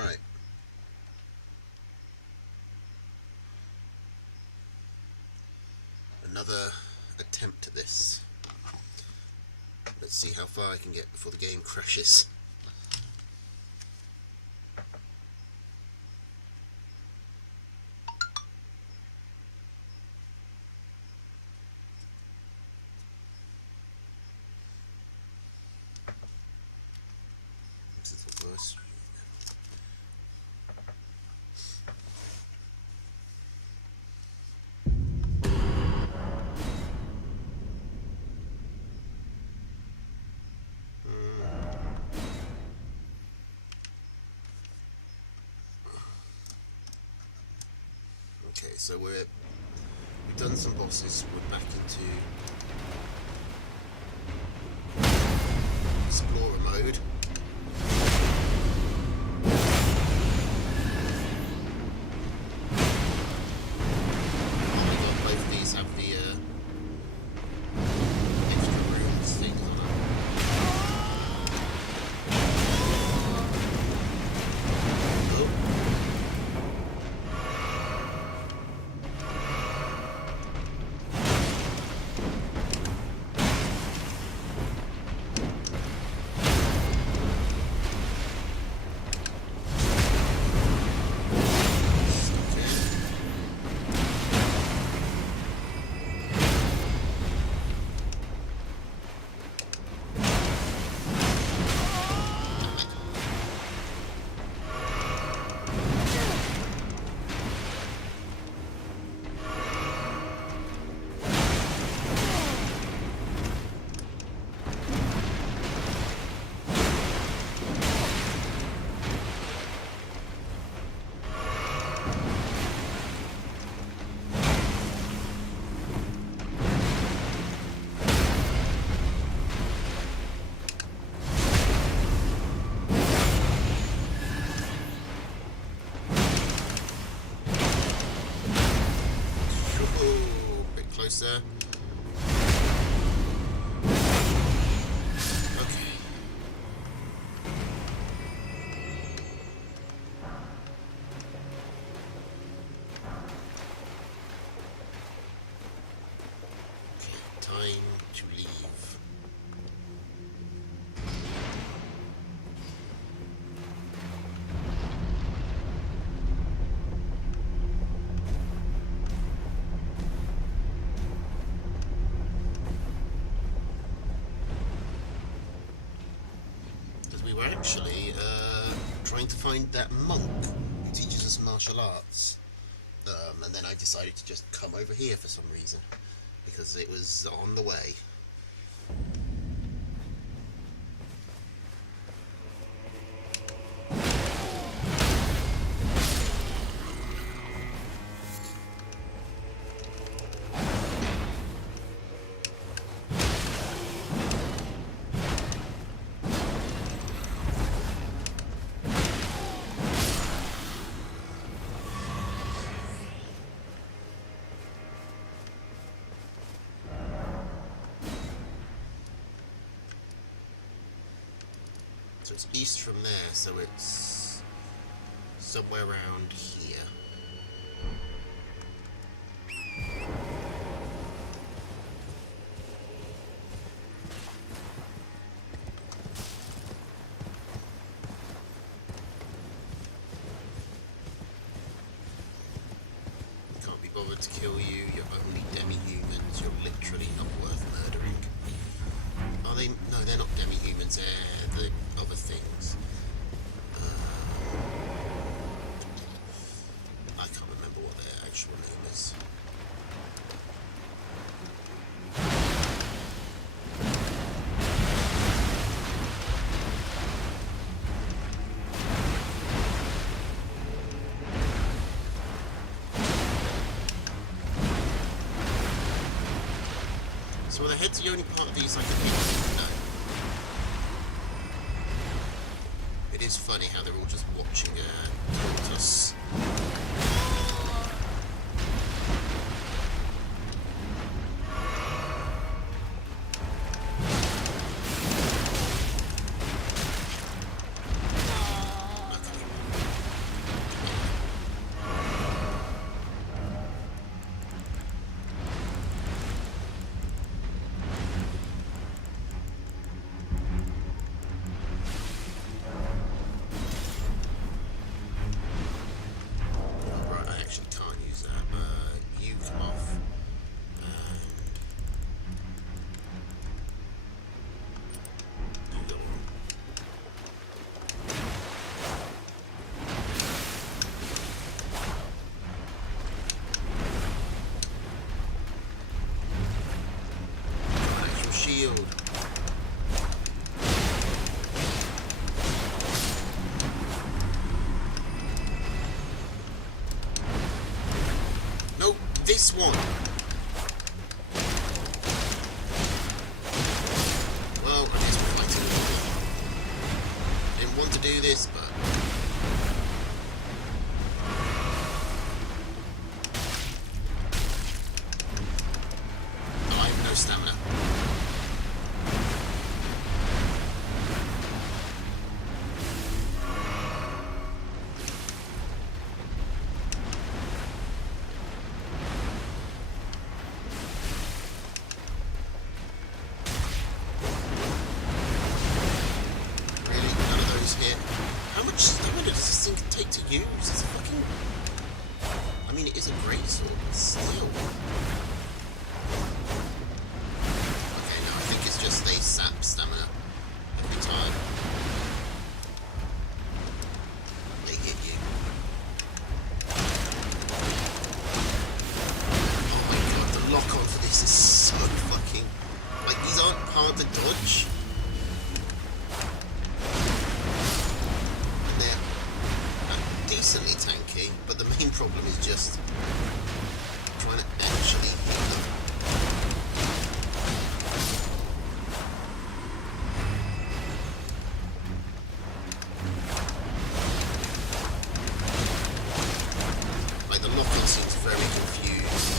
Right. Another attempt at this. Let's see how far I can get before the game crashes. This is the worst. Okay, so we've done some bosses. We're back into Explorer mode. Oh my god, both of these have the extra rooms things on them. Oh. Bit closer. Okay. Time to leave. Because we were actually trying to find that monk who teaches us martial arts. And then I decided to just come over here for some reason. Because it was on the way. So it's east from there, so it's somewhere around here. Can't be bothered to kill you, you're only demi-humans, you're literally not worth murdering. Are they? No, they're not demi-humans, they're the other things. I can't remember what their actual name is. So are the heads the only part of these I can hit? No. It is funny how they're all just watching us. Okay. this one? Well, I guess we're fighting a didn't want to do this, but... I have no stamina. How much stamina does this thing take to use? It's fucking... I mean, it is a great sword, but still. Okay, no, I think it's just they sap stamina every time they hit you. Oh my god, the lock-on for this is so fucking... Like, these aren't hard to dodge. Decently tanky, but the main problem is just trying to actually hit them. Like, the lock-on seems very confused.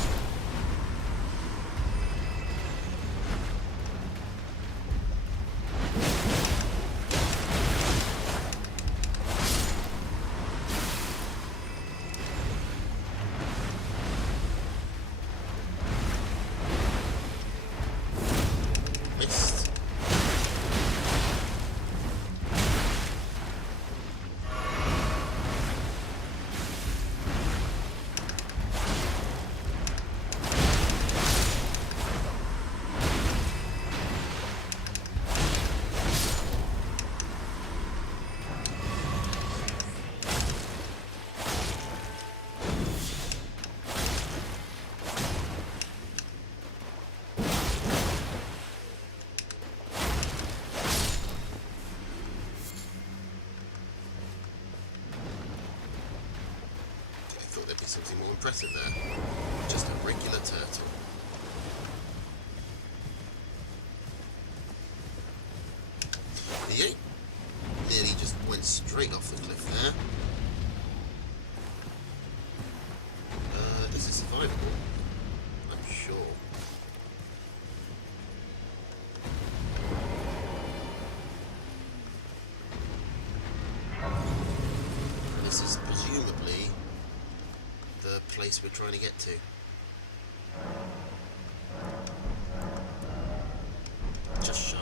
There'd be something more impressive there. Just a regular turtle. He nearly just went straight off the cliff there. Is this survivable? I'm sure. This is presumably the place we're trying to get to. Just shy.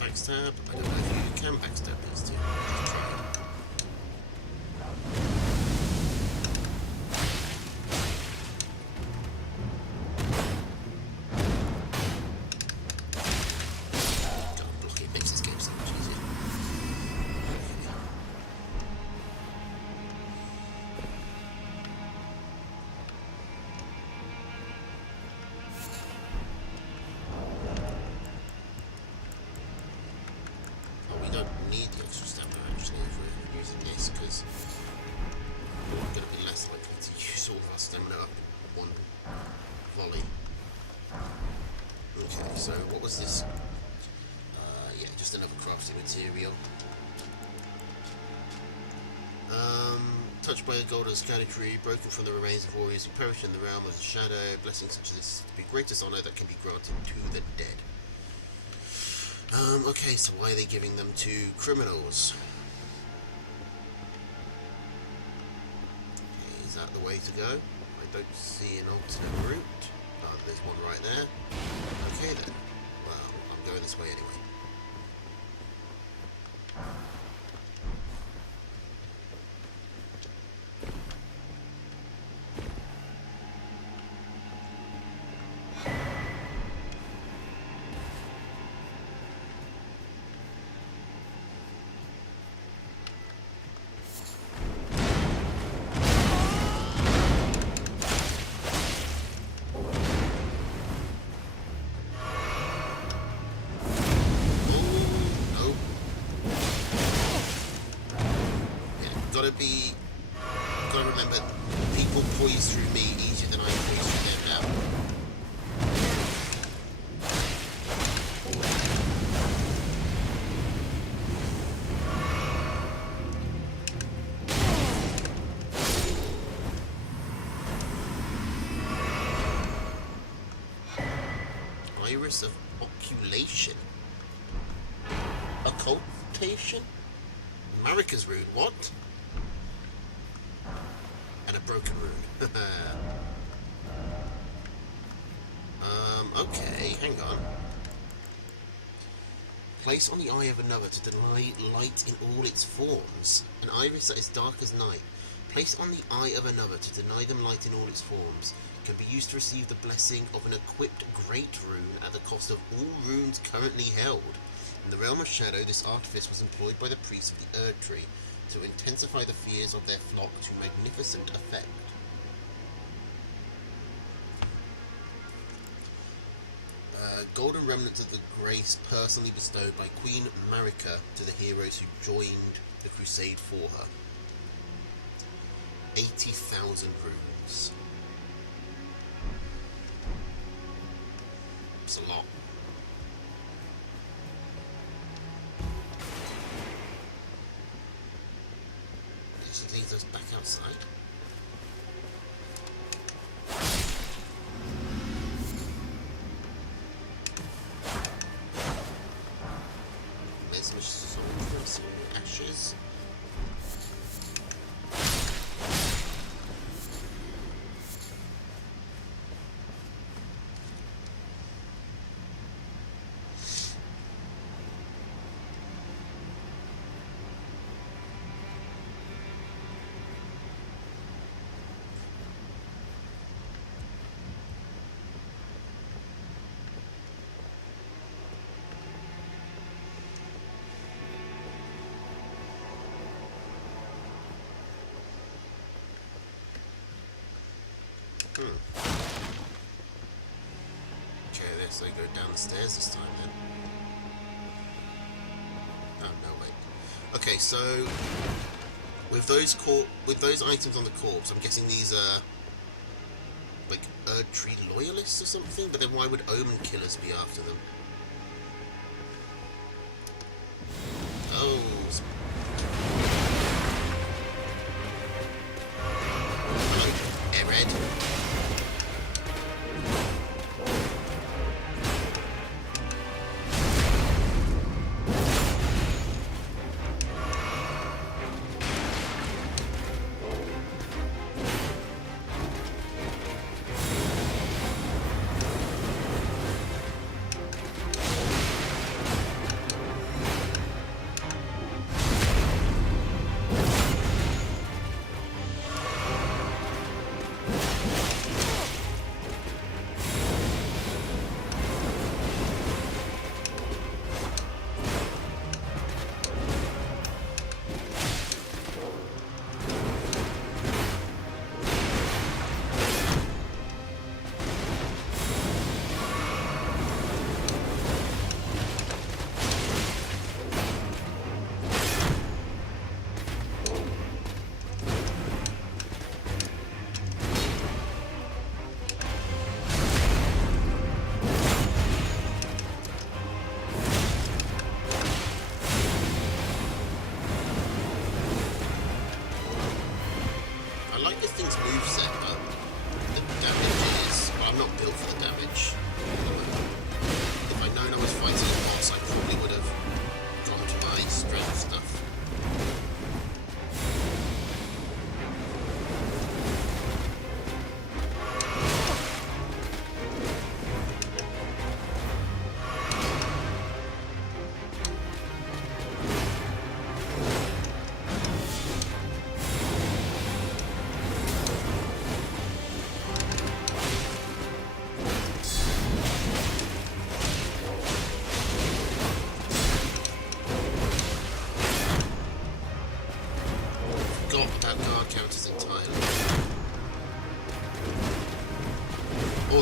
Backstab. I don't know if you can backstab these two. Let's try it. God, block it makes this game so much easier. Need the extra stamina actually if we're using this, because we're going to be less likely to use all of our stamina up one volley. Okay, so what was this? Yeah, just another crafting material. Touched by a golden scaly tree, broken from the remains of warriors who perished in the realm of the shadow, blessings such as this to be greatest honour that can be granted to the dead. Okay, so why are they giving them to criminals? Is that the way to go? I don't see an alternate route. Oh, there's one right there. Okay then. Well, I'm going this way anyway. Gotta remember, people poise through me easier than I poise through them now. Iris of Occultation. Occultation? Marika's rune, what? And a broken rune. Okay, hang on. Place on the eye of another to deny light in all its forms. An iris that is dark as night. Placed on the eye of another to deny them light in all its forms. Can be used to receive the blessing of an equipped great rune at the cost of all runes currently held. In the realm of shadow, this artifice was employed by the priests of the Erd Tree to intensify the fears of their flock to magnificent effect. Golden remnants of the grace personally bestowed by Queen Marika to the heroes who joined the crusade for her. 80,000 runes. It's a lot. This leads us back outside. There's some sulfur and some ashes. Okay, let's go down the stairs this time then. Oh no, wait. Okay, so with those items on the corpse, I'm guessing these are like Erd Tree loyalists or something. But then why would Omen killers be after them? Oh. Hello, Ered.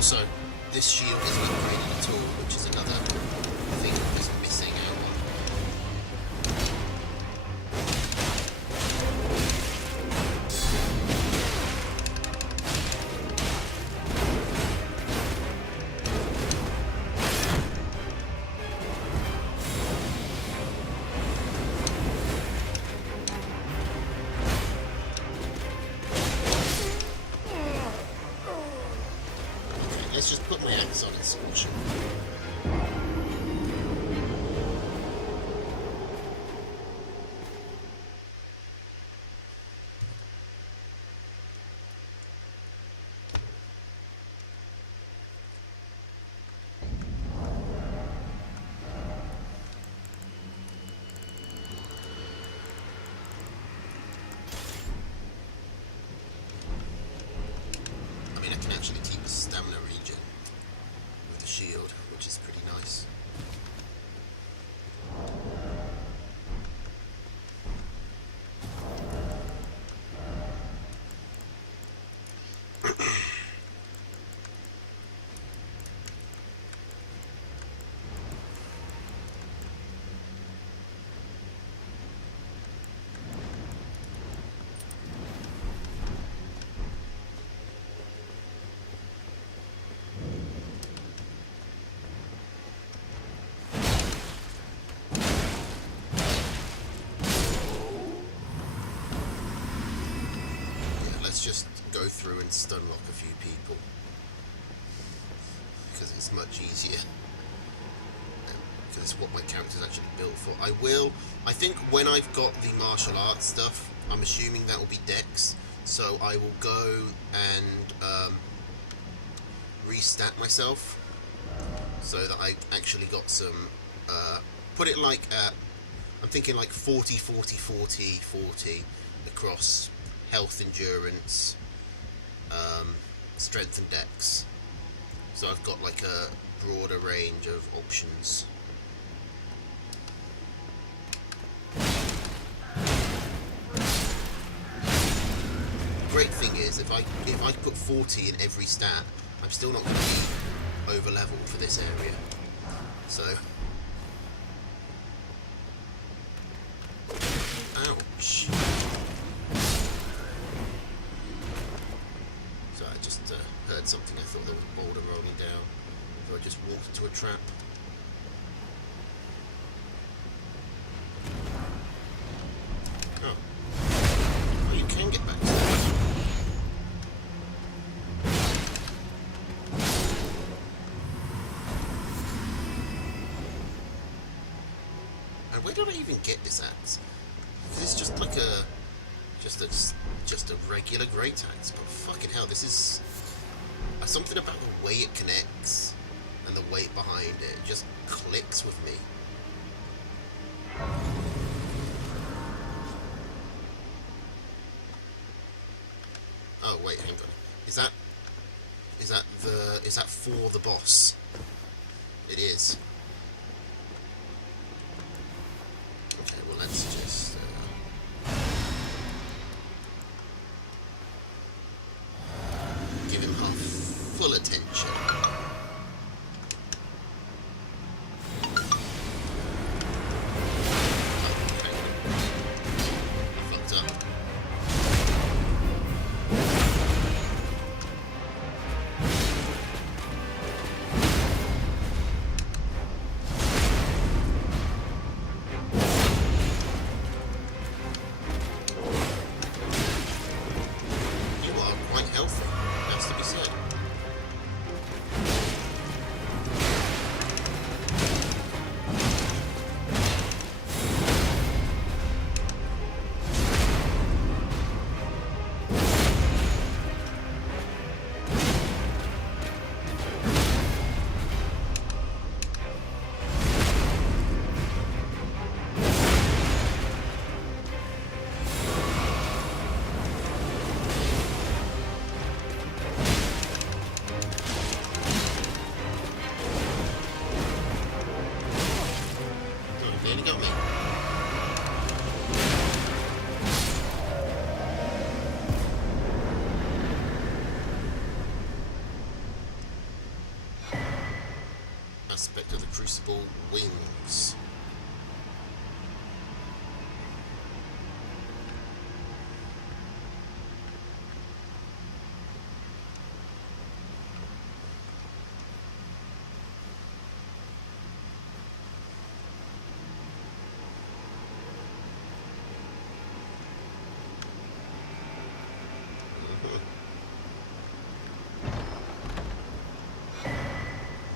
Also, this shield isn't upgraded at all, which is another thing that's missing out on. Okay, let's just put my axe on and squash it. I mean, I can actually keep a stamina regen with the shield, which is pretty nice. Let's just go through and stun lock a few people, because it's much easier, because it's what my character's actually built for. I think when I've got the martial arts stuff, I'm assuming that will be Dex, so I will go and restat myself, so that I actually got some, put it like, I'm thinking like 40, 40, 40, 40 across health, endurance, strength and dex. So I've got like a broader range of options. Great thing is, if I put 40 in every stat, I'm still not going to be over leveled for this area. So, ouch. So I just heard something. I thought there was a boulder rolling down. So I just walked into a trap. Oh. Oh, you can get back to that. And where did I even get this axe? It's just like a just a regular great axe, but fucking hell, this is something about the way it connects and the weight behind it just clicks with me. Oh wait, hang on. Is that for the boss? It is. Okay, well let's just give him our full attention. aspect of the Crucible, wings.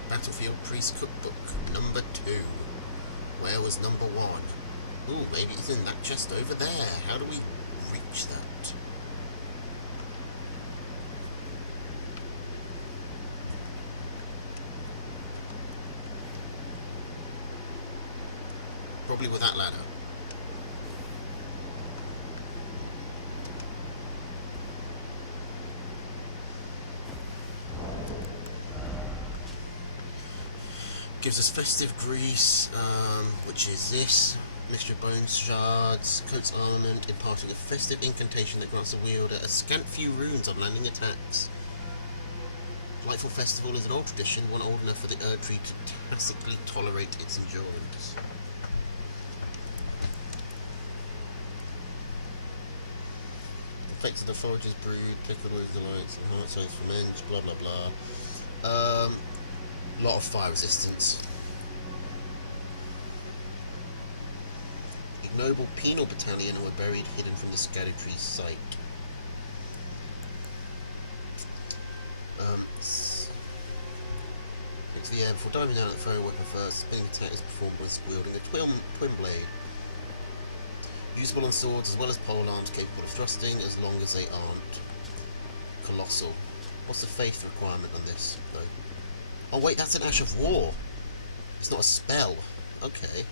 Battlefield Priest Cookbook, number 2. Where was number 1? Ooh, maybe it's in that chest over there. How do we reach that? Probably with that ladder. Gives us festive grease, which is this. Mixture of bone shards, coats armament, imparting a festive incantation that grants the wielder a scant few runes on landing attacks. Delightful Festival is an old tradition, one old enough for the Erdtree to tacitly tolerate its endurance. Effects of the Forager's Brood, Picklewood Delights, and Hard Times for Men, blah blah blah. Lot of fire resistance. Ignoble penal battalion were buried hidden from the Scadutree site. Into the air before diving down at the foe weapon first. Spinning attack is performed when wielding a twin blade. Usable on swords as well as polearms, capable of thrusting as long as they aren't colossal. What's the faith requirement on this, though? Oh wait, that's an Ash of War. It's not a spell. Okay.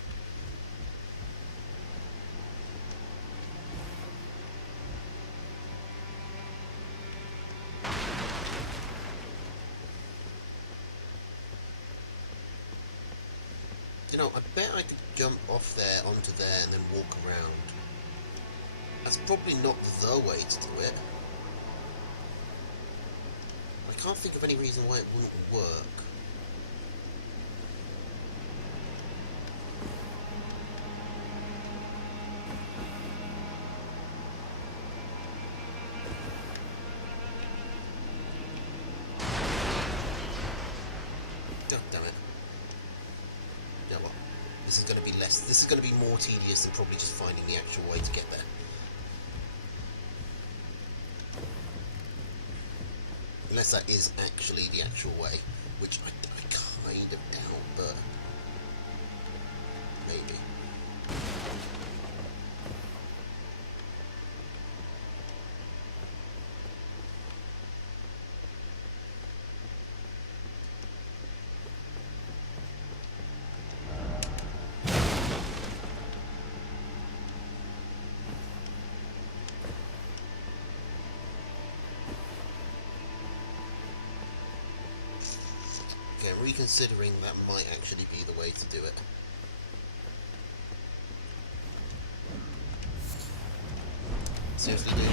You know, I bet I could jump off there onto there and then walk around. That's probably not the way to do it. I can't think of any reason why it wouldn't work. God damn it. Yeah, well, this is going to be less. This is going to be more tedious than probably just finding the actual way to get there. Unless that is actually the actual way, which I kind of doubt, but maybe. Reconsidering that might actually be the way to do it. Seriously, dude.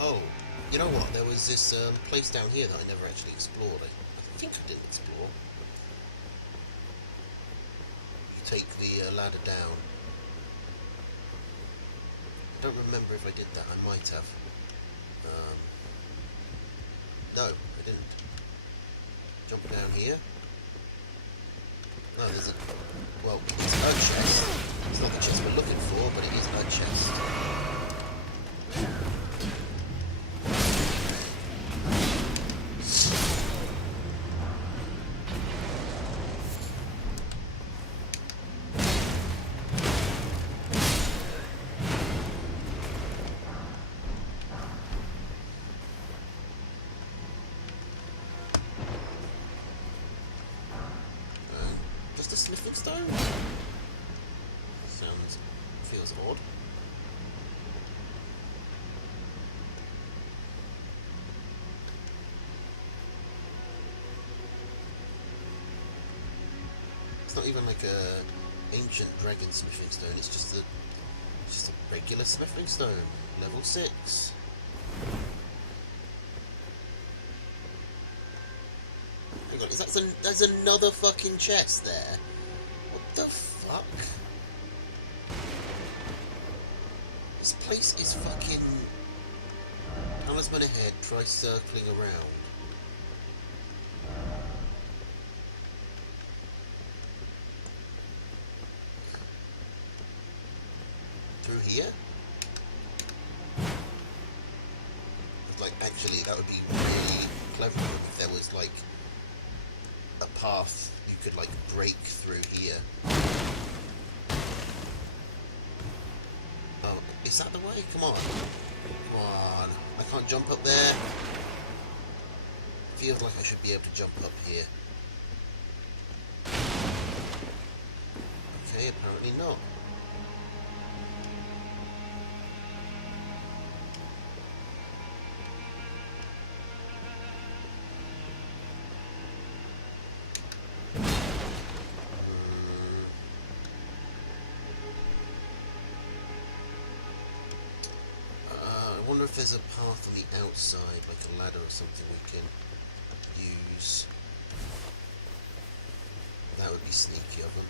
Oh, you know what? There was this place down here that I never actually explored. I think I didn't explore. You take the ladder down. I don't remember if I did that. I might have. No, I didn't. Jump down here. No, there's a... Well, it's a chest. It's not the chest we're looking for, but it is a chest. stone? Sounds... feels odd. It's not even like a ancient dragon smithing stone, it's just a regular smithing stone. Level 6. Hang on, there's another fucking chest there? What the fuck? This place is fucking... Talisman ahead, try circling around. Through here? Like, actually, that would be really clever if there was, like, a path you could, like, break through here. Oh, is that the way? Come on. Come on. I can't jump up there. Feels like I should be able to jump up here. Okay, apparently not. I wonder if there's a path on the outside, like a ladder or something we can use. That would be sneaky of them.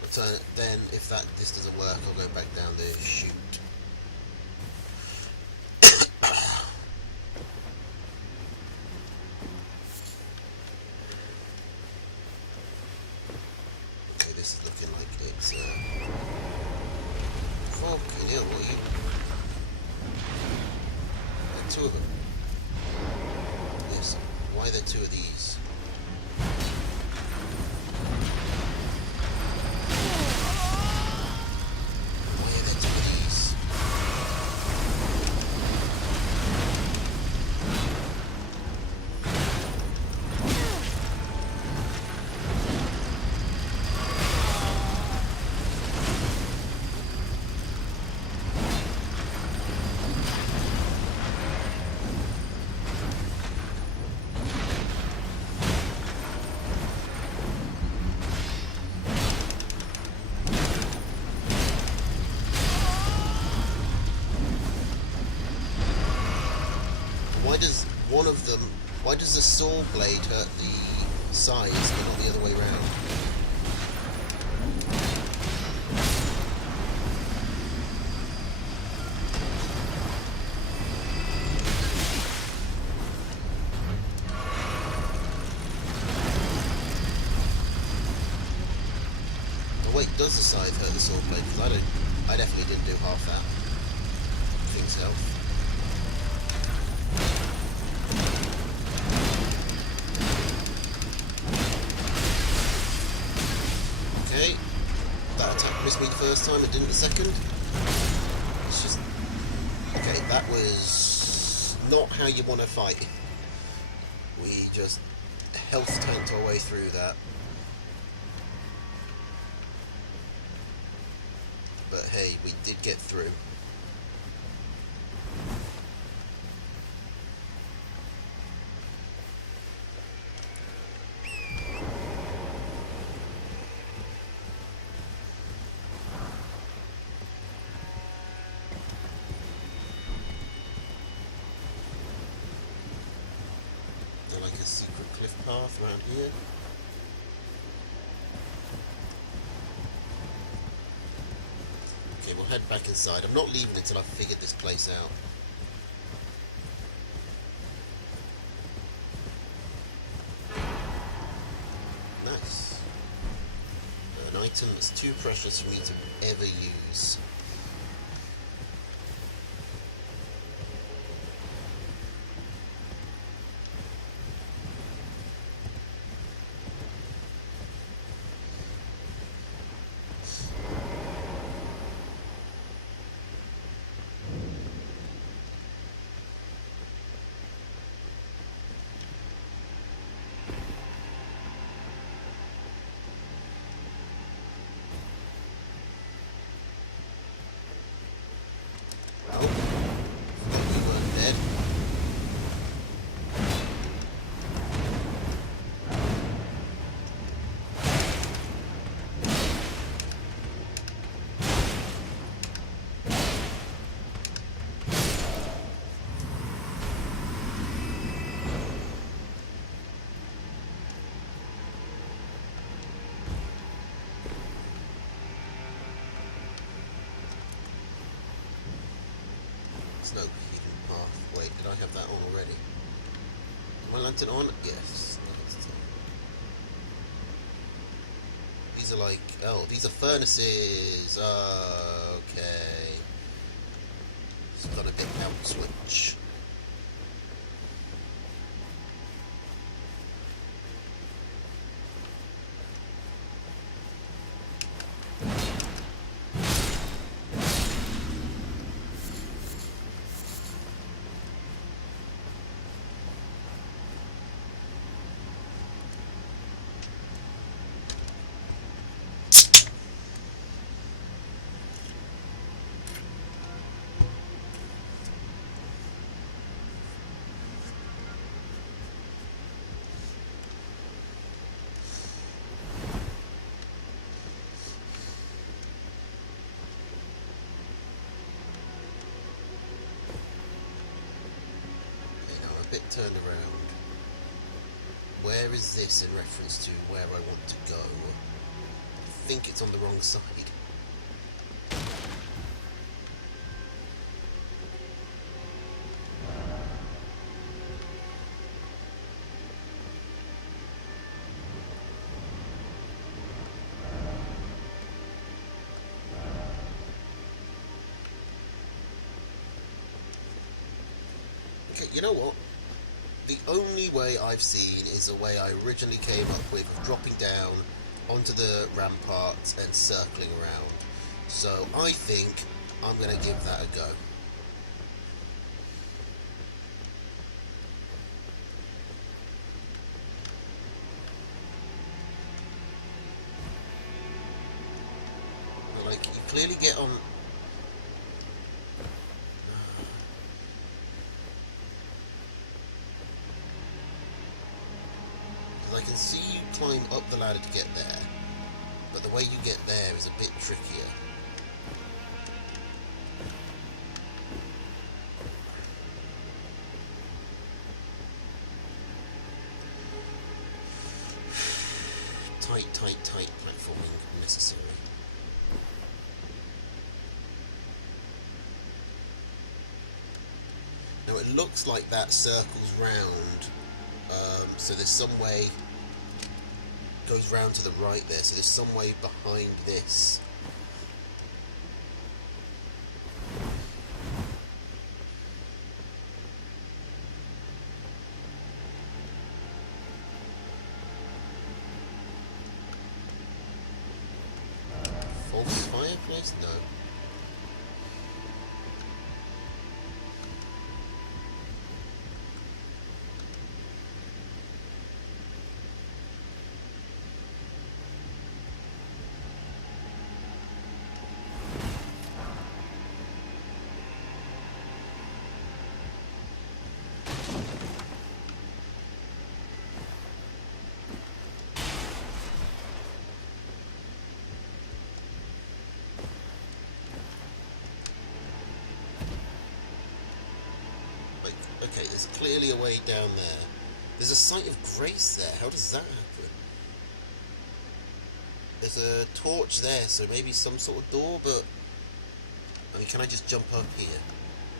But then, if this doesn't work, I'll go back down the chute. Okay, this is looking like it's fucking hell, what are you? There are 2 of them. Yes, why are there 2 of these? Why does the saw blade hurt the sides but not the other way around? Oh wait, does the scythe hurt the saw blade? Because I definitely didn't do half that. Things health. Okay, that attack missed me the first time, it didn't the second. It's just... okay, that was not how you want to fight. We just health tanked our way through that. But hey, we did get through. Like a secret cliff path around here. Okay, we'll head back inside. I'm not leaving until I've figured this place out. Nice. An item that's too precious for me to ever use. There's no hidden path. Wait, did I have that on already? Is my lantern on? Yes. These are like... Oh, these are furnaces. Okay. It's got a bit out switch. Turned around. Where is this in reference to where I want to go? I think it's on the wrong side. Okay, you know what? The only way I've seen is the way I originally came up with, of dropping down onto the ramparts and circling around. So I think I'm going to give that a go. Like, you clearly get on... I can see you climb up the ladder to get there, but the way you get there is a bit trickier. Tight platforming necessary. Now it looks like that circles round, so there's some way, goes round to the right there, so there's some way behind this. False fireplace? No. Okay, there's clearly a way down there. There's a site of grace there. How does that happen? There's a torch there, so maybe some sort of door, but... I mean, can I just jump up here?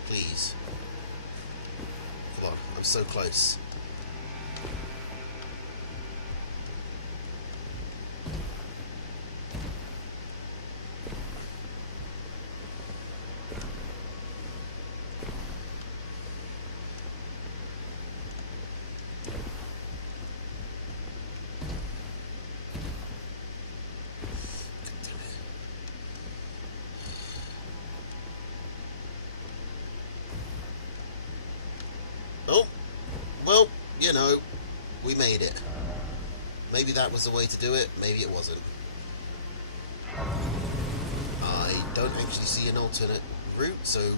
Please. Come on, I'm so close. Oh, well, you know, we made it. Maybe that was the way to do it, maybe it wasn't. I don't actually see an alternate route, so I'm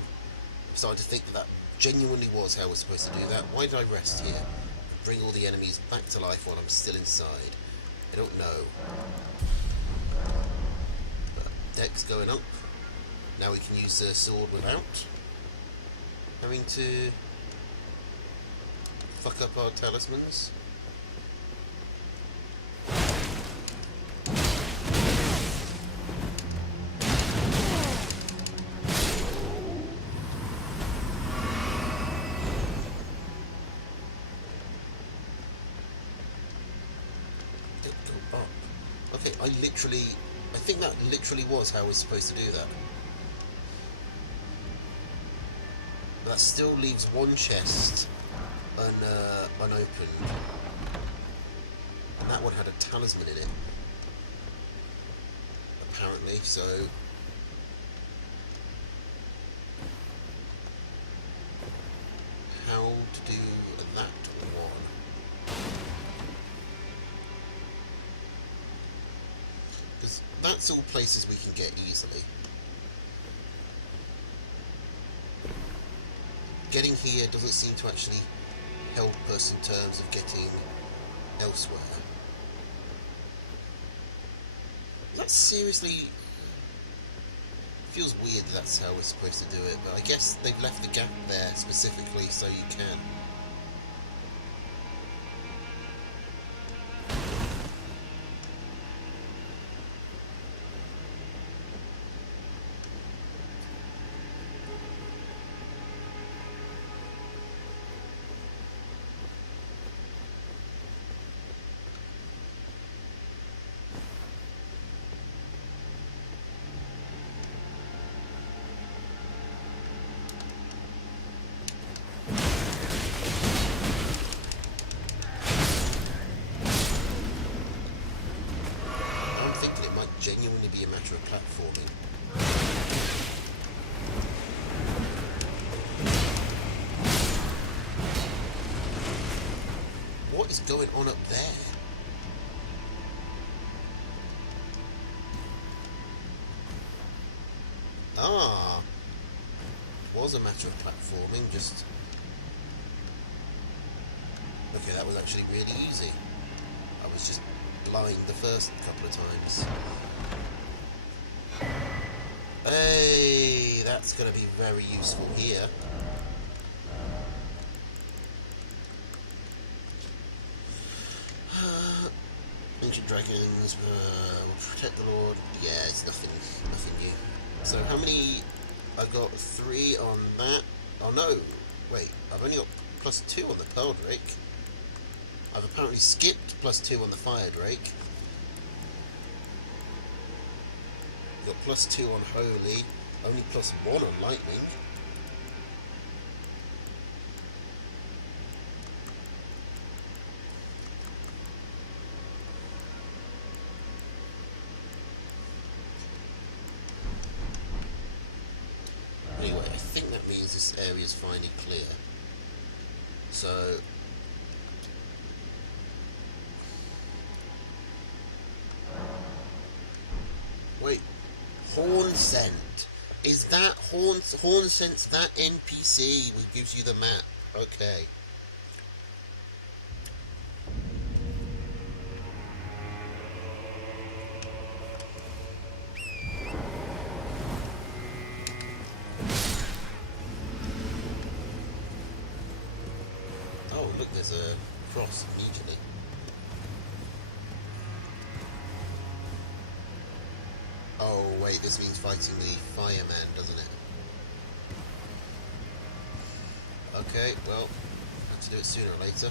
starting to think that that genuinely was how we're supposed to do that. Why did I rest here? Bring all the enemies back to life while I'm still inside. I don't know. But deck's going up. Now we can use the sword without having to fuck up our talismans. I think that literally was how I was supposed to do that. But that still leaves one chest unopened. And that one had a talisman in it. Apparently, so... how to do that one? Because that's all places we can get easily. Getting here doesn't seem to actually help us in terms of getting elsewhere. That seriously feels weird that that's how we're supposed to do it, but I guess they've left the gap there specifically so you can. Genuinely be a matter of platforming. What is going on up there? Ah, was a matter of platforming, just... okay, that was actually really easy. I was just blind the first couple of times. Hey, that's going to be very useful here. Ancient dragons, protect the Lord. Yeah, it's nothing new. So how many? I got 3 on that. Oh no, wait, I've only got +2 on the Pearl Drake. I've apparently skipped +2 on the Fire Drake. Got +2 on Holy, only +1 on Lightning. Anyway, I think that means this area is finally clear. So... wait. Horn Scent. Is that Horn Scent's that NPC who gives you the map? Okay. Oh, look, there's a cross immediately. Oh, wait, this means fighting the fireman, doesn't it? Okay, well, have to do it sooner or later.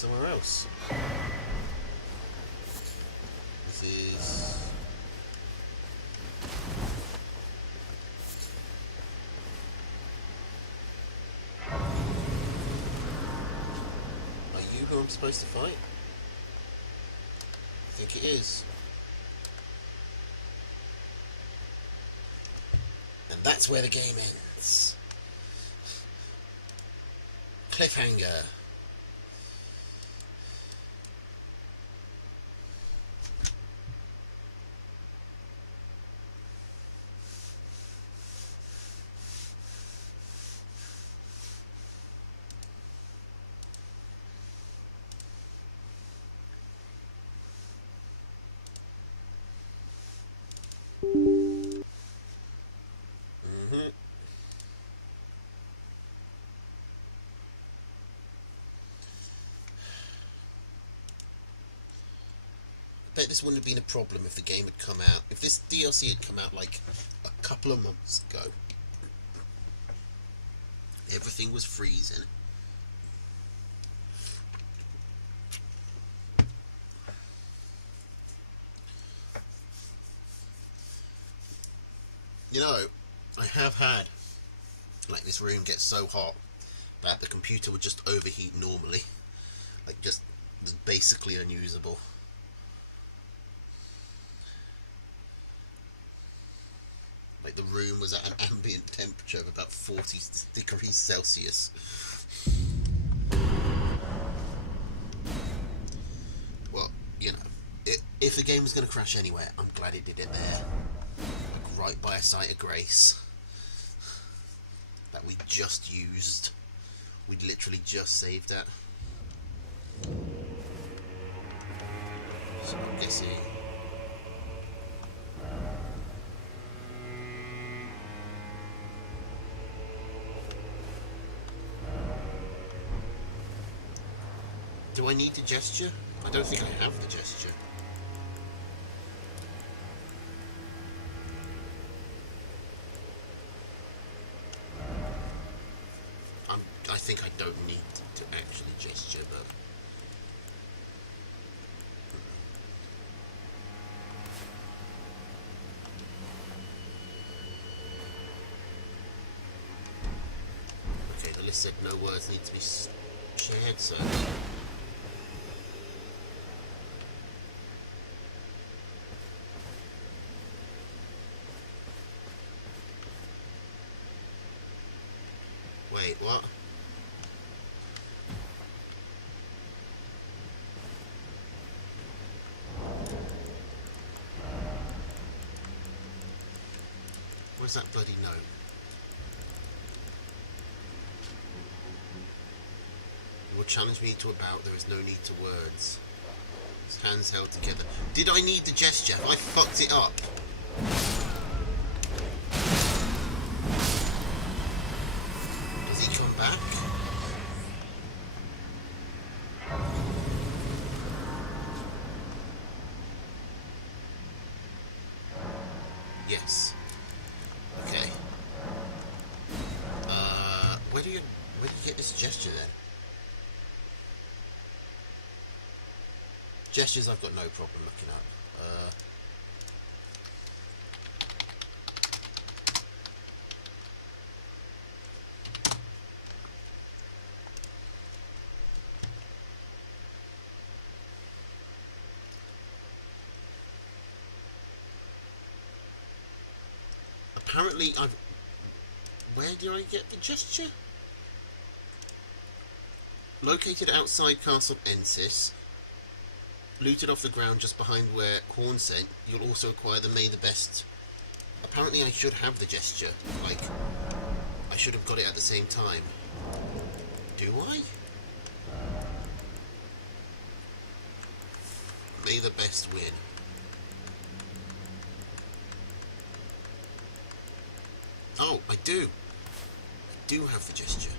somewhere else. This is... Are you who I'm supposed to fight? I think it is. And that's where the game ends. Cliffhanger. I bet this wouldn't have been a problem if the game had come out. If this DLC had come out like a couple of months ago. Everything was freezing. You know, I have had, like, this room gets so hot that the computer would just overheat normally. Like, just basically unusable. Like, the room was at an ambient temperature of about 40 degrees Celsius. Well, you know, if the game was going to crash anywhere, I'm glad it did it there. Like, right by a site of grace that we just used. We'd literally just saved that. So I'm guessing... Do I need the gesture? I don't think I have the gesture. I think I don't need to actually gesture, but... Okay, the list said no words need to be shared, so... Wait, what? Where's that bloody note? You will challenge me to a bout, there is no need to words. His hands held together. Did I need the gesture? Have I fucked it up? Does he come back? Yes. Okay. Where do you get this gesture then? Gestures I've got no problem looking at. Apparently I've... Where did I get the gesture? Located outside Castle Ensis. Looted off the ground just behind where Horn sent, you'll also acquire the May the Best. Apparently I should have the gesture. Like, I should have got it at the same time. Do I? May the Best win. Oh, I do. I do have the gesture.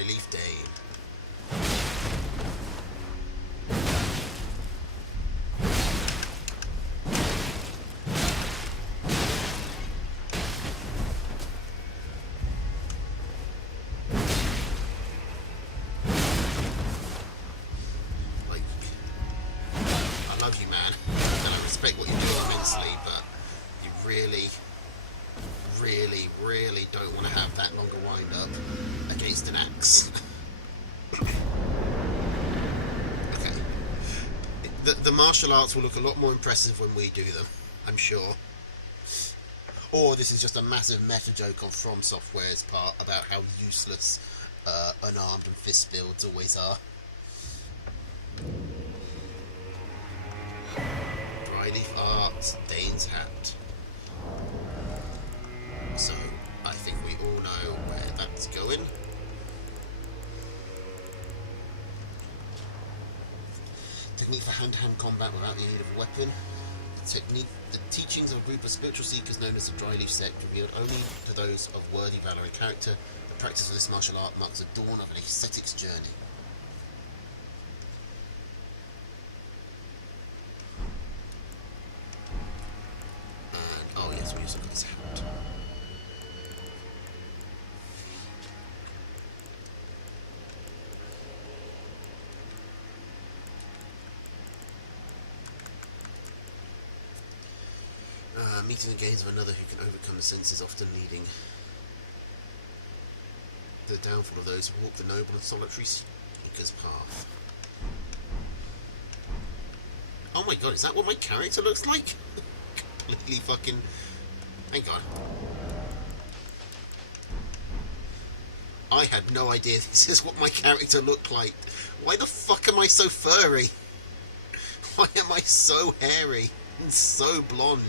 Dryleaf Dane. Like, I love you, man, and I respect what you do immensely, but you really don't want to have that longer wind up against an axe. Okay. The martial arts will look a lot more impressive when we do them, I'm sure. Or this is just a massive meta joke on From Software's part about how useless unarmed and fist builds always are. Dryleaf Arts, Dane's Hat. So, I think we all know where that's going. Technique for hand-to-hand combat without the aid of a weapon. The teachings of a group of spiritual seekers known as the Dryleaf Sect, revealed only to those of worthy valor and character. The practice of this martial art marks the dawn of an ascetic's journey. And, oh yes, we also got his hat. Meeting the gaze of another who can overcome the senses, often leading the downfall of those who walk the noble and solitary seeker's path. Oh my god, is that what my character looks like? Completely fucking... Thank god. I had no idea this is what my character looked like. Why the fuck am I so furry? Why am I so hairy and so blonde?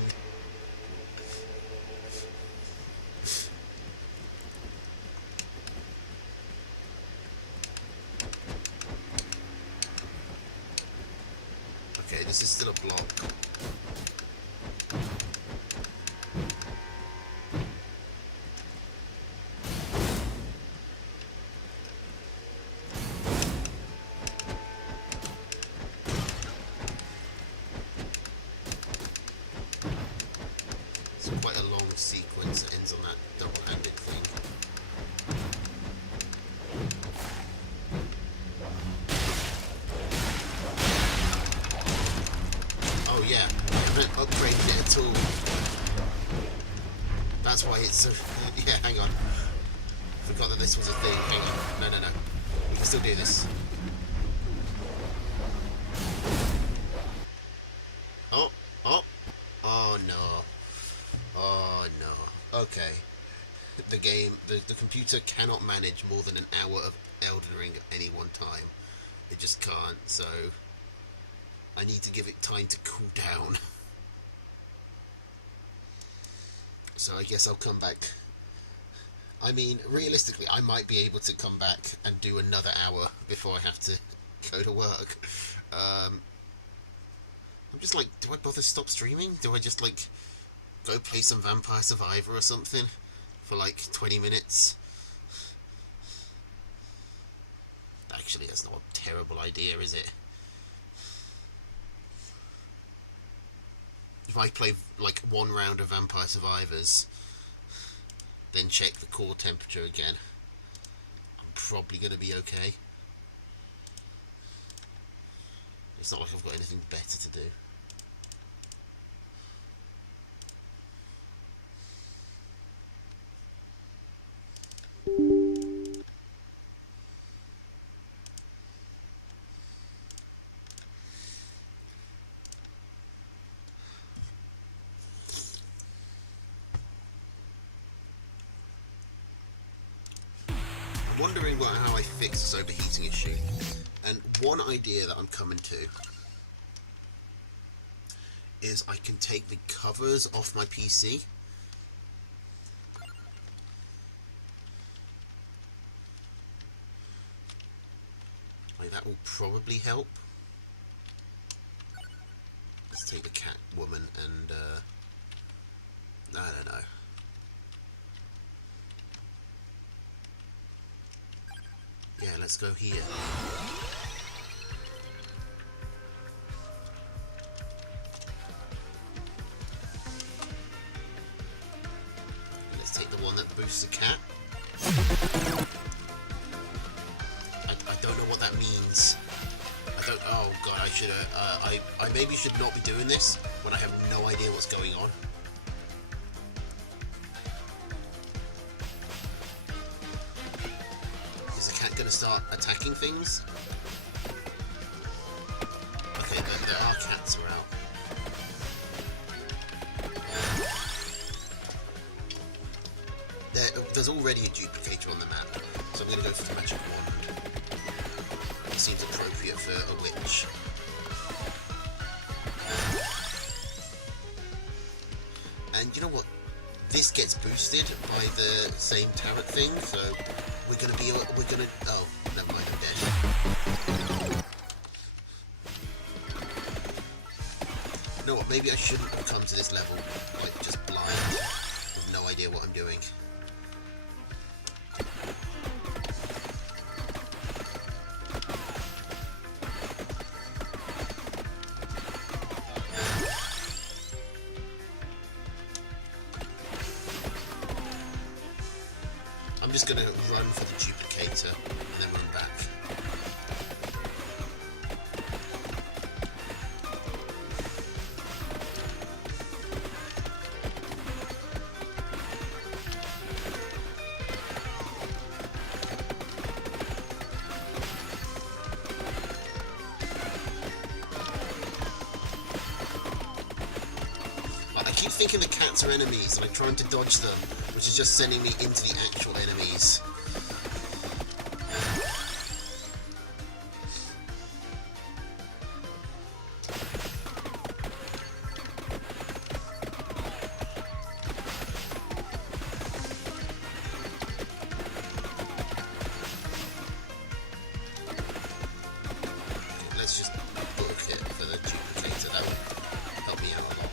Okay, this is still a block. It's quite a long sequence that ends on that double-handed thing. Oh yeah, I haven't upgraded it at all. That's why it's so... Yeah, hang on. Forgot that this was a thing. Hang on. No. We can still do this. Oh. Oh no. Oh no. Okay. The game, the computer cannot manage more than an hour of Elden Ring at any one time. It just can't, so... I need to give it time to cool down. So I guess I'll come back. I mean, realistically, I might be able to come back and do another hour before I have to go to work. I'm just like, do I bother stop streaming? Do I just, like, go play some Vampire Survivor or something for, like, 20 minutes? Actually, that's not a terrible idea, is it? If I play, like, one round of Vampire Survivors, then check the core temperature again, I'm probably going to be okay. It's not like I've got anything better to do. Wondering how I fix this overheating issue, and one idea that I'm coming to is I can take the covers off my PC. Like, that will probably help. Let's take the cat woman and I don't know. let's go here. Let's take the one that boosts the cat. I don't know what that means. I don't. Oh god, I should. I maybe should not be doing this when I have no idea what's going on. Is the cat going to start attacking things? Okay, there are cats around. There's already a duplicator on the map, so I'm going to go for the magic wand. It seems appropriate for a witch. And you know what? This gets boosted by the same tarot thing, so we're going to be... Oh, never mind, I'm dead. You know what? Maybe I shouldn't have come to this level, like, just blind, with no idea what I'm doing. I'm just going to run for the duplicator and then run back. I keep thinking the cats are enemies and I'm trying to dodge them, which is just sending me into the actual enemies. Let's just book it for the duplicator, that would help me out a lot.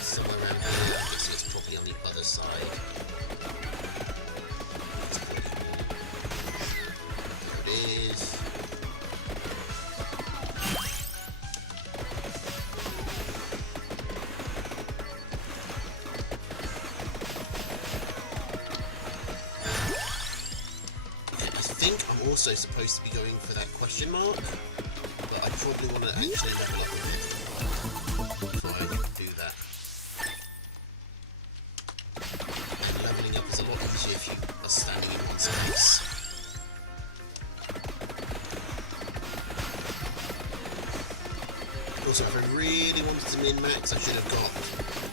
Somewhere around here, I'm guessing it's probably on the other side. There it is. Okay, I think I'm also supposed to be going for that question mark, but I probably want to actually level up with it before I do that. And leveling up is a lot easier if you are standing in one space. Also, if I really wanted to min-max, I should have got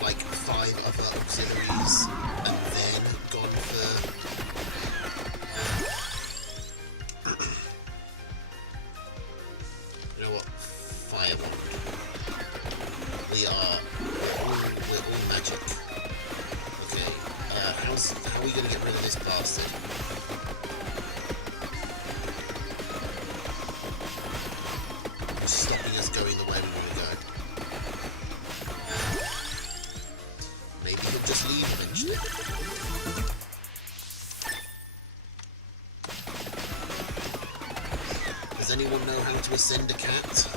like 5 other auxiliaries and then gone for... You know what? Fire wand. We're all magic. Okay, how are we going to get rid of this bastard? Stopping us going the way we want to go. Maybe he'll just leave eventually. Does anyone know how to ascend a cat?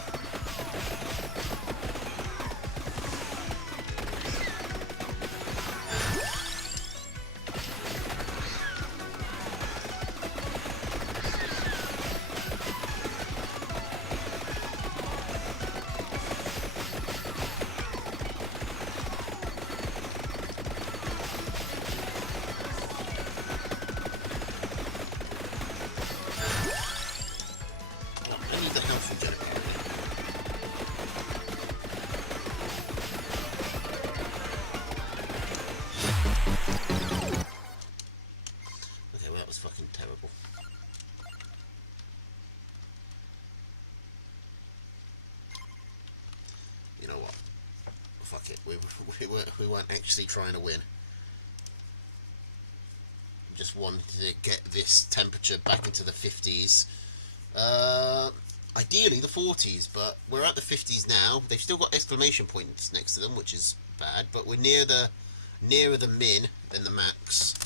Fuck it, we weren't actually trying to win. just wanted to get this temperature back into the 50s. Ideally the 40s, but we're at the 50s now. They've still got exclamation points next to them, which is bad, but we're nearer the min than the max.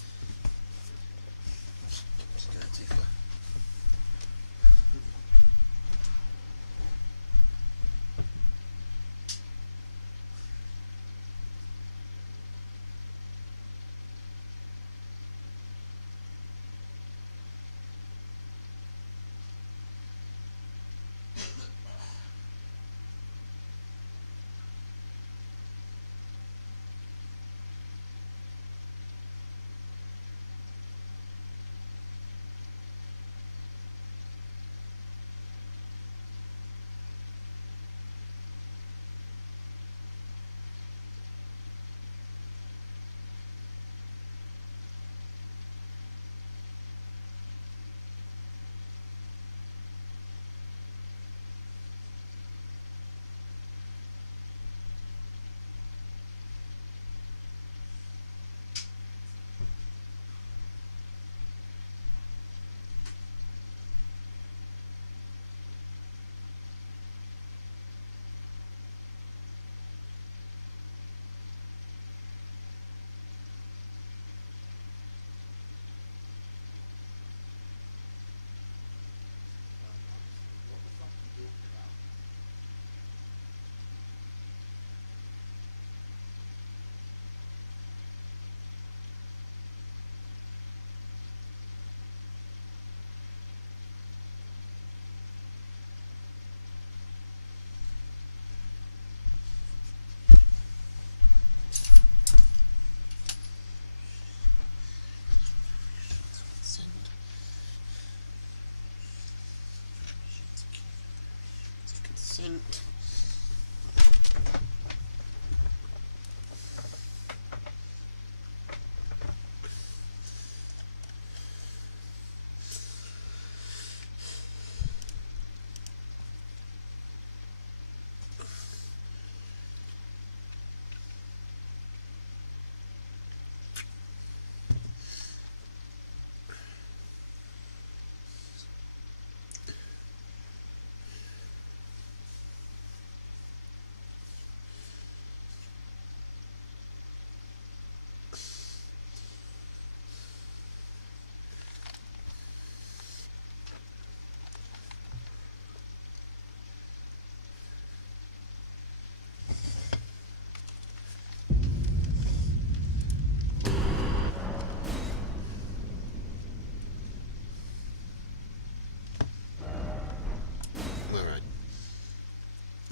Consent.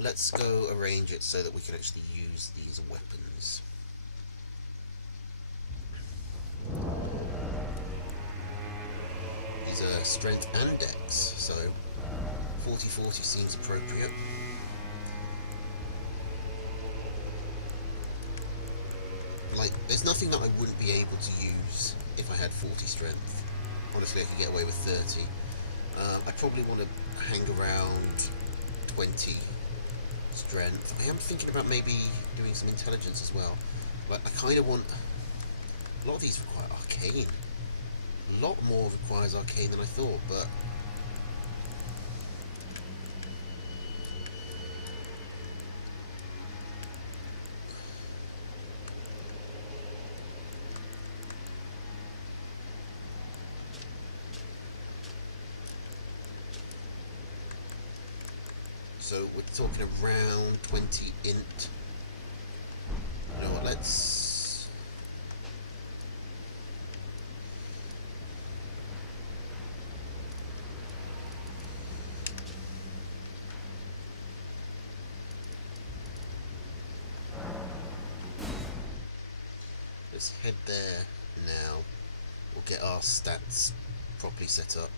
Let's go arrange it so that we can actually use these weapons. These are strength and dex, so 40-40 seems appropriate. Like, there's nothing that I wouldn't be able to use if I had 40 strength. Honestly, I could get away with 30. I probably want to hang around 20 strength. I am thinking about maybe doing some intelligence as well. But I kind of want... A lot of these require arcane. A lot more requires arcane than I thought, but... So we're talking around 20 int. You know what, let's head there now. We'll get our stats properly set up.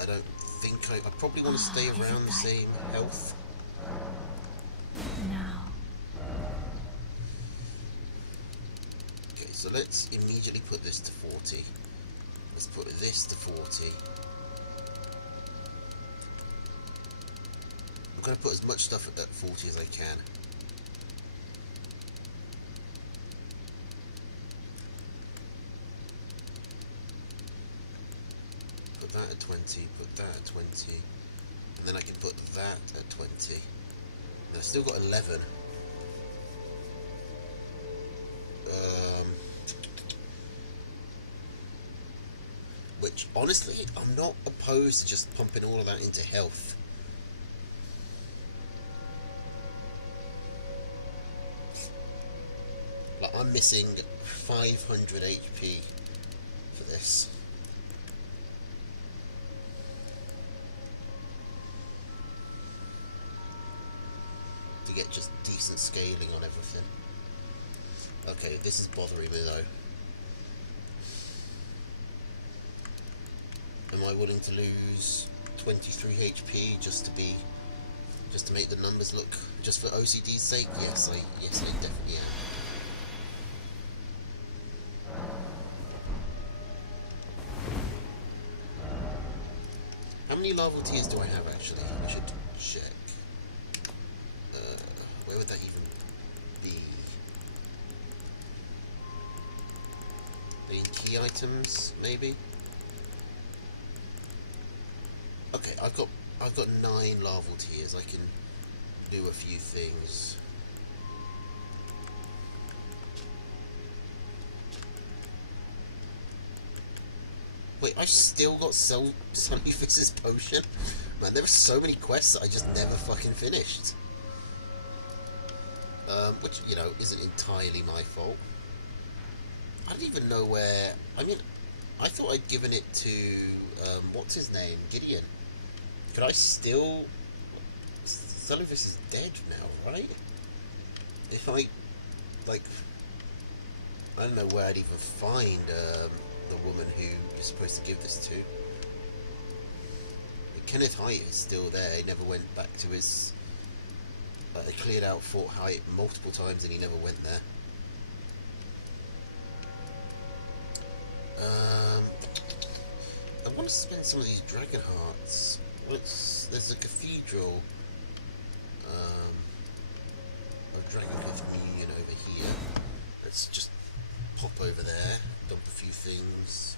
I don't think I probably want to stay around the same health. Now. Okay, so let's immediately put this to 40. Let's put this to 40. I'm going to put as much stuff at 40 as I can. 20, put that at 20, and then I can put that at 20. And I've still got 11. Which, honestly, I'm not opposed to just pumping all of that into health. Like, I'm missing 500 HP for this. To get just decent scaling on everything. Okay, this is bothering me though. Am I willing to lose 23 HP just to make the numbers look, just for OCD's sake? Yes, I definitely am. How many larval tears do I have actually? I should check. Where would that even be? The key items, maybe? Okay, I've got 9 larval tears. I can do a few things. Wait, I still got Sunnyfist's potion? Man, there were so many quests that I just never fucking finished. Which, you know, isn't entirely my fault. I don't even know where... I mean, I thought I'd given it to... what's his name? Gideon. Could I still... Sunnyfist is dead now, right? If I... like... I don't know where I'd even find, the woman who you're supposed to give this to. Kenneth Haight is still there. He never went back to his... They cleared out Fort Haight multiple times and he never went there. I want to spend some of these dragon hearts. There's a cathedral of Dragoncliff Communion over here. Let's just pop over there, dump a few things.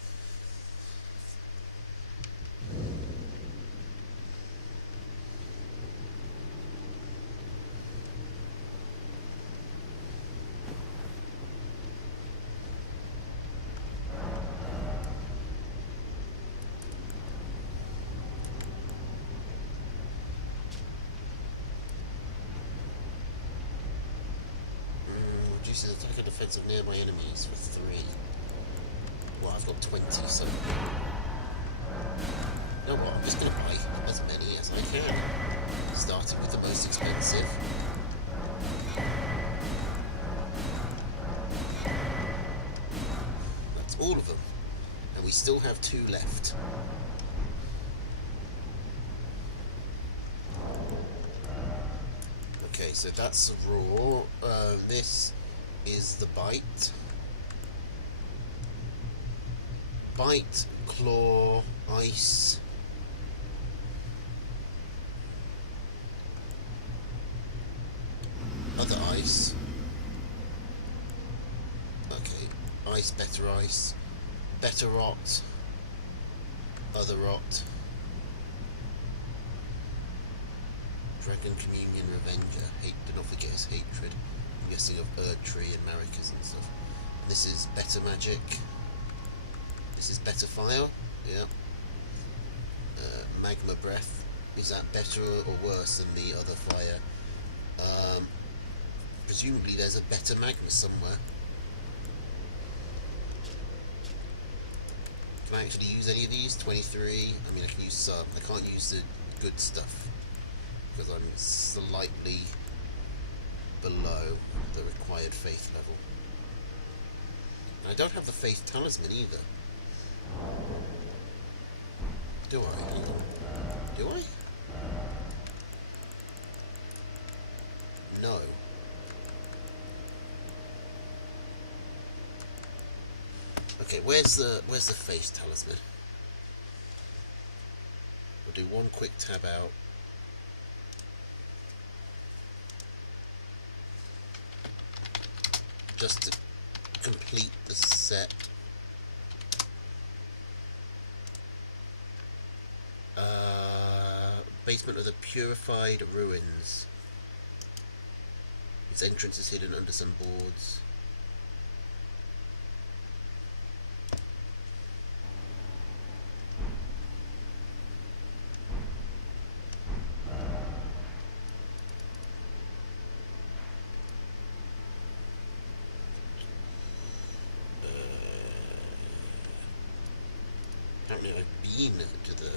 Reduces attack and defense of nearby enemies for 3. Well, I've got 20, so... You know what, I'm just going to buy as many as I can. Starting with the most expensive. That's all of them. And we still have 2 left. Okay, so that's the raw. This is the bite. Bite, claw, ice. Other ice. Okay, ice, better rot, other rot. Dragon Communion Revenger. Do not forget his hatred. I'm guessing of Erdtree and Maricas and stuff. And this is better magic. This is better fire. Yeah. Magma breath. Is that better or worse than the other fire? Presumably there's a better magma somewhere. Can I actually use any of these? 23. I mean, I can use some. I can't use the good stuff because I'm slightly below the required faith level. And I don't have the faith talisman either. Do I? Hang on. Do I? No. Okay, where's the faith talisman? We'll do one quick tab out. Just to complete the set. Basement of the Purified Ruins. Its entrance is hidden under some boards. Apparently I've been to the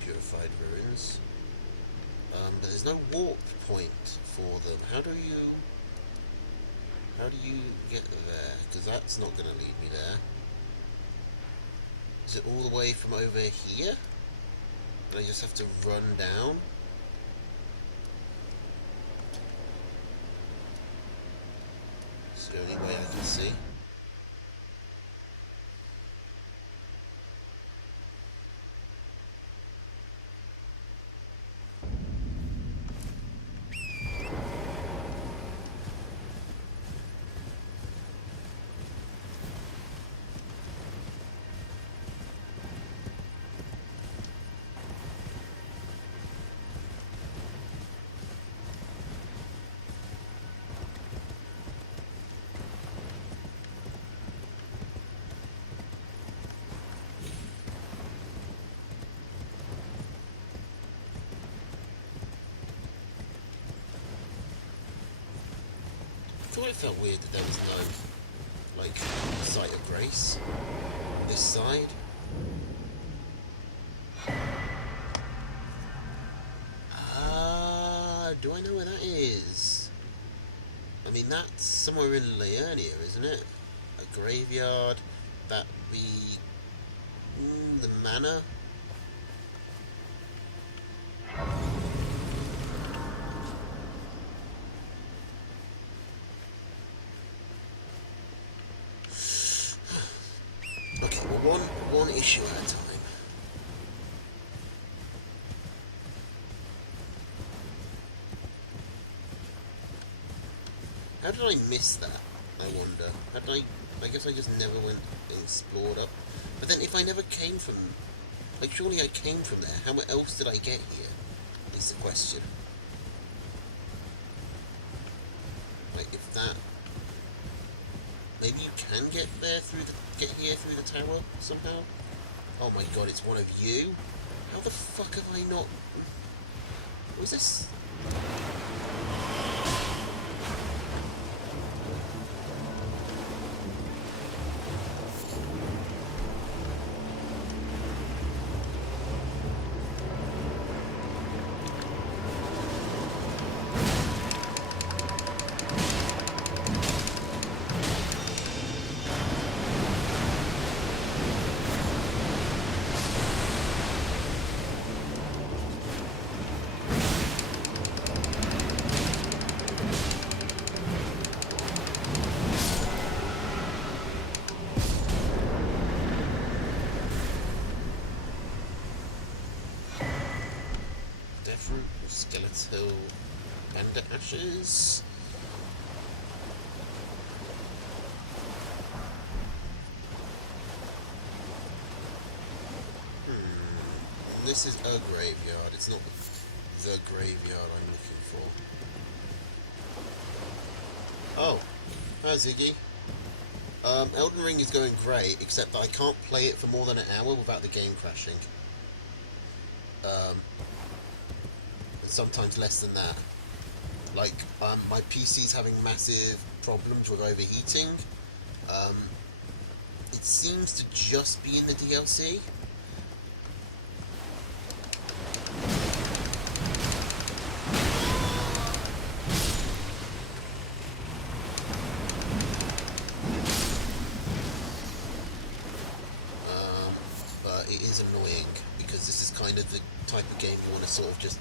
Purified Ruins. But there's no warp point for them. How do you get there? Because that's not going to lead me there. Is it all the way from over here? And I just have to run down? It's the only way I can see. I thought it felt weird that there was no, like, site of grace this side. Do I know where that is? I mean, that's somewhere in Liurnia, isn't it? A graveyard, that be the manor. Okay, well, one issue at a time. How did I miss that, I wonder? I guess I just never went and explored up. But then if I never came from, like, surely I came from there. How else did I get here? Is the question. Like, if that, maybe you can get there get here through the tower somehow? Oh my god, it's one of you? How the fuck have I not... Was this... Skeletal Panda Ashes. This is a graveyard, it's not the graveyard I'm looking for. Oh, hi Ziggy. Elden Ring is going great, except that I can't play it for more than an hour without the game crashing. Sometimes less than that. Like, my PC's having massive problems with overheating. It seems to just be in the DLC. But it is annoying, because this is kind of the type of game you want to sort of just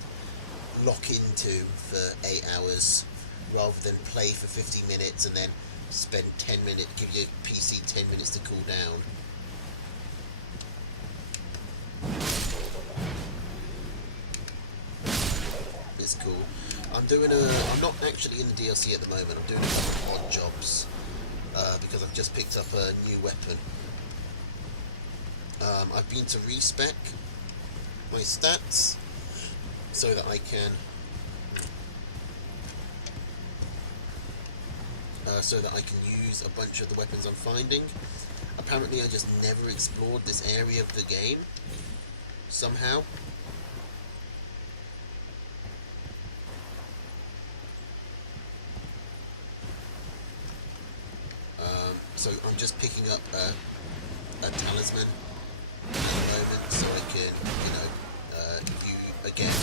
lock into for 8 hours rather than play for 50 minutes and then spend 10 minutes, give your PC 10 minutes to cool down. It's cool. I'm not actually in the DLC at the moment, I'm doing a couple of odd jobs because I've just picked up a new weapon. I've been to respec my stats so that I can use a bunch of the weapons I'm finding. Apparently I just never explored this area of the game somehow. So I'm just picking up a talisman at the moment so I can, again,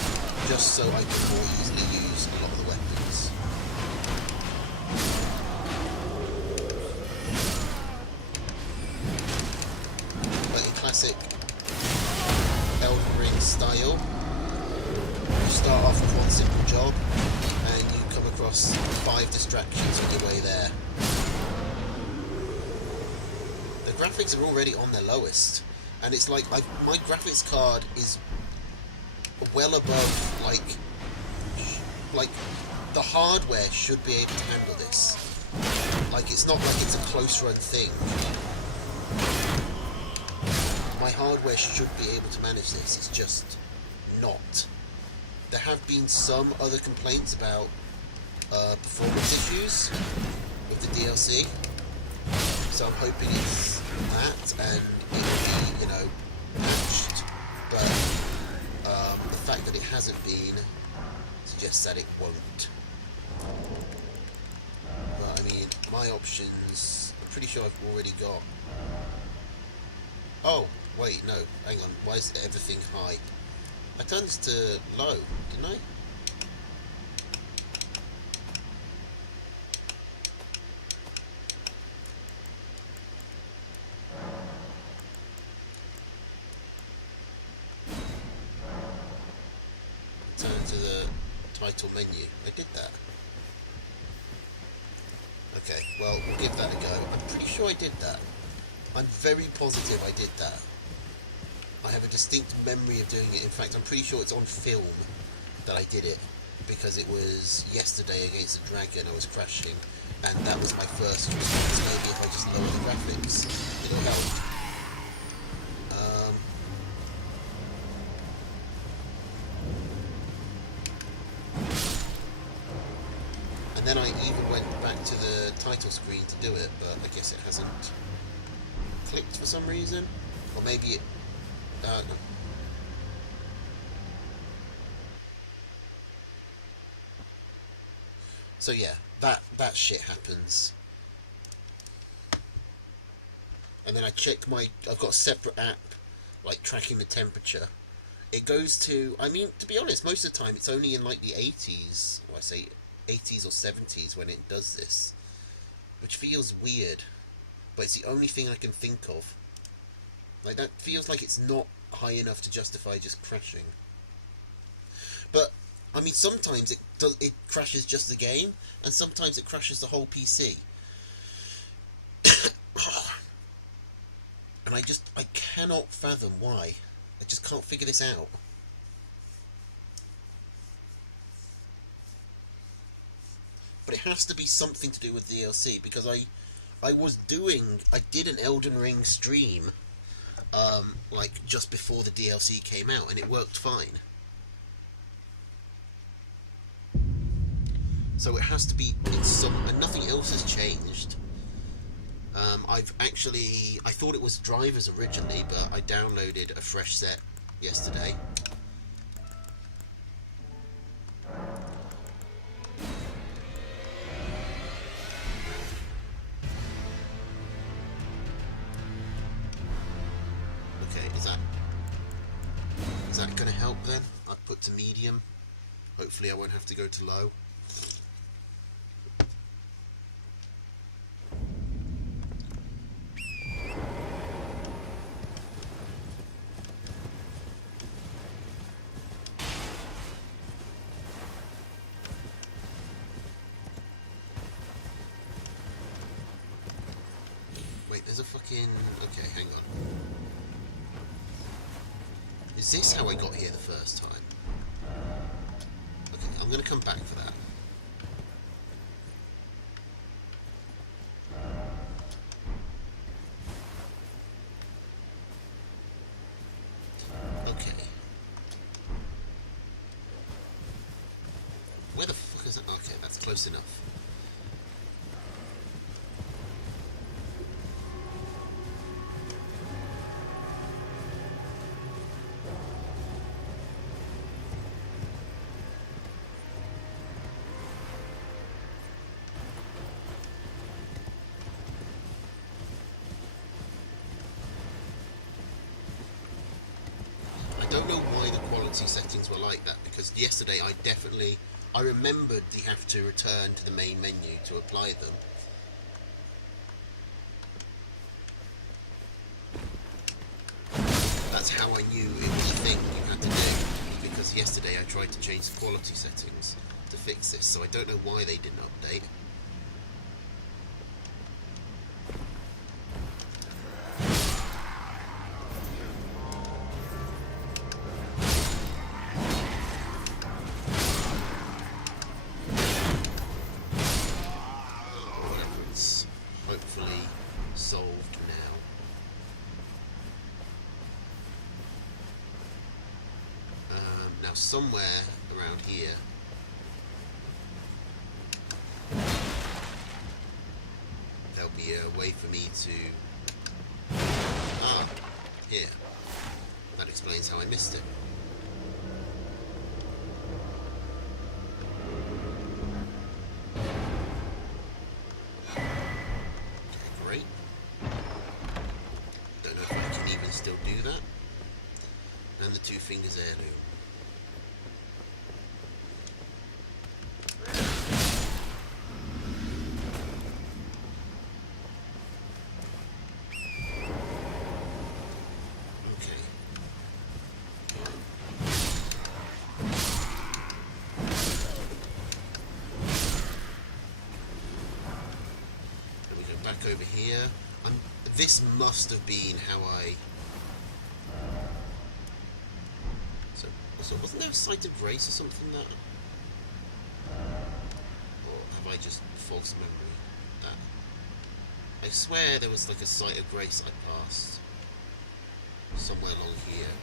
just so I can more easily use a lot of the weapons. But in classic Elden Ring style, you start off with one simple job and you come across 5 distractions on your way there. The graphics are already on their lowest, and it's like my graphics card is well above like the hardware should be able to handle this. Like, it's not like it's a close run thing. My hardware should be able to manage this. It's just not. There have been some other complaints about performance issues with the DLC, so I'm hoping it's that and it will be, patched. But the fact that it hasn't been suggests that it won't. But I mean, my options, I'm pretty sure I've already got. Oh, wait, no, hang on. Why is everything high? I turned this to low, didn't I? Turn to the title menu. I did that. Okay, well, we'll give that a go. I'm pretty sure I did that. I'm very positive I did that. I have a distinct memory of doing it. In fact, I'm pretty sure it's on film that I did it, because it was yesterday against the dragon I was crashing, and that was my first response. Maybe if I just lower the graphics, it'll help. And then I even went back to the title screen to do it, but I guess it hasn't clicked for some reason. Or maybe it... no. So yeah, that shit happens. And then I check I've got a separate app, like, tracking the temperature. It goes to... I mean, to be honest, most of the time it's only in, like, the 80s, or I say 80s or 70s when it does this, which feels weird, but it's the only thing I can think of. Like, that feels like it's not high enough to justify just crashing. But I mean, sometimes it crashes just the game, and sometimes it crashes the whole PC. And I cannot fathom why. I just can't figure this out. But it has to be something to do with DLC, because I did an Elden Ring stream, like, just before the DLC came out, and it worked fine. So it has to be in some... and nothing else has changed. I thought it was drivers originally, but I downloaded a fresh set yesterday. Okay, is that going to help then? I've put to medium. Hopefully I won't have to go to low. Wait, there's a fucking... okay, hang on. Is this how I got here the first time? Okay, I'm going to come back for that. Okay, that's close enough. I don't know why the quality settings were like that, because yesterday I remembered you have to return to the main menu to apply them. That's how I knew it was a thing you had to do, because yesterday I tried to change the quality settings to fix this, so I don't know why they didn't update. Whatever, it's hopefully solved now. Now somewhere around here there'll be a way for me to... Ah, here. That explains how I missed it. Okay, great. Don't know if I can even still do that. And the Two Fingers heirloom. Back over here. This must have been how I... So wasn't there a Site of Grace or something that... Or have I just false memory that? I swear there was like a Site of Grace I passed somewhere along here.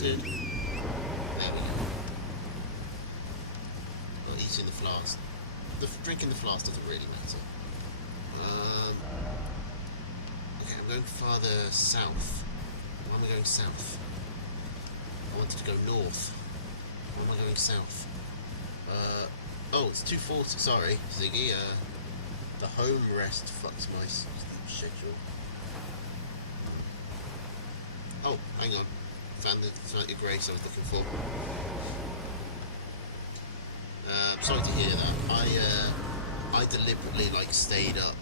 There we go. Well, eating the flask. Drinking the flask doesn't really matter. Okay, I'm going farther south. Why am I going south? I wanted to go north. Why am I going south? Oh, it's 2:40. Sorry, Ziggy. The home rest fucks my schedule. Oh, hang on. Found the Site of Grace I was looking for. I'm sorry to hear that. I deliberately stayed up.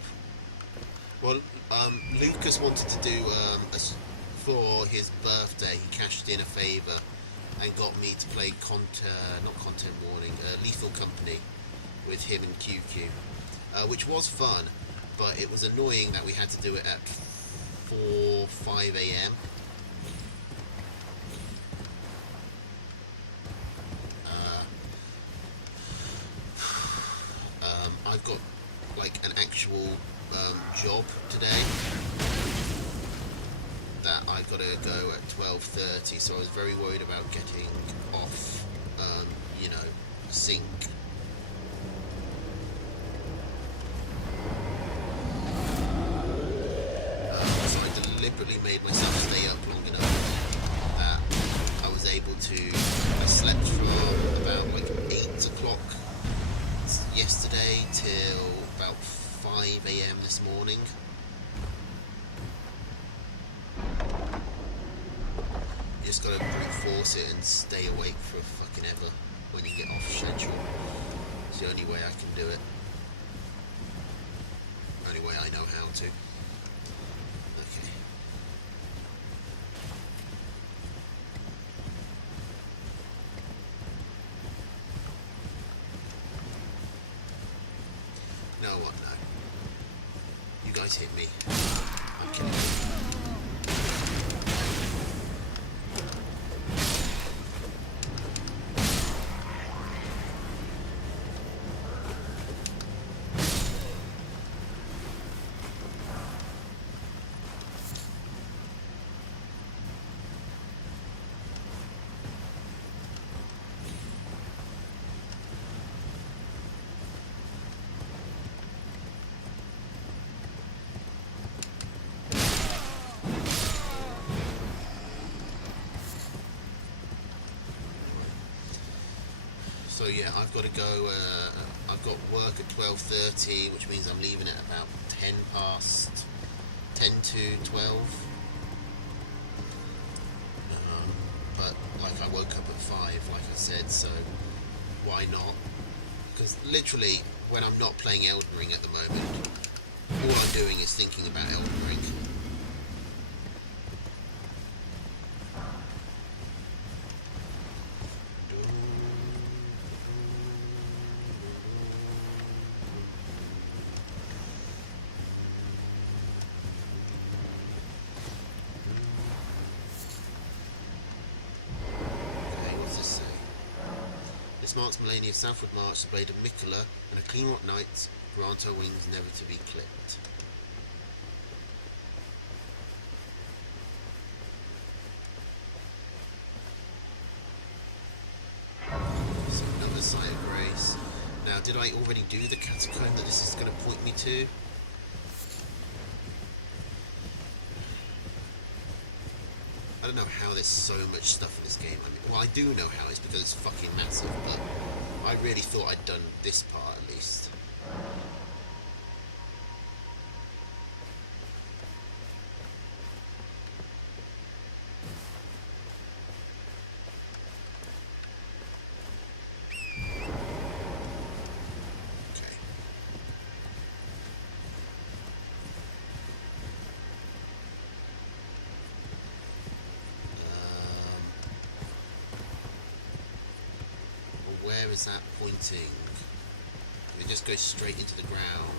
Well, Lucas wanted to do for his birthday. He cashed in a favour and got me to play Lethal Company with him and QQ, which was fun, but it was annoying that we had to do it at 5 a.m. I've got like an actual job today that I gotta go at 12:30, so I was very worried about getting off, you know, sync. So I deliberately made myself stay up long enough that I was able to. I slept from about like 8 o'clock yesterday till about 5 a.m. this morning. You just gotta brute force it and stay awake for fucking ever when you get off schedule. It's the only way I can do it. Only way I know how to. Okay. No, what? No. You guys hit me. I'm killing you. So yeah, I've got to go. I've got work at 12:30, which means I'm leaving at about 10 to 12. But like I woke up at 5, like I said, so why not? Because literally, when I'm not playing Elden Ring at the moment, all I'm doing is thinking about Elden Ring. Marks Melania's southward march, the blade of Miquella, and a clean rock knight grant her wings never to be clipped. So another Site of Grace. Now, did I already do the catacomb that this is going to point me to? I don't know how there's so much stuff in this game. I mean, well, I do know how, it's because it's fucking massive, but I really thought I'd done this part at least. Where is that pointing? It just goes straight into the ground.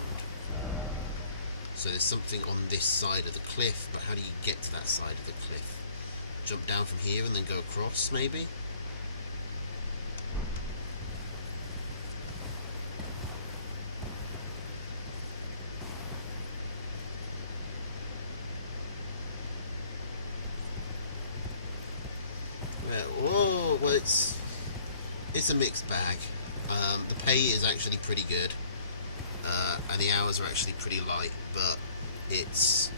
So there's something on this side of the cliff, but how do you get to that side of the cliff? Jump down from here and then go across, maybe? Oh, well, it's a mixed bag. The pay is actually pretty good, and the hours are actually pretty light, but it's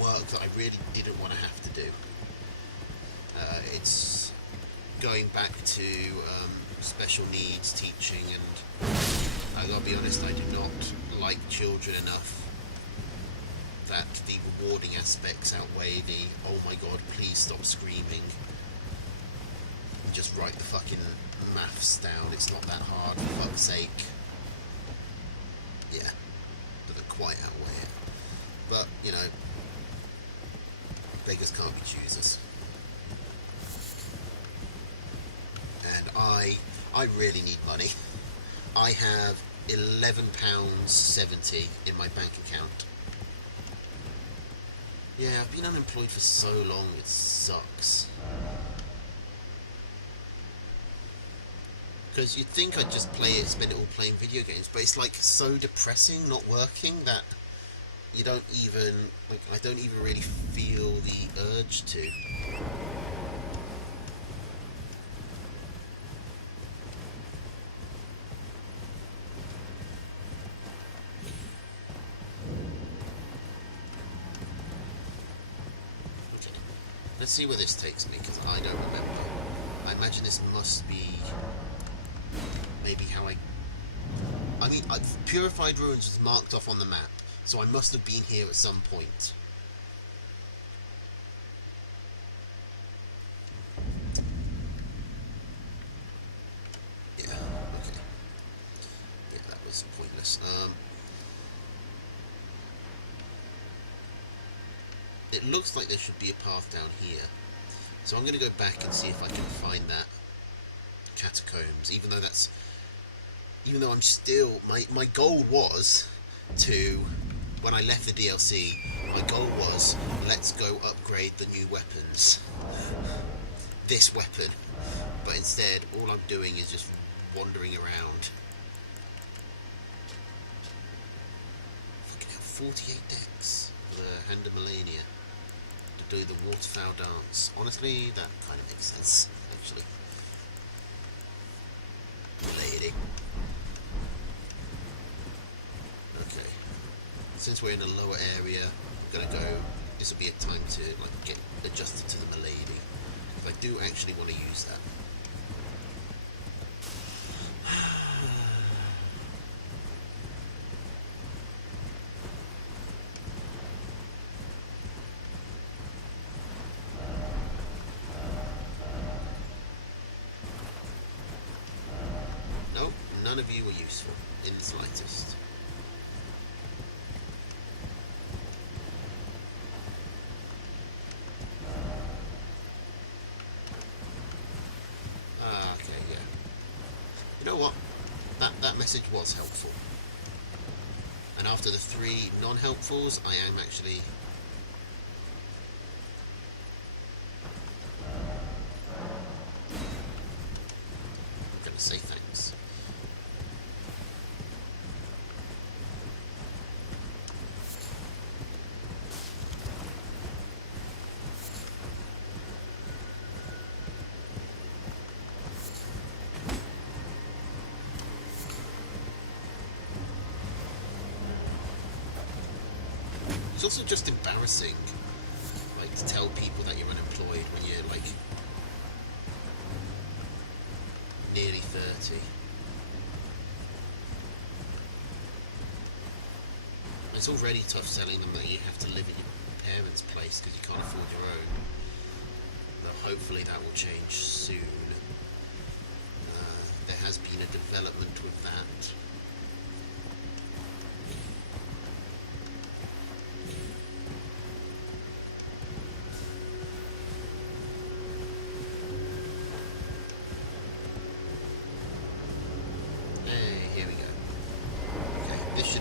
work that I really didn't want to have to do. It's going back to special needs teaching, and I gotta be honest, I do not like children enough that the rewarding aspects outweigh the oh my god, please stop screaming. Just write the fucking maths down, it's not that hard, for fuck's sake. Yeah, doesn't quite outweigh it. But, you know, beggars can't be choosers. And I really need money. I have £11.70 in my bank account. Yeah, I've been unemployed for so long, it sucks. Because you'd think I'd just spend it all playing video games, but it's like so depressing not working that you don't even, like, I don't even really feel the urge to. Okay, let's see where this takes me, because I don't remember. I imagine this must be maybe how I mean, Purified Ruins was marked off on the map, so I must have been here at some point. Yeah, okay. Yeah, that was pointless. It looks like there should be a path down here. So I'm going to go back and see if I can find that catacombs, even though I'm still, my goal was to, when I left the DLC, my goal was, let's go upgrade the new weapons. This weapon. But instead, all I'm doing is just wandering around. Fucking hell, 48 decks for the Hand of Melania to do the waterfowl dance. Honestly, that kind of makes sense, actually. Lady. Okay. Since we're in a lower area, I'm gonna go. This will be a time to like get adjusted to the Milady. If I do actually want to use that. Nope, none of you were useful in the slightest. Okay, yeah. You know what? That message was helpful. And after the 3 non-helpfuls, I am actually... I'm gonna say thanks. It's also just embarrassing, like, to tell people that you're unemployed when you're, like, nearly 30. It's already tough telling them that you have to live at your parents' place because you can't afford your own. But hopefully that will change soon. There has been a development with that.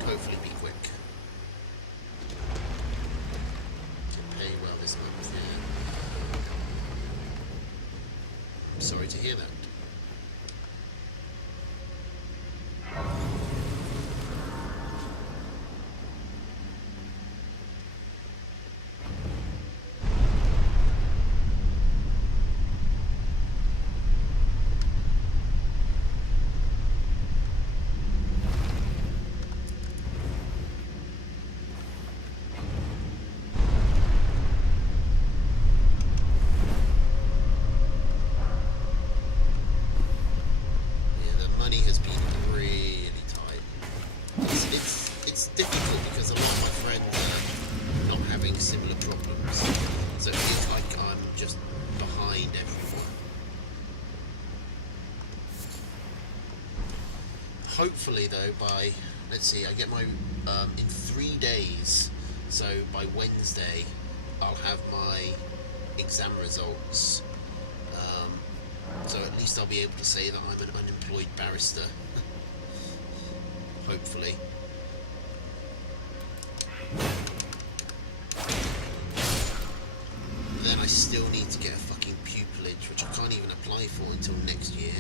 Hopefully be quick. Can pay well this month, yeah. I'm sorry to hear that. It's difficult because a lot of my friends are not having similar problems, so it feels like I'm just behind everyone. Hopefully though, let's see, I get my, in 3 days, so by Wednesday, I'll have my exam results, so at least I'll be able to say that I'm an unemployed barrister. Hopefully. Then I still need to get a fucking pupillage, which I can't even apply for until next year.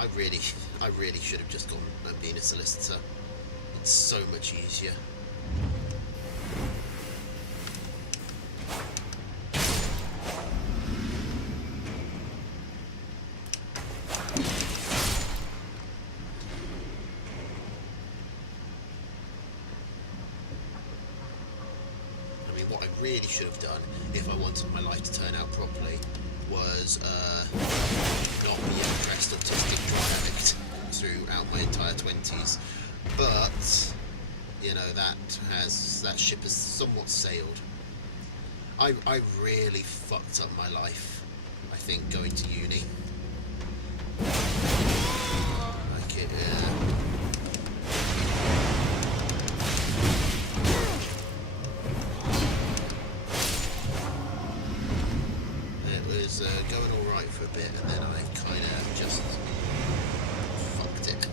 I really should have just gone and been a solicitor. It's so much easier. I mean, what I really should have done, if I wanted my life to turn out properly, was not be a depressed autistic drug addict throughout my entire 20s. But, you know, that ship has somewhat sailed. I really fucked up my life, I think, going to uni. Like it, it was going alright for a bit, and then I kind of just fucked it.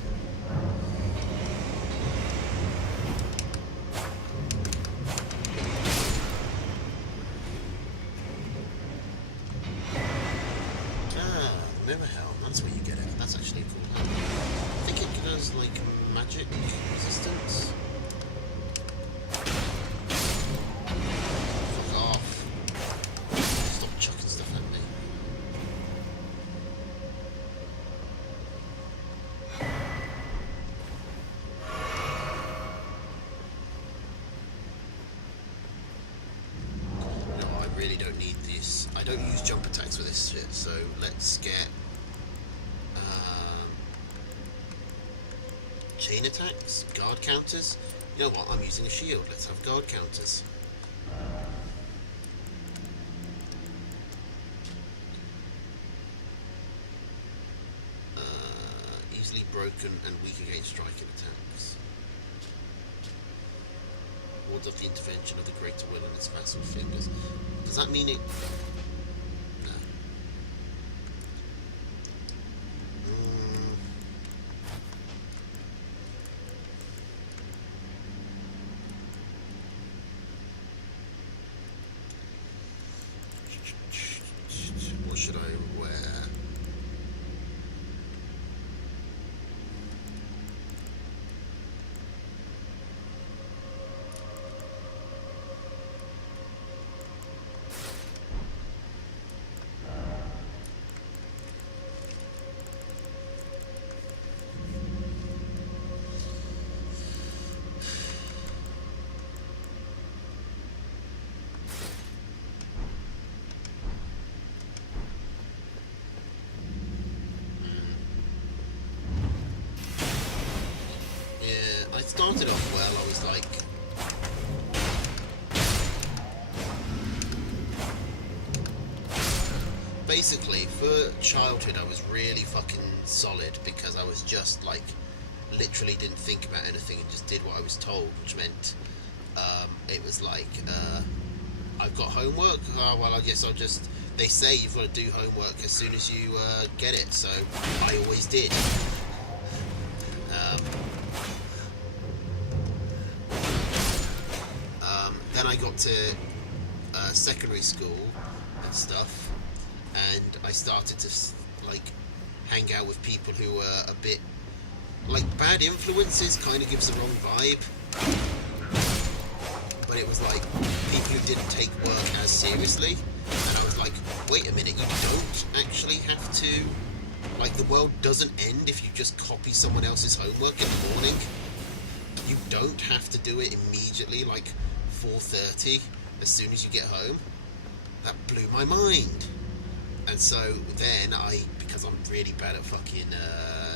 Mirror Helm, that's where you get it. That's actually a cool helm. I think it does, like, magic resistance. Fuck off. Stop chucking stuff at me. No, I really don't need this. I don't use jump attacks with this shit, so let's get chain attacks, guard counters. You know what, I'm using a shield, let's have guard counters. Easily broken and weak against striking attacks. Wards off the intervention of the greater will and its vassal fingers. Does that mean it... No. What should I wear? I started off well, I was like... Basically, for childhood I was really fucking solid because I was just like, literally didn't think about anything and just did what I was told, which meant it was like, I've got homework, well I guess I'll just... They say you've got to do homework as soon as you get it, so I always did. Then I got to secondary school and stuff, and I started to like hang out with people who were a bit like bad influences. Kind of gives the wrong vibe, but it was like people who didn't take work as seriously, and I was like, wait a minute, you don't actually have to, like, the world doesn't end if you just copy someone else's homework in the morning. You don't have to do it immediately, like 4:30 as soon as you get home. That blew my mind. And so then because I'm really bad at fucking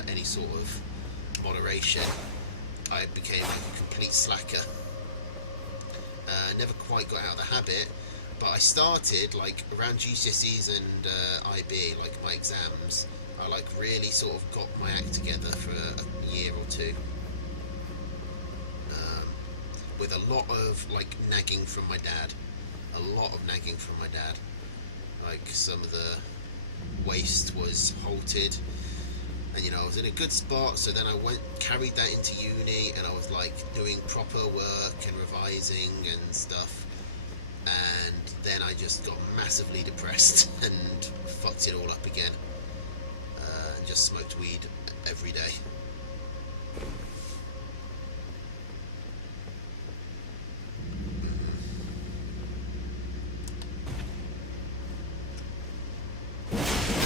any sort of moderation, I became like a complete slacker. Never quite got out of the habit, but I started like around GCSEs and IB, like my exams, I like really sort of got my act together for a year or two. With a lot of like nagging from my dad. Like some of the waste was halted, and you know I was in a good spot. So then I carried that into uni, and I was like doing proper work and revising and stuff. And then I just got massively depressed and fucked it all up again. And just smoked weed every day.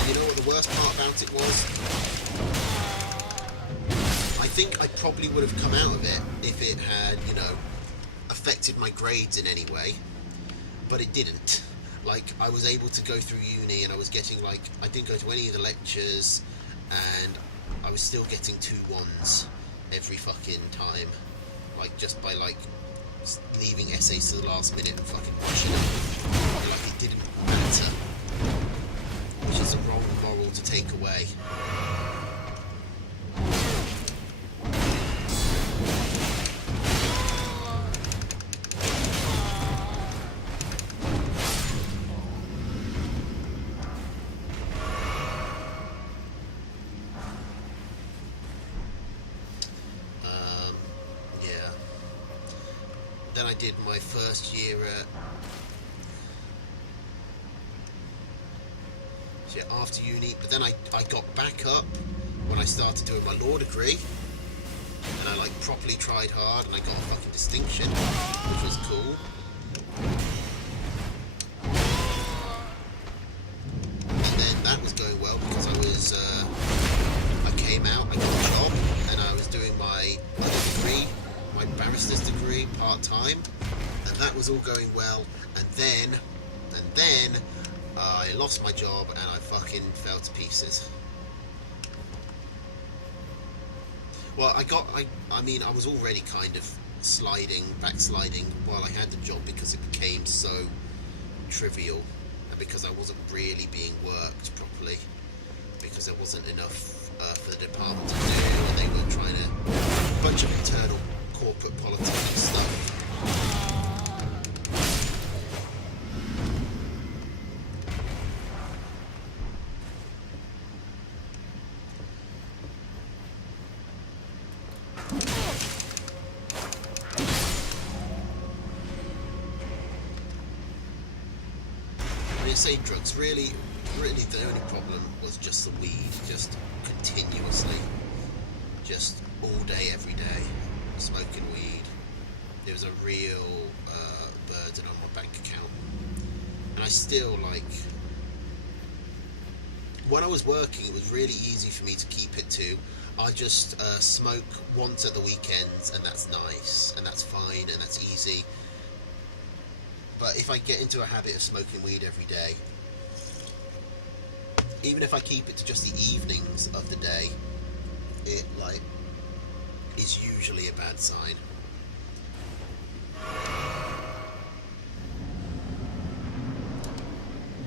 You know what the worst part about it was? I think I probably would have come out of it if it had, you know, affected my grades in any way, but it didn't. Like, I was able to go through uni, and I was getting, like, I didn't go to any of the lectures, and I was still getting 2 1s every fucking time, like, just by, like, leaving essays to the last minute and fucking rushing them. Like, it didn't matter, which is a wrong moral to take away. Then I did my first year at... So yeah, after uni, but then I got back up when I started doing my law degree, and I like properly tried hard, and I got a fucking distinction, which was cool. And then that was going well because I came out, I got a job, and I was doing my other degree, my barrister's degree, part-time, and that was all going well, and then I lost my job and I fucking fell to pieces. Well, I mean, I was already kind of backsliding while I had the job because it became so trivial, and because I wasn't really being worked properly, because there wasn't enough for the department to do, and they were trying to, a bunch of internal corporate politics and stuff. When I say drugs, really the only problem was just the weed, just continuously, just all day, every day, smoking weed. It was a real burden on my bank account, and I still, like, when I was working, it was really easy for me to keep it to. I just smoke once at the weekends, and that's nice, and that's fine, and that's easy. But if I get into a habit of smoking weed every day, even if I keep it to just the evenings of the day, it, like, is usually a bad sign.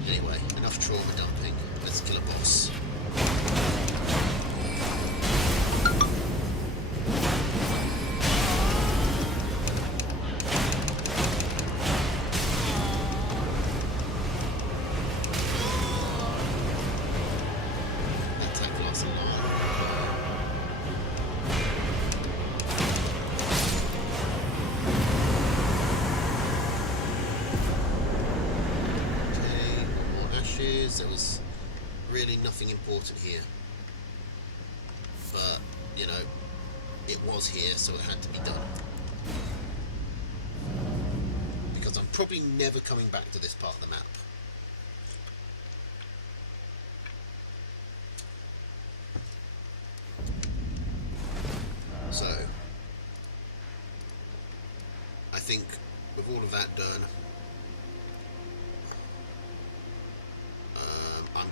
Anyway, enough trauma dumping. Let's kill a boss. There was really nothing important here, but, you know, it was here, so it had to be done, because I'm probably never coming back to this part of the map. So I think with all of that done, I'm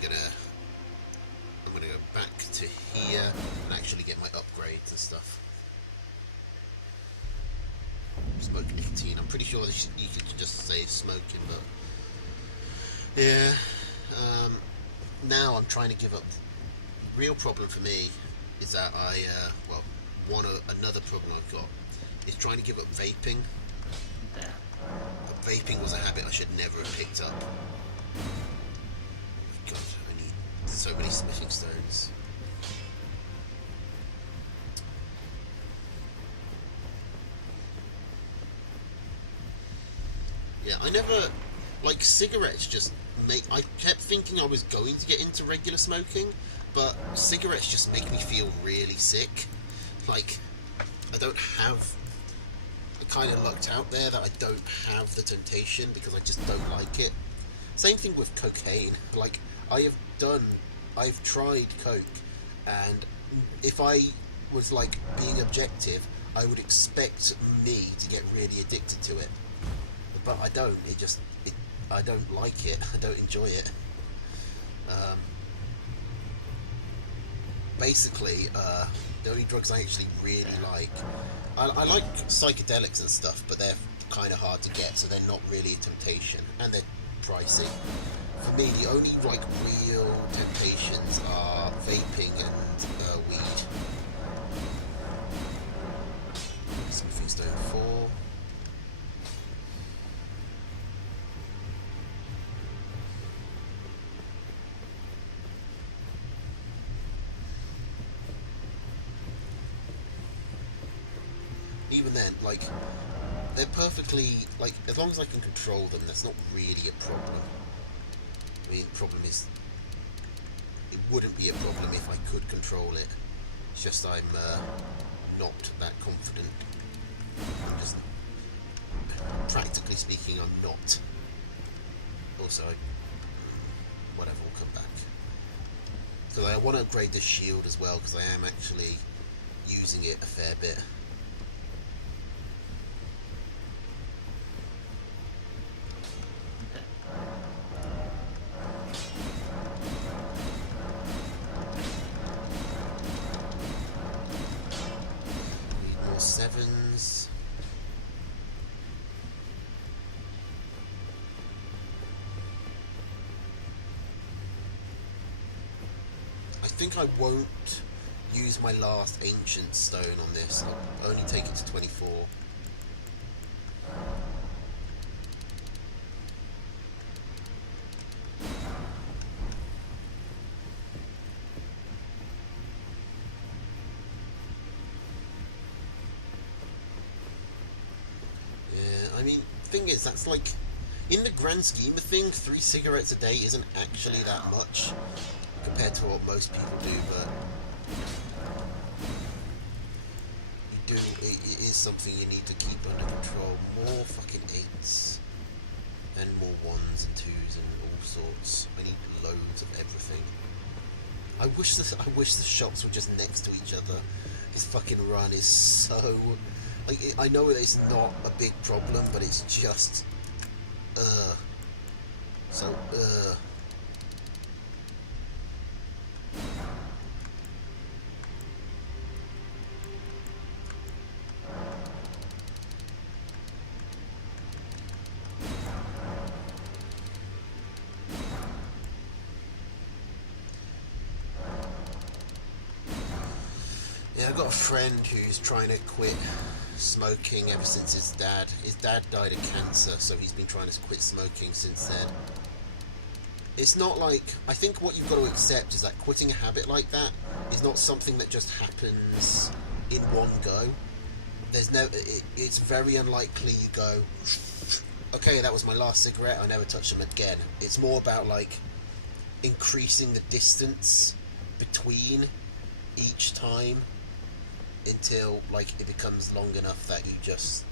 gonna go back to here and actually get my upgrades and stuff. Smoke nicotine. I'm pretty sure you could just say smoking, but yeah. Now I'm trying to give up. Real problem for me is that another problem I've got is trying to give up vaping. But vaping was a habit I should never have picked up. God, I need so many smithing stones. Yeah, I never, like, cigarettes just make, I kept thinking I was going to get into regular smoking, but cigarettes just make me feel really sick. Like, I don't have... I kind of lucked out there that I don't have the temptation because I just don't like it. Same thing with cocaine. Like, I've tried coke, and if I was, like, being objective, I would expect me to get really addicted to it. But I don't. I don't like it. I don't enjoy it. Basically, the only drugs I actually really like... I like psychedelics and stuff, but they're kind of hard to get, so they're not really a temptation, and they're pricey. For me, the only, like, real temptations are vaping and weed. Smithing Stone 4. Even then, like, they're perfectly, like, as long as I can control them, that's not really a problem. I mean, the problem is, it wouldn't be a problem if I could control it. It's just I'm not that confident. I'm just, practically speaking, I'm not. Also, whatever, we'll come back. So I want to upgrade the shield as well, because I am actually using it a fair bit. Sevens. I think I won't use my last ancient stone on this. I'll only take it to 24. I mean, the thing is, that's like, in the grand scheme of things, 3 cigarettes a day isn't actually that much compared to what most people do, but it is something you need to keep under control. More fucking 8s and more 1s and 2s and all sorts. I need loads of everything. I wish the shops were just next to each other. This fucking run is so... Like, I know it's not a big problem, but it's just... So, yeah, I've got a friend who's trying to quit smoking ever since his dad died of cancer, so he's been trying to quit smoking since then. It's not like, I think what you've got to accept is that quitting a habit like that is not something that just happens in one go. It's very unlikely you go, okay, that was my last cigarette, I never touch them again. It's more about, like, increasing the distance between each time until, like, it becomes long enough that you just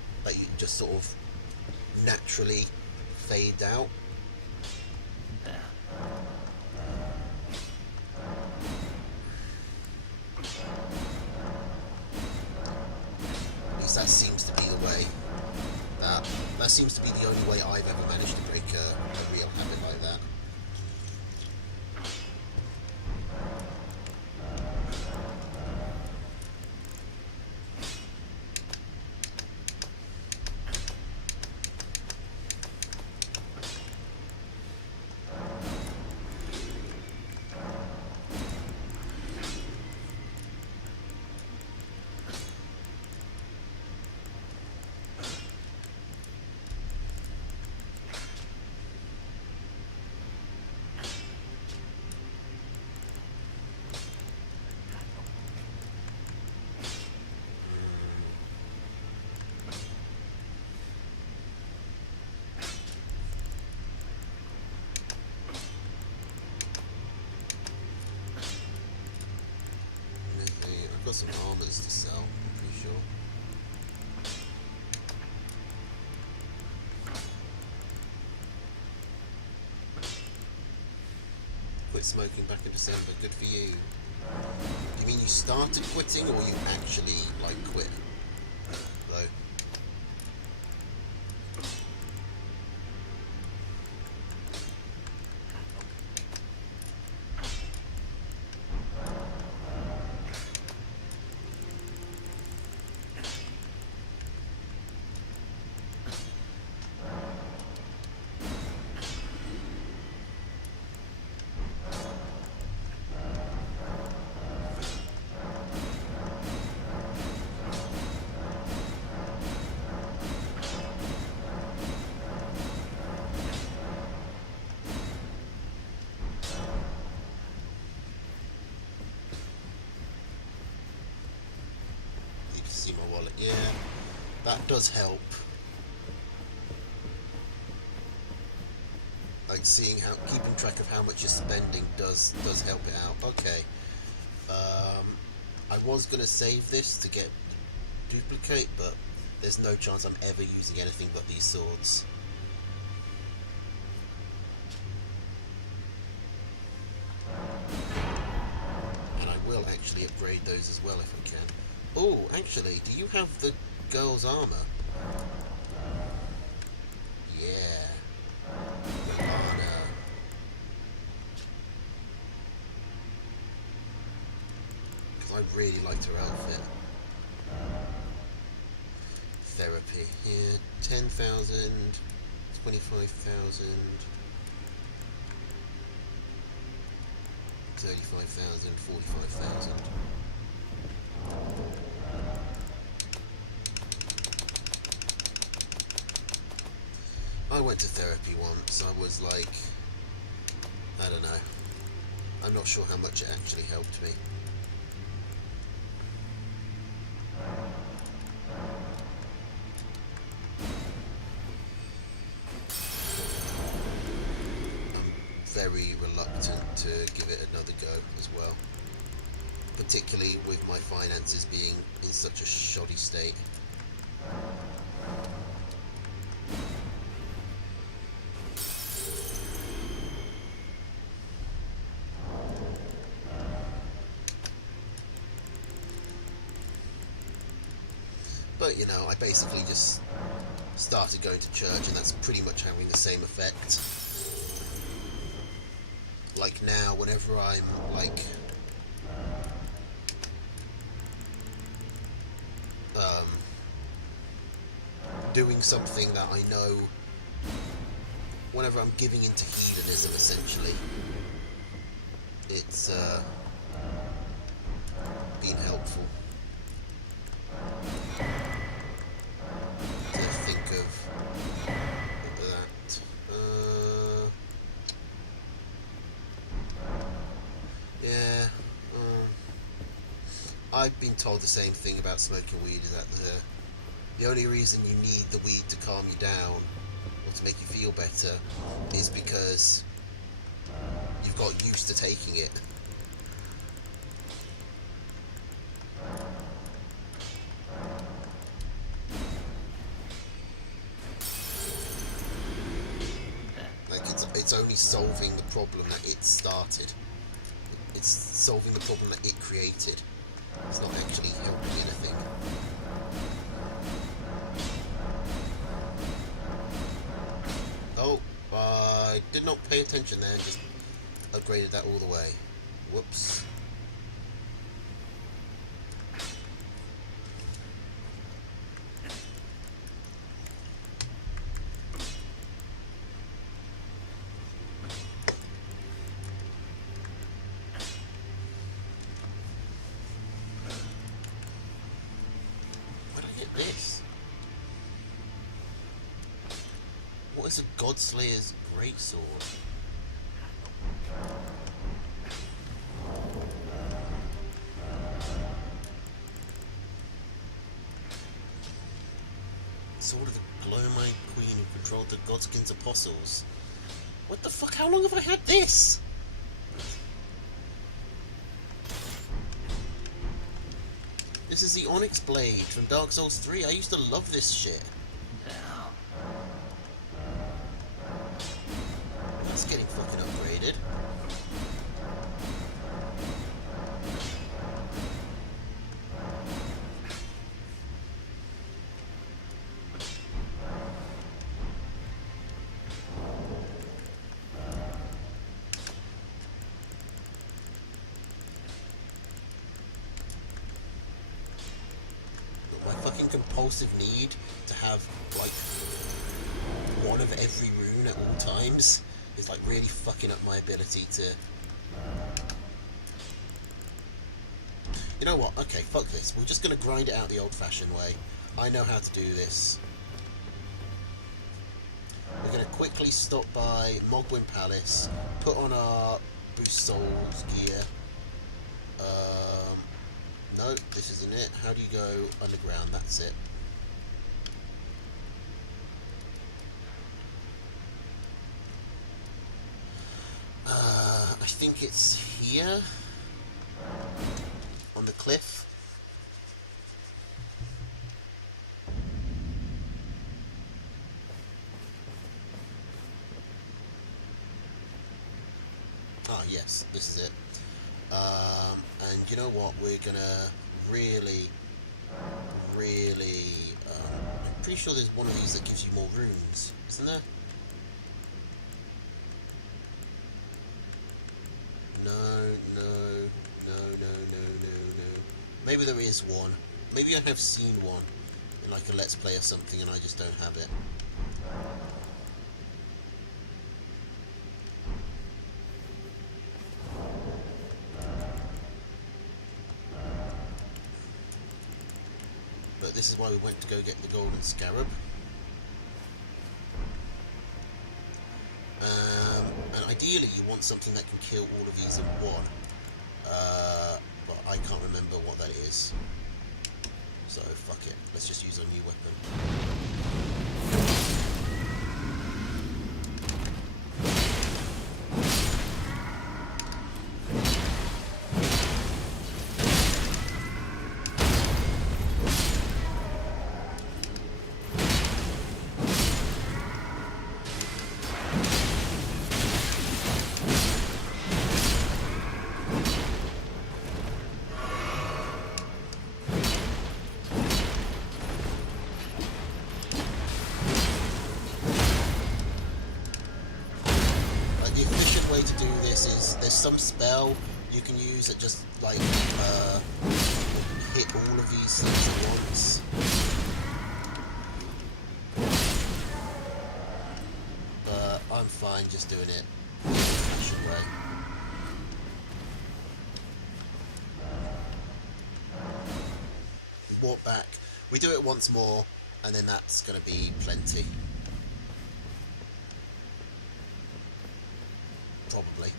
sort of naturally fade out. At least that seems to be the way. That seems to be the only way I've ever managed to break a real habit like that. some armors to sell, I'm pretty sure. Quit smoking back in December, good for you. Do you mean you started quitting, or you actually, like, quit? Though. See my wallet, yeah, that does help. Like seeing how, keeping track of how much you're spending does help it out. Okay, I was gonna save this to get duplicate, but there's no chance I'm ever using anything but these swords. And I will actually upgrade those as well if I can. Oh, actually, do you have the girl's armor? Yeah. Lana. Because I really liked her outfit. Therapy. Here, 10,000, 25,000, 35,000, 45,000. I went to therapy once. I was like, I don't know. I'm not sure how much it actually helped me. I'm very reluctant to give it another go as well. Particularly with my finances being in such a shoddy state. But, you know, I basically just started going to church, and that's pretty much having the same effect. Like now, whenever I'm, like, doing something that I know, whenever I'm giving into hedonism, essentially, it's been helpful. To think of that. Yeah. I've been told the same thing about smoking weed, is that the only reason you need the weed to calm you down or to make you feel better is because you've got used to taking it. Like it's only solving the problem that it started. It's solving the problem that it created. It's not actually helping anything. Oh, I did not pay attention there, just upgraded that all the way. Whoops. This? What is a Godslayer's greatsword? Sword of the Glowmine Queen who controlled the Godskin's apostles. What the fuck? How long have I had this? This is the Onyx Blade from Dark Souls 3. I used to love this shit. It's getting fucking upgraded. My fucking compulsive need to have, like, one of every rune at all times is, like, really fucking up my ability to... You know what? Okay, fuck this. We're just gonna grind it out the old-fashioned way. I know how to do this. We're gonna quickly stop by Mogwin Palace, put on our Boost Souls gear. No, this isn't it. How do you go underground? That's it. I think it's here on the cliff. Ah, yes, this is it. And you know what? We're gonna really, I'm pretty sure there's one of these that gives you more runes, isn't there? No. Maybe there is one. Maybe I have seen one in like a Let's Play or something and I just don't have it. But this is why we went to go get the golden scarab. And ideally you want something that can kill all of these in one. But I can't remember what that is. So fuck it, let's just use our new weapon. To do this is there's some spell you can use that just like hit all of these things at once. But I'm fine just doing it the old-fashioned way. We walk back, we do it once more, and then that's gonna be plenty. Probably.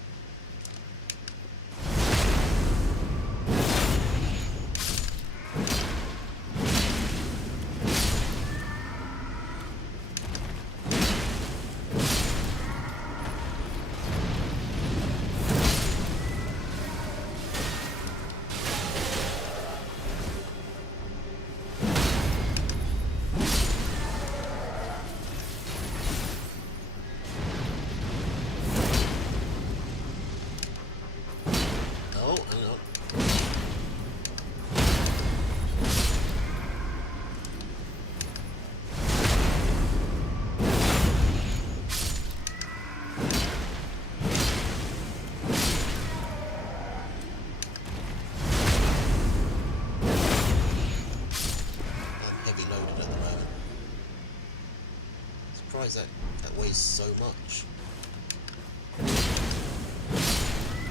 That weighs so much.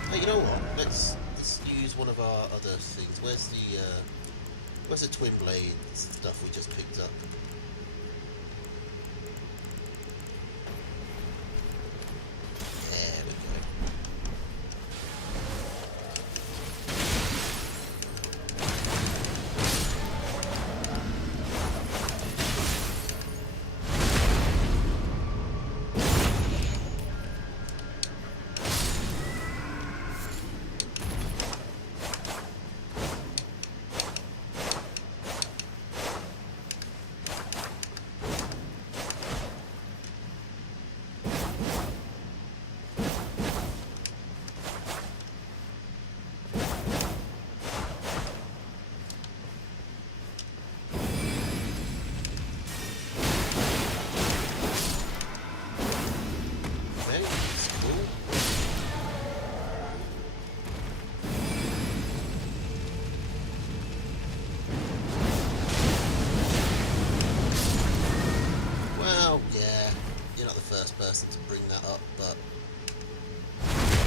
Hey, you know what? Let's use one of our other things. Where's the twin blade stuff we just picked up? There we go.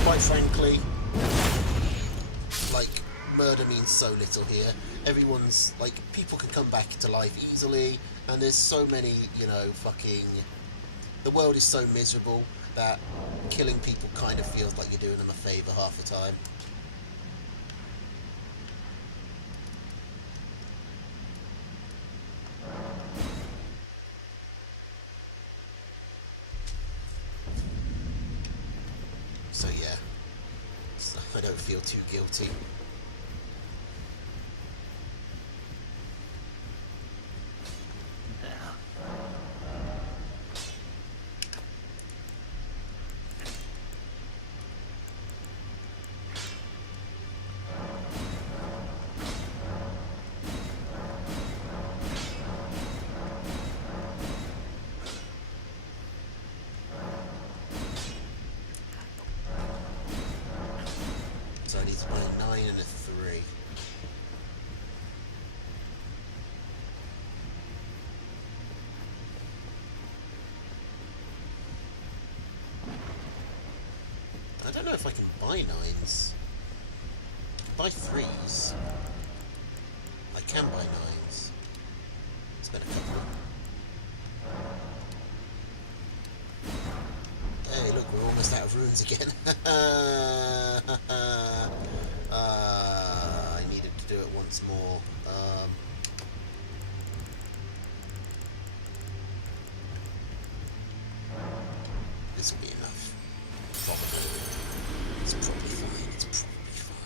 quite frankly, like, murder means so little here. Everyone's, like, people can come back to life easily, and there's so many, you know, fucking... The world is so miserable that killing people kind of feels like you're doing them a favour half the time. So yeah, so I don't feel too guilty. So I need to buy a 9 and a 3. I don't know if I can buy 9s. Buy 3s. I can buy 9s. Spend a couple. Hey, look, we're almost out of runes again. I needed to do it once more. This will be enough. Probably. It's probably fine. It's probably fine.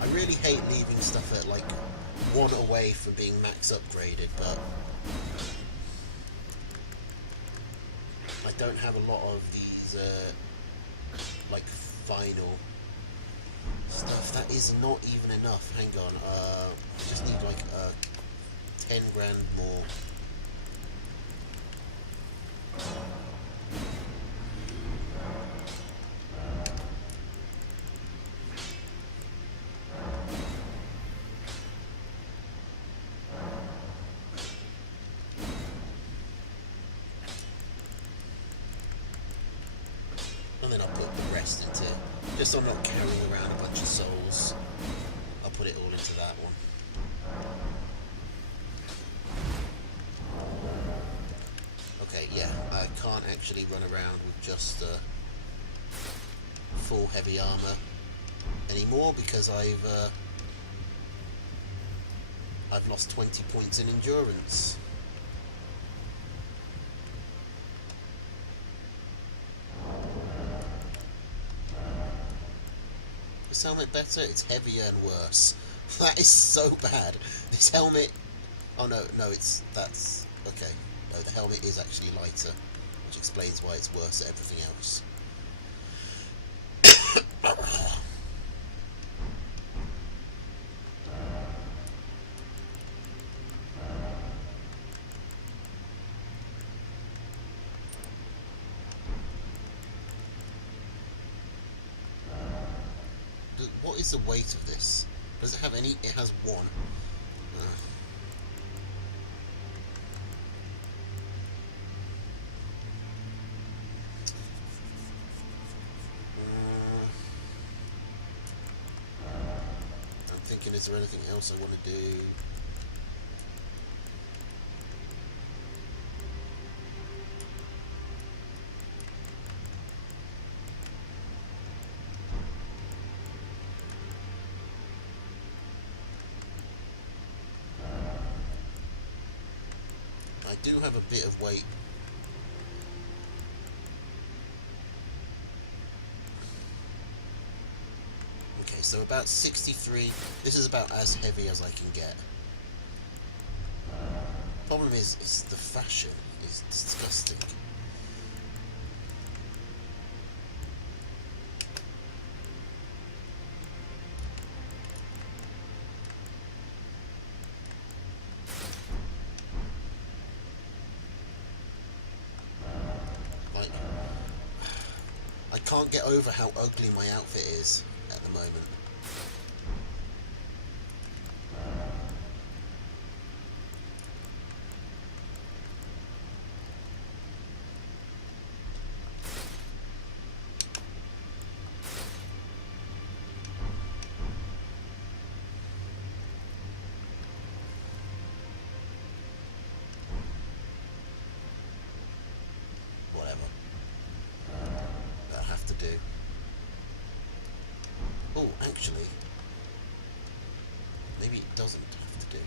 I really hate leaving stuff at like 1 away from being max upgraded, but I don't have a lot of these like final stuff. That is not even enough. Hang on, I just need like 10 grand more. And then I'll put the rest into, just so I'm not carrying around a bunch of souls, I'll put it all into that one. Okay, yeah, I can't actually run around with just full heavy armor anymore because I've lost 20 points in endurance. This helmet better? It's heavier and worse. That is so bad. This helmet... Oh no, that's... Okay. No, the helmet is actually lighter, which explains why it's worse at everything else. What is the weight of this? Does it have any? It has 1. I'm thinking, is there anything else I want to do? I do have a bit of weight. Okay, so about 63. This is about as heavy as I can get. Problem is the fashion is disgusting. I can't get over how ugly my outfit is. do. Oh, actually, maybe it doesn't have to do.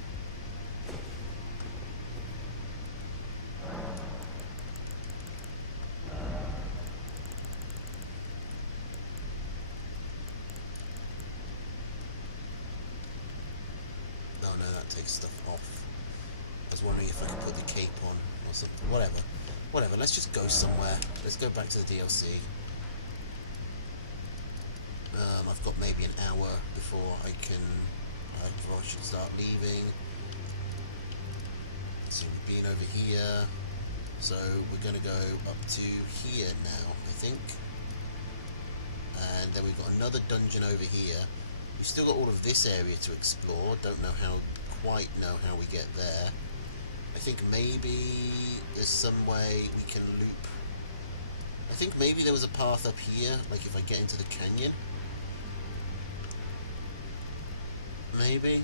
No, no, that takes stuff off. I was wondering if I could put the cape on or something. Whatever. Whatever, let's just go somewhere. Let's go back to the DLC. I've got maybe an hour before I can... before I should start leaving. So we've been over here. So we're going to go up to here now, I think. And then we've got another dungeon over here. We've still got all of this area to explore. Don't know quite know how we get there. I think maybe there's some way we can loop. I think maybe there was a path up here, like if I get into the canyon. Maybe.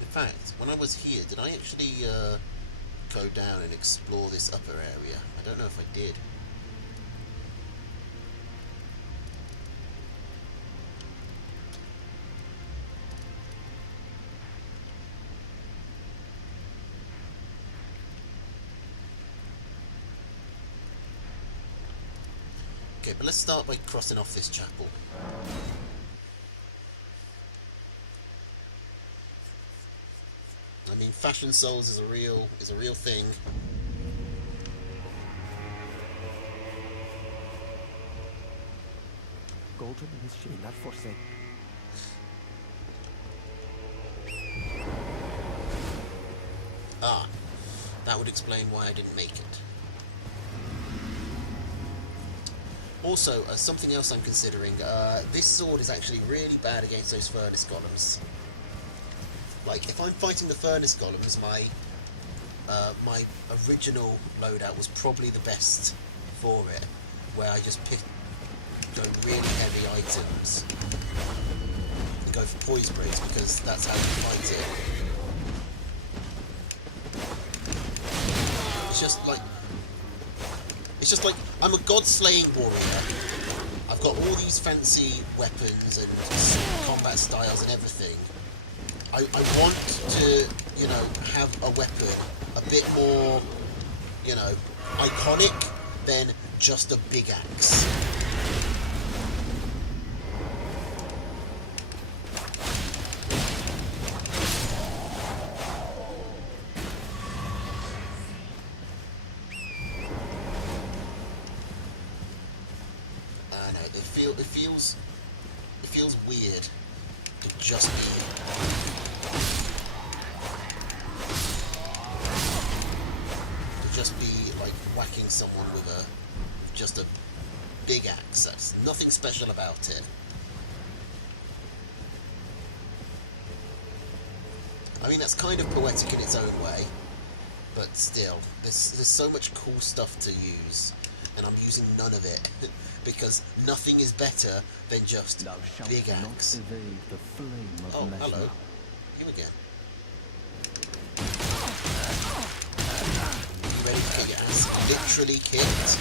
In fact, when I was here, did I actually go down and explore this upper area? I don't know if I did. Okay, but let's start by crossing off this chapel. I mean, Fashion Souls is a real thing. Goldrum and his ship not forsake. Ah, that would explain why I didn't make it. Also, something else I'm considering, this sword is actually really bad against those furnace golems. Like, if I'm fighting the furnace golems, my original loadout was probably the best for it, where I just go really heavy items and go for poise sprays, because that's how you fight it. It's just like I'm a god-slaying warrior. I've got all these fancy weapons and combat styles and everything. I want to, you know, have a weapon a bit more, you know, iconic than just a big axe. I know, it feels weird to just be like whacking someone with just a big axe. That's nothing special about it. I mean, that's kind of poetic in its own way, but still, there's so much cool stuff to use, and I'm using none of it because nothing is better than just big axe. Oh, hello. You again. Ready to get your ass literally kicked?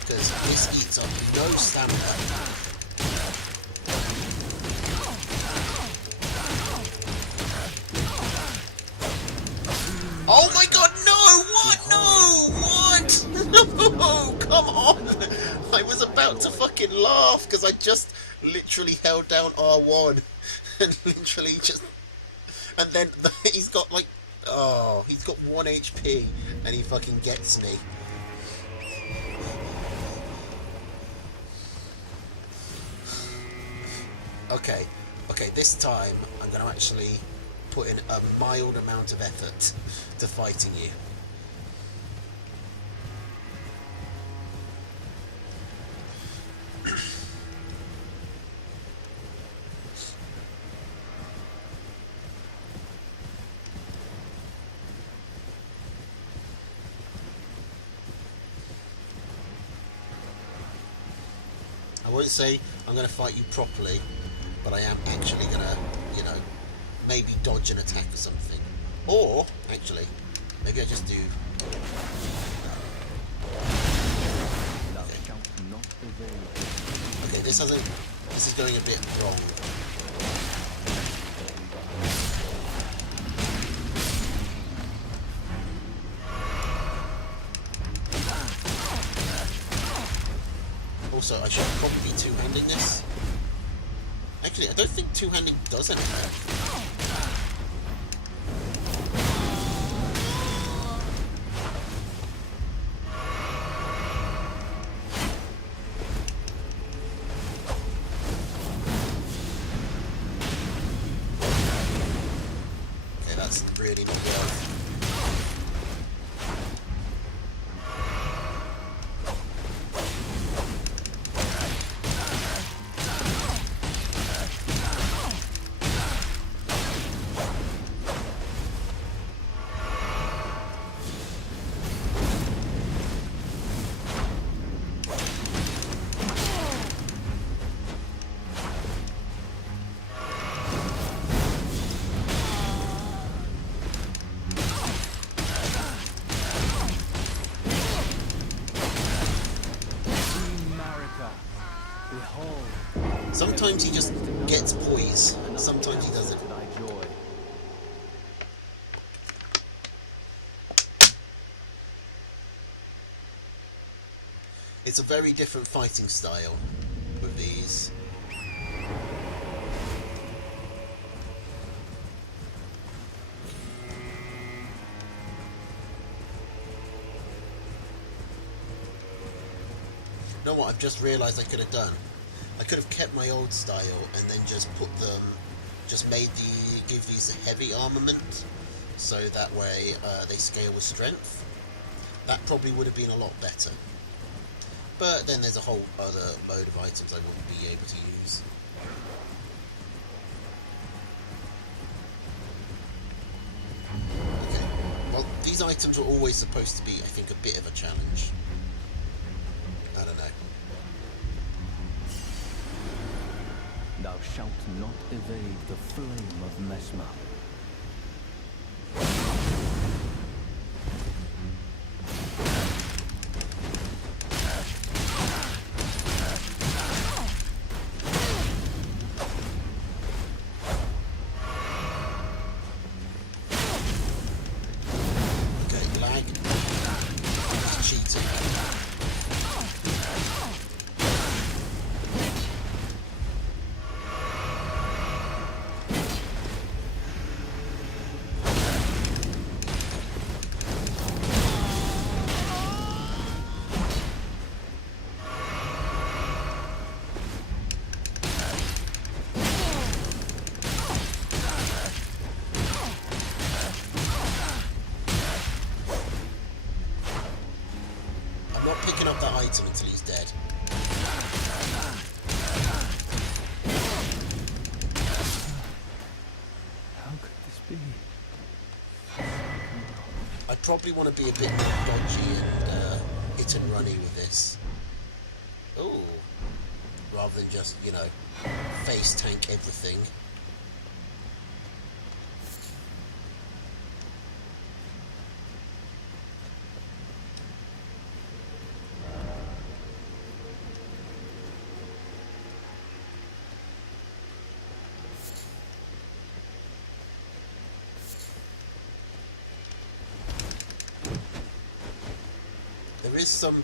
Because this eats up no stamina. Oh my god, no! What? No! What? No! Come on! I was about to fucking laugh because I just literally held down R1 and literally just... And then he's got like... Oh, he's got 1 HP and he fucking gets me. Okay, this time I'm going to actually put in a mild amount of effort to fighting you. I won't say I'm going to fight you properly, but I am actually going to, you know, maybe dodge an attack or something. Or, actually, maybe I just do... Okay, this is going a bit wrong. Also, I should probably be two-handing this. Actually, I don't think two-handing does anything. Okay, that's really not worth. Sometimes he just gets poise, sometimes he doesn't. It's a very different fighting style with these. You know what I've just realised I could have done? I could have kept my old style and then just put them, give these a heavy armament, so that way they scale with strength. That probably would have been a lot better. But then there's a whole other load of items I wouldn't be able to use. Okay, well these items were always supposed to be, I think, a bit of a challenge. I don't know. Thou shalt not evade the flame of Messmer. Okay, lag. It's cheating. I'm not picking up that item until he's dead. How could this be? I probably want to be a bit more dodgy and hit and runny with this. Ooh. Rather than just, you know, face tank everything. There is some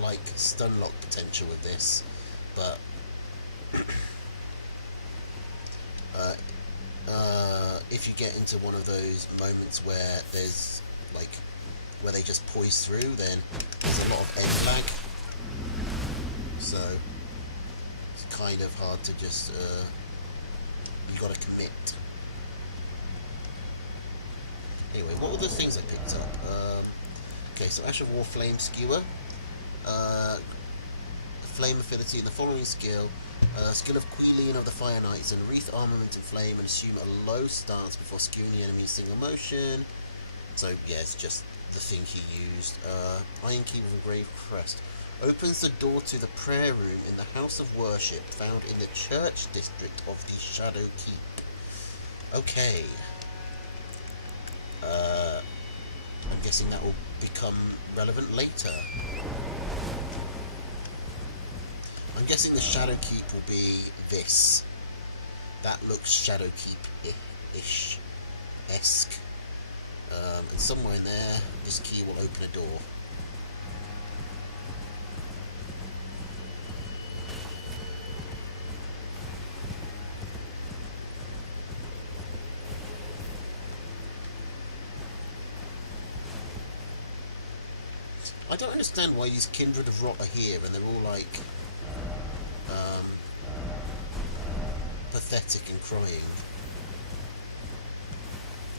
like stun lock potential with this, but if you get into one of those moments where there's like where they just poise through, then there's a lot of edge lag, so it's kind of hard to just you gotta commit. Anyway, what were the things I picked up? Okay, so Ash of War Flame Skewer, Flame Affinity, and the following skill, skill of Quillian of the Fire Knights, and wreath armament of flame and assume a low stance before skewing the enemy in single motion. So yeah, it's just the thing he used. Iron Key with Engraved Crest. Opens the door to the prayer room in the house of worship found in the church district of the Shadow Keep. Okay. I'm guessing that will become relevant later. I'm guessing the Shadow Keep will be this. That looks Shadow Keep-ish. Esque. And somewhere in there, this key will open a door. I don't understand why these Kindred of Rot are here and they're all like pathetic and crying.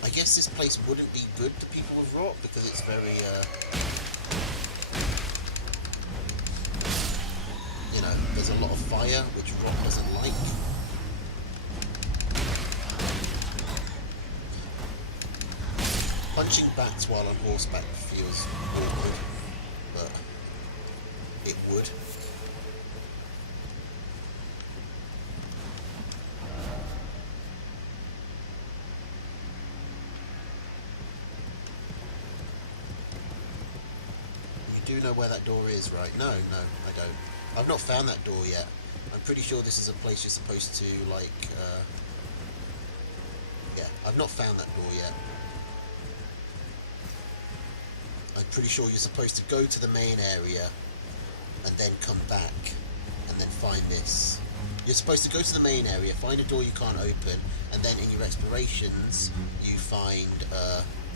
I guess this place wouldn't be good to people of Rot because it's very you know, there's a lot of fire which Rot doesn't like. Punching bats while on horseback feels awkward, but it would. You do know where that door is, right? No, I don't. I've not found that door yet. I'm pretty sure this is a place you're supposed to, like, yeah, I've not found that door yet. I'm pretty sure you're supposed to go to the main area and then come back and then find this. You're supposed to go to the main area, find a door you can't open, and then in your explorations you find,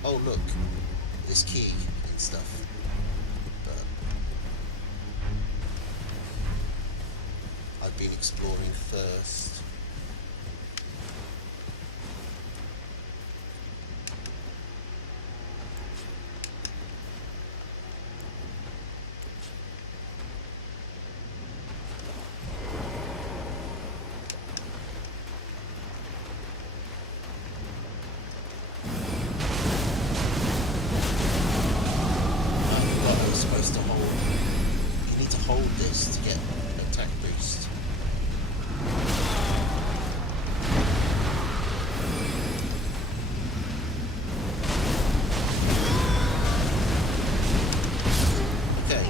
oh look, this key and stuff. But I've been exploring first. This to get an attack boost. Okay.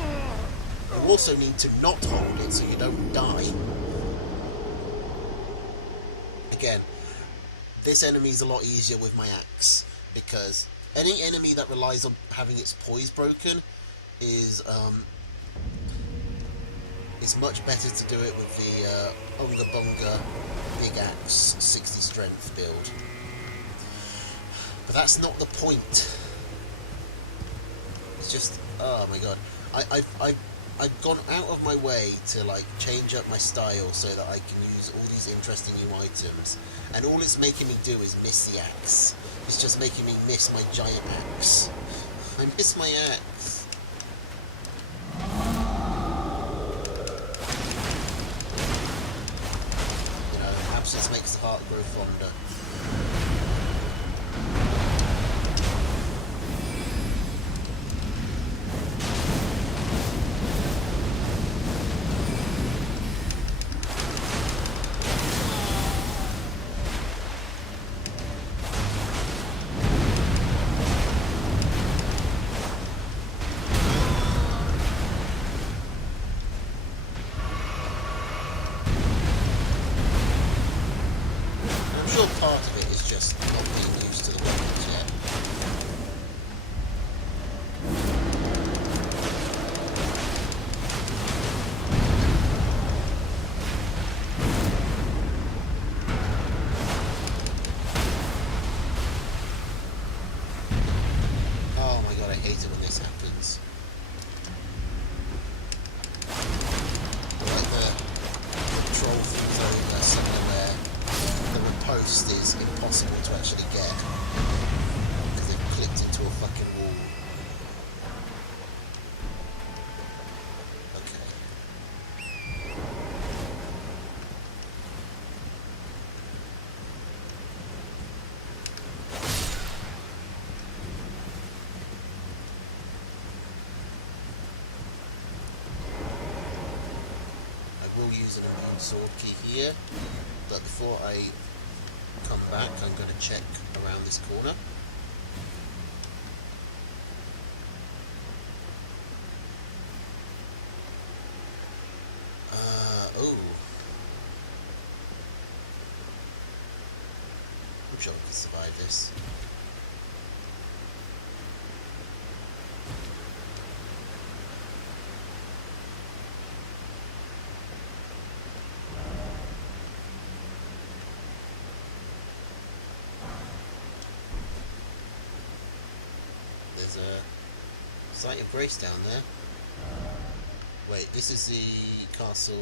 You also need to not hold it so you don't die. Again, this enemy is a lot easier with my axe because any enemy that relies on having its poise broken is it's much better to do it with the Unga Bunga Big Axe 60 strength build. But that's not the point. It's just, oh my god. I've gone out of my way to like change up my style so that I can use all these interesting new items. And all it's making me do is miss the axe. It's just making me miss my giant axe. I miss my axe. Absence makes the heart grow fonder. Part of it is just not being used to the weapons yet. Oh my god, I hate it when this happens. Like the troll things over somewhere where the post is impossible to actually get because they've clicked into a fucking wall. Okay. use an immune sword key here, but before I come back, I'm going to check around this corner. Oh. I'm sure I can survive this. There's a site of grace down there. Wait, this is the castle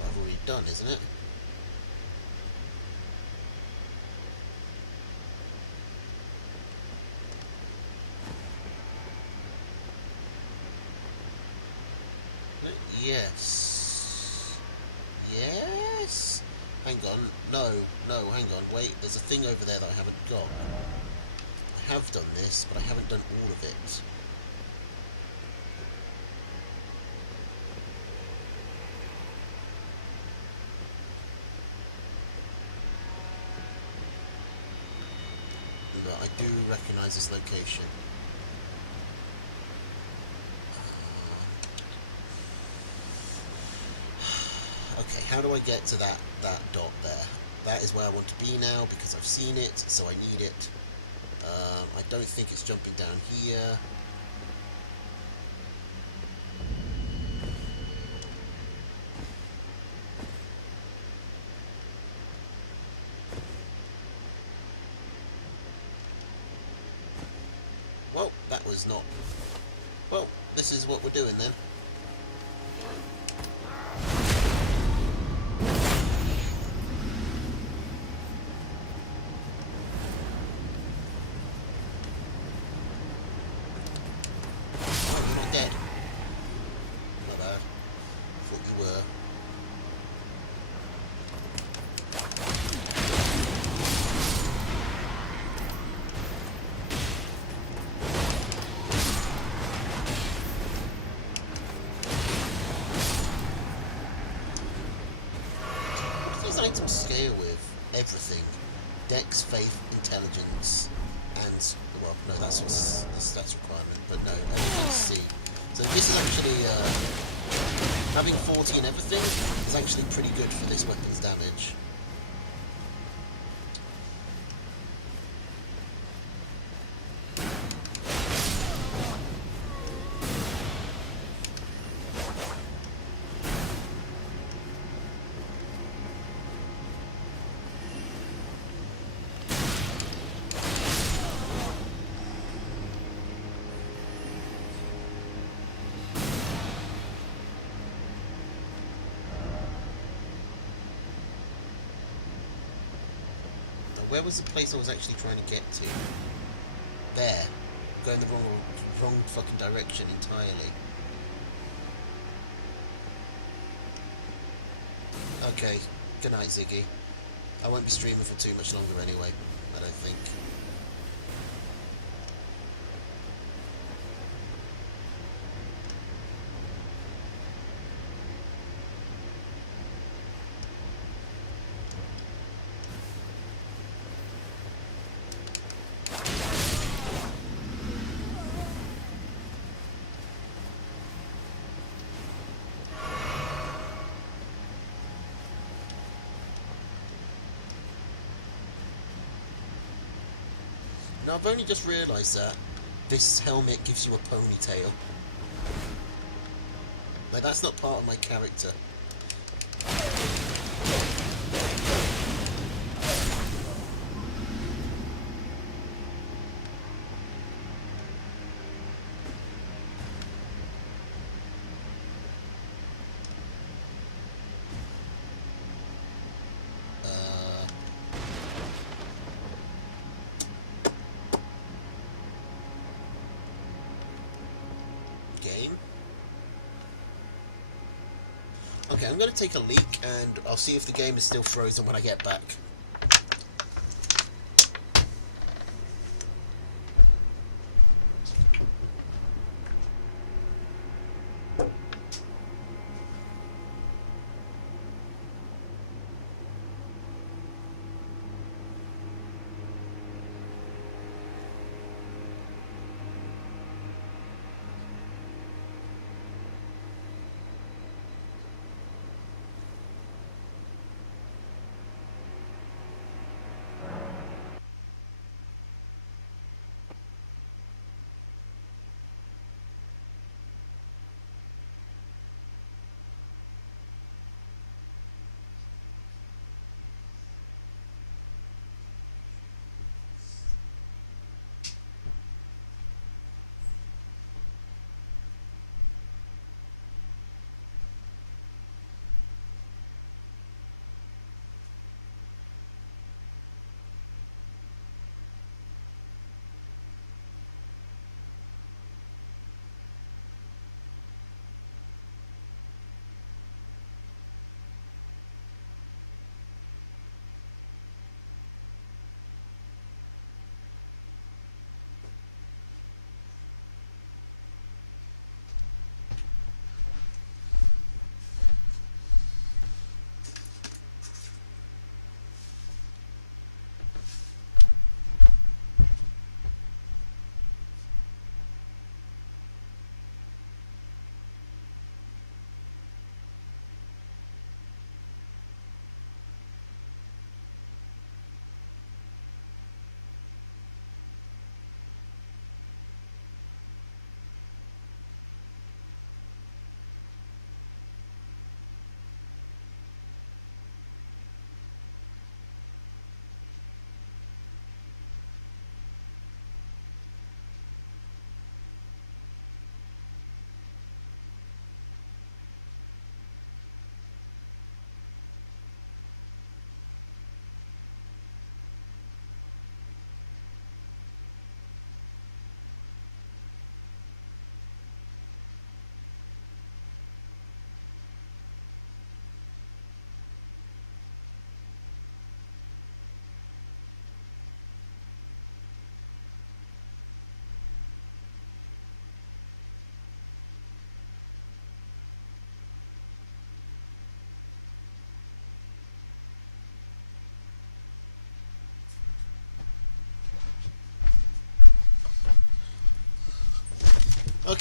I've already done, isn't it? Yes. Yes? Hang on. No, hang on. Wait, there's a thing over there that I haven't got. I have done this, but I haven't done all of it. But I do recognise this location. Okay, how do I get to that dot there? That is where I want to be now because I've seen it, so I need it. I don't think it's jumping down here. Well, that was not... Well, this is what we're doing then. Items scale with everything: dex, faith, intelligence, and well, no, that's a stats requirement, but no, everything's C. So this is actually having 40 and everything is actually pretty good for this weapon's damage. Where was the place I was actually trying to get to? There. I'm going the wrong fucking direction entirely. Okay. Good night, Ziggy. I won't be streaming for too much longer anyway, I don't think. Now, I've only just realised that this helmet gives you a ponytail. Like, that's not part of my character. Okay, I'm going to take a leak and I'll see if the game is still frozen when I get back.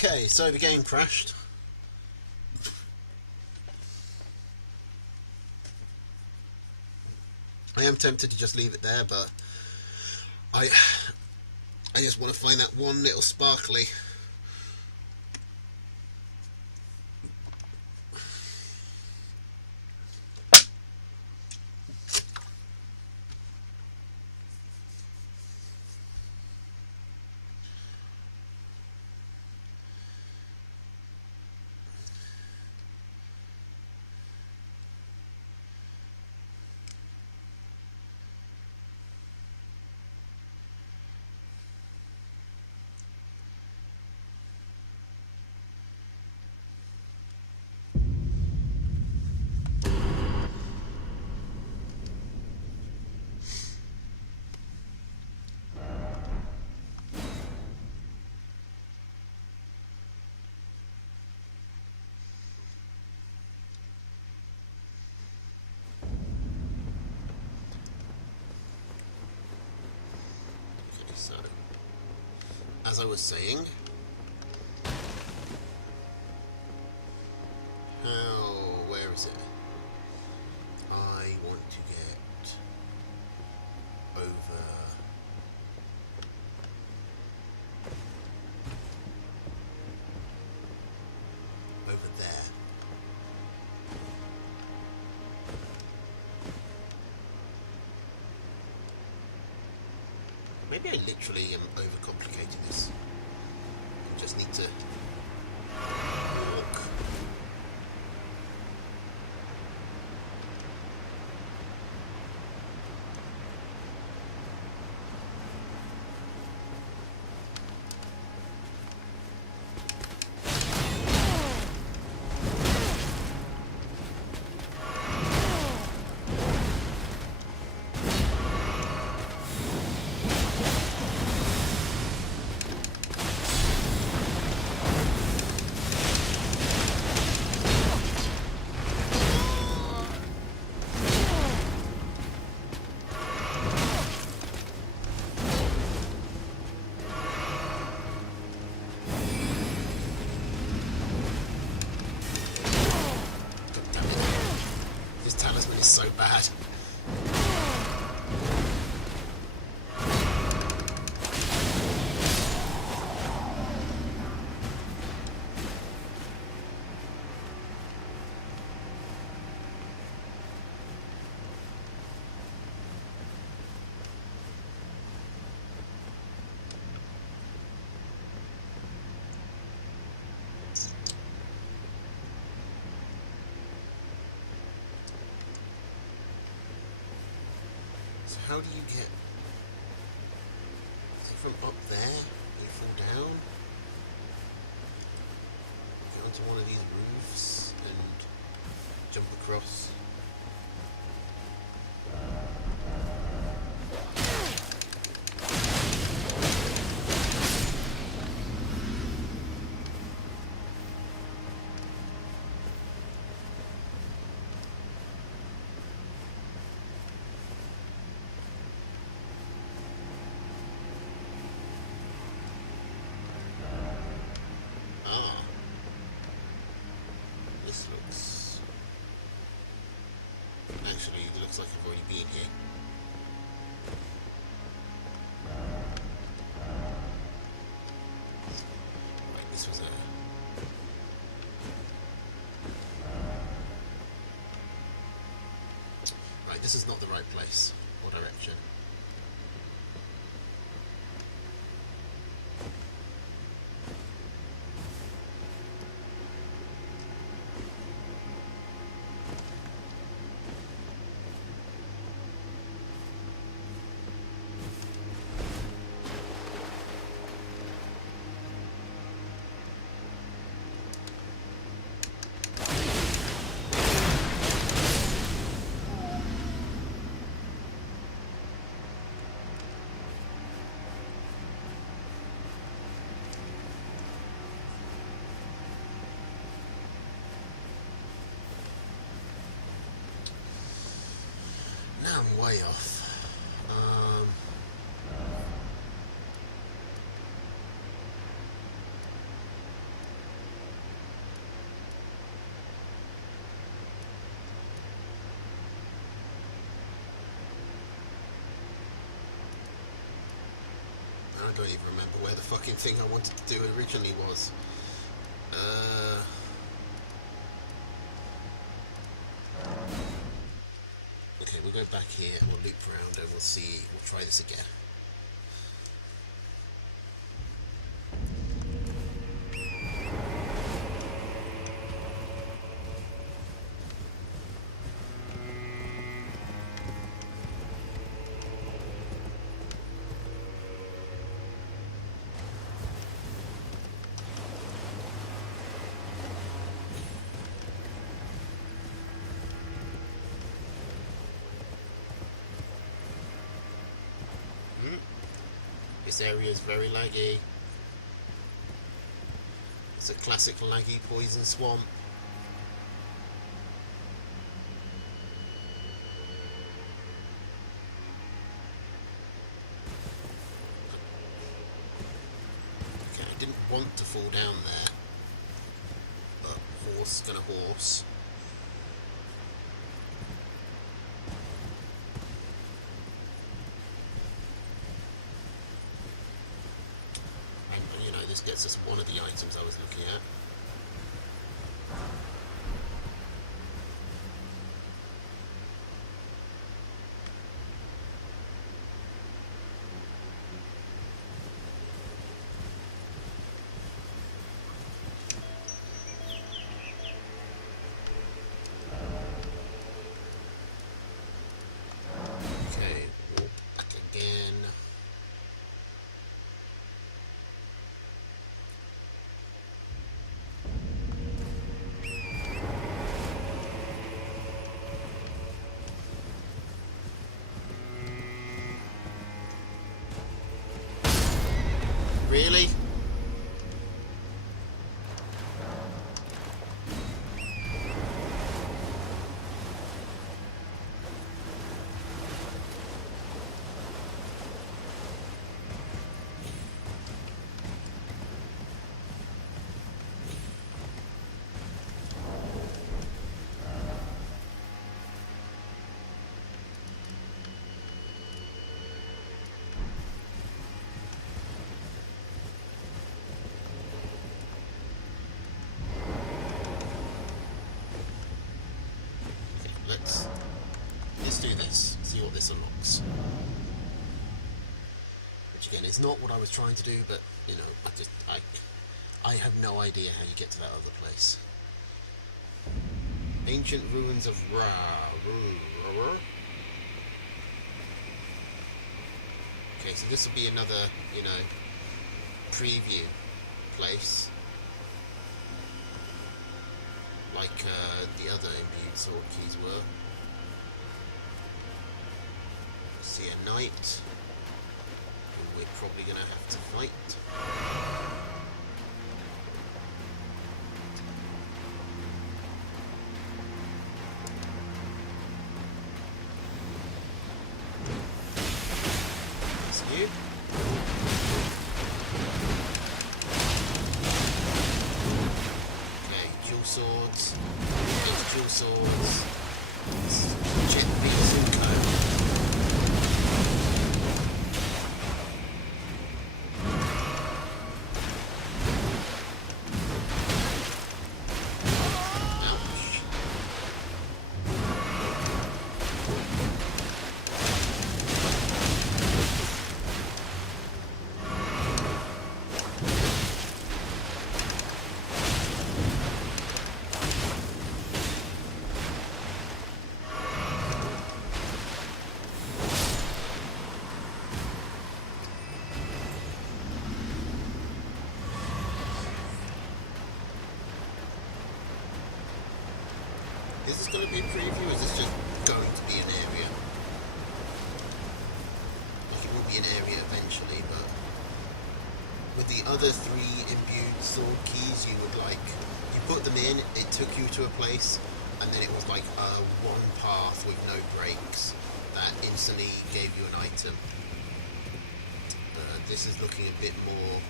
Okay, so the game crashed. I am tempted to just leave it there, but I just want to find that one little sparkly. So, as I was saying, where is it? I want to get over there. Maybe I literally am overcomplicating this. I just need to walk. So bad. How do you get... Is it from up there? You fall down? Go onto one of these roofs and jump across? Actually, it looks like I've already been here. Right, this was a... Right, this is not the right place or direction. Now I'm way off. don't even remember where the fucking thing I wanted to do originally was. Okay, we'll go back here and we'll loop around and we'll see, we'll try this again. This area is very laggy. It's a classic laggy poison swamp. Okay, I didn't want to fall down there, but horse gonna horse. This gets us one of the items I was looking at. Okay, walk back again. Really? Let's do this, see what this unlocks. Which again is not what I was trying to do, but you know, I have no idea how you get to that other place. Ancient ruins of Ra. Okay, so this will be another, you know, preview place. Like the other imbued sword keys were. See a knight, who we're probably going to have to fight. That's you. Okay, dual swords. Dual swords. Jet beats and co. Is this going to be a preview, or is this just going to be an area? Like, it will be an area eventually, but with the other three imbued sword keys, you would you put them in, it took you to a place, and then it was like one path with no breaks that instantly gave you an item. This is looking a bit more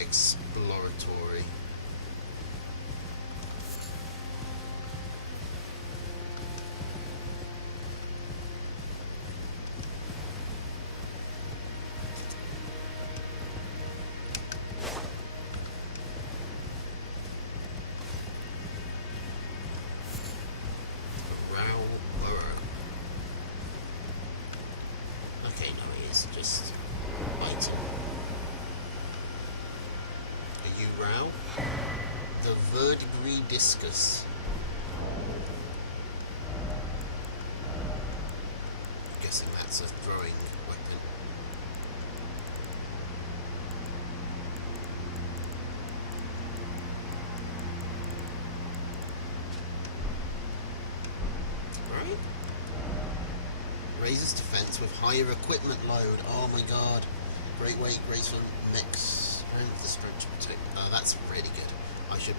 exploratory. is just item. A U-Row. The verdigris discus. I'm guessing that's a throwing weapon. Right. Raises defense with higher equipment load. Oh my god. Great weight, graceful mix. The stretch protect. That's really good. I should.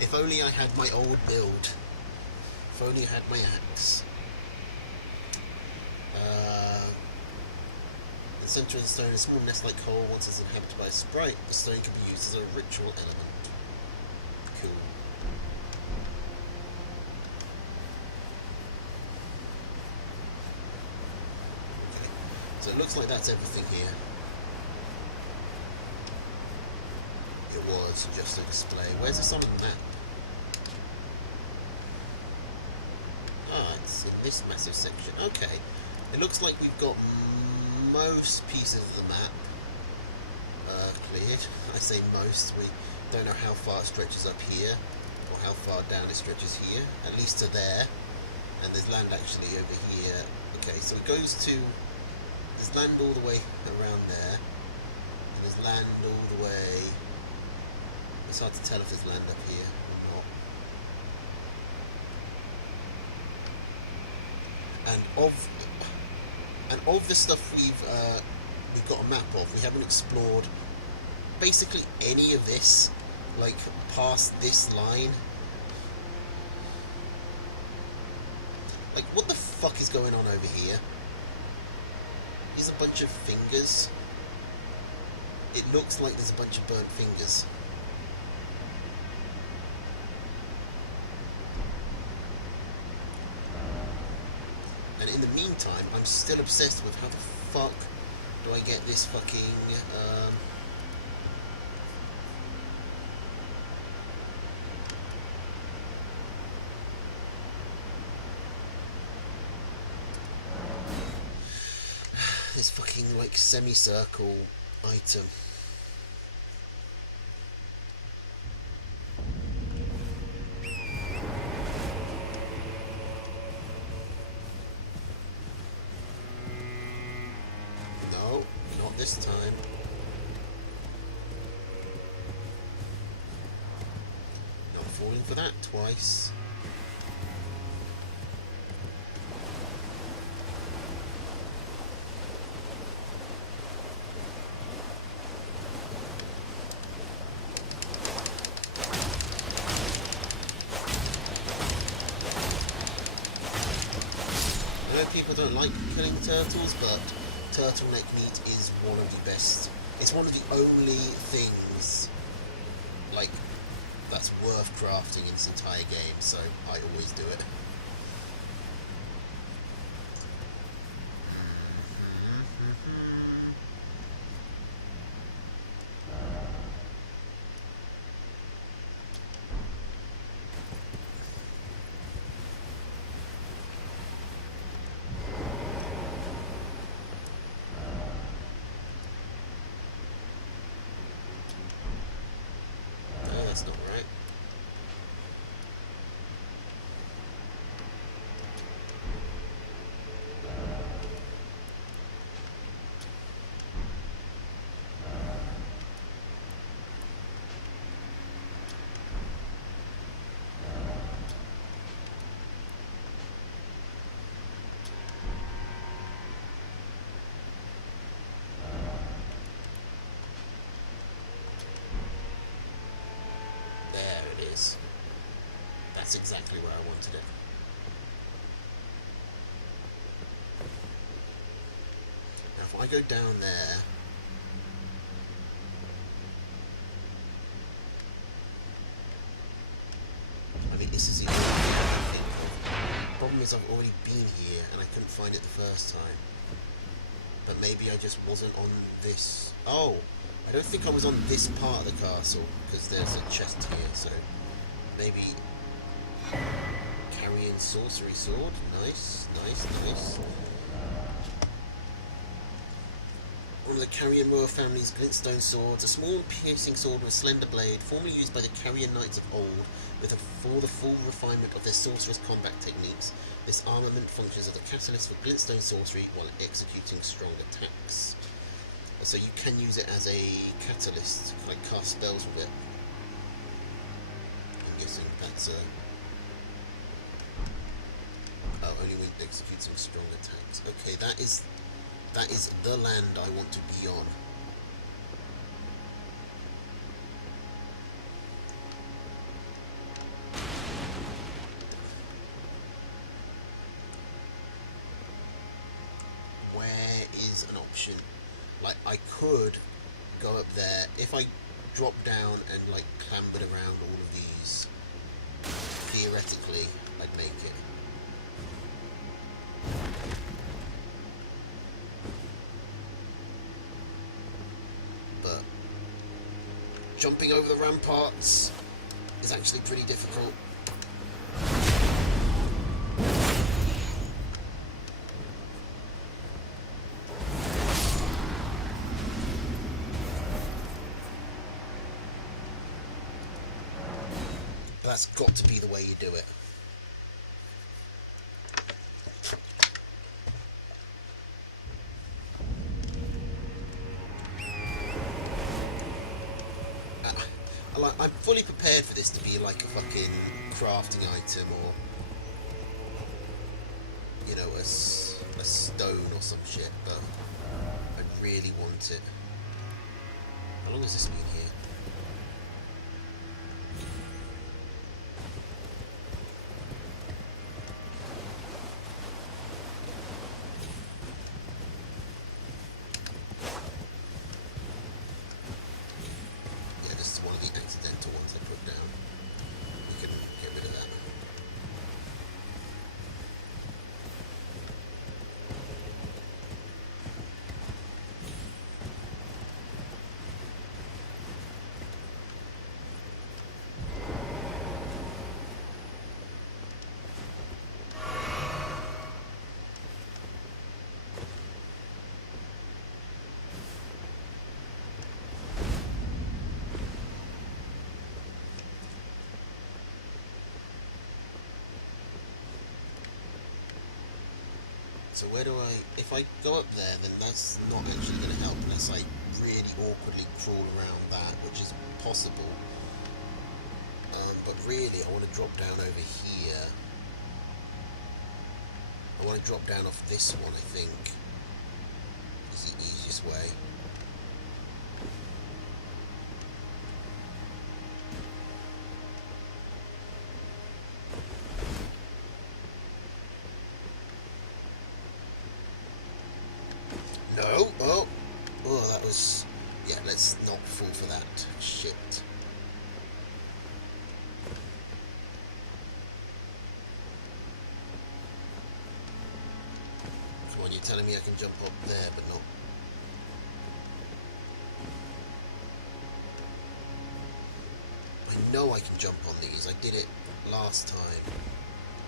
If only I had my old build. If only I had my axe. The center of the stone is a small nest-like hole. Once it's inhabited by a sprite, the stone can be used as a ritual element. Cool. Okay. So it looks like that's everything here. It was just a display. Where's this on the map? Ah, it's in this massive section. Okay. It looks like we've got most pieces of the map cleared. I say most. We don't know how far it stretches up here, or how far down it stretches here. At least to there. And there's land actually over here. Okay, so it goes to... There's land all the way around there. And there's land all the way... It's hard to tell if there's land up here or not. And of the stuff we've got a map of, we haven't explored basically any of this, like past this line. Like, what the fuck is going on over here? Here's a bunch of fingers. It looks like there's a bunch of burnt fingers. And in the meantime, I'm still obsessed with how the fuck do I get this fucking, this fucking, like, semicircle item. No, not this time. Not falling for that twice. People don't like killing turtles, but turtleneck meat is one of the best. It's one of the only things, like, that's worth crafting in this entire game, so I always do it. That's not right. That's exactly where I wanted it. Now if I go down there, I mean, this is the only thing I can think of. Problem is I've already been here and I couldn't find it the first time. But maybe I just wasn't on this. Oh, I don't think I was on this part of the castle because there's a chest here, so maybe carrying sorcery sword. Nice, nice, nice. of the Carrion royal family's glintstone swords, a small piercing sword with a slender blade, formerly used by the Carrion knights of old, for the full refinement of their sorcerous combat techniques. This armament functions as a catalyst for glintstone sorcery while executing strong attacks. So you can use it as a catalyst, like cast spells with it. I'm guessing that's oh, only when executing strong attacks. Okay, that is the land I want to be on. Where is an option? Like, I could go up there if I drop down and like clambered around all of these. Theoretically, I'd make it. But jumping over the ramparts is actually pretty difficult. That's got to be the way you do it. I'm fully prepared for this to be like a fucking crafting item, or you know, a stone or some shit, but I really want it. How long has this been here? So where do I... If I go up there, then that's not actually going to help unless I really awkwardly crawl around that, which is possible. But really, I want to drop down over here. I want to drop down off this one, I think. Is the easiest way. No! Oh! Oh, that was... Yeah, let's not fall for that. Shit. Come on, you're telling me I can jump up there, but not... I know I can jump on these. I did it last time.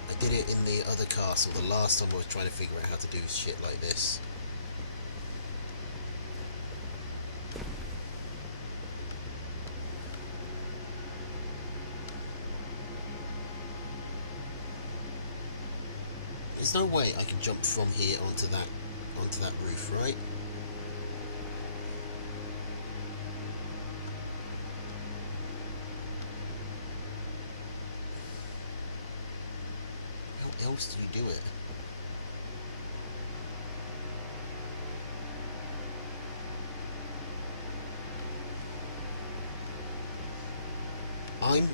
I did it in the other castle, the last time I was trying to figure out how to do shit like this. There's no way I can jump from here onto that roof, right? How else do you do it?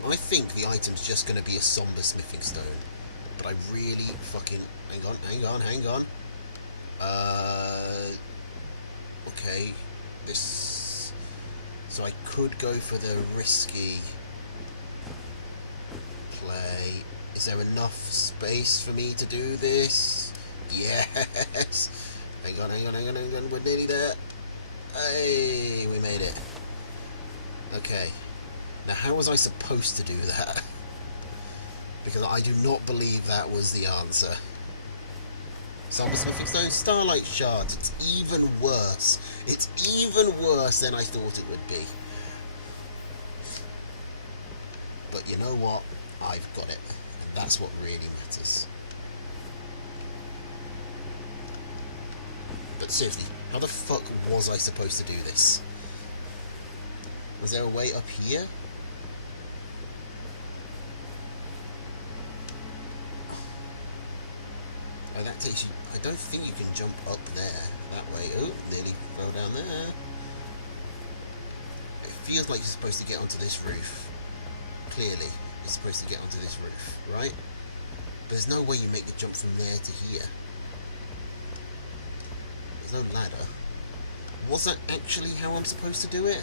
I think the item's just going to be a somber smithing stone. But I really fucking... Hang on. Okay. This... So I could go for the risky play. Is there enough space for me to do this? Yes! Hang on. We're nearly there. Hey, we made it. Okay. Now, how was I supposed to do that? Because I do not believe that was the answer. Smithing Stone Starlight Shards. It's even worse. It's even worse than I thought it would be. But you know what? I've got it. And that's what really matters. But seriously, how the fuck was I supposed to do this? Was there a way up here? Oh, that takes you... I don't think you can jump up there that way. Oh, nearly fell down there. It feels like you're supposed to get onto this roof. Clearly, you're supposed to get onto this roof, right? There's no way you make the jump from there to here. There's no ladder. Was that actually how I'm supposed to do it?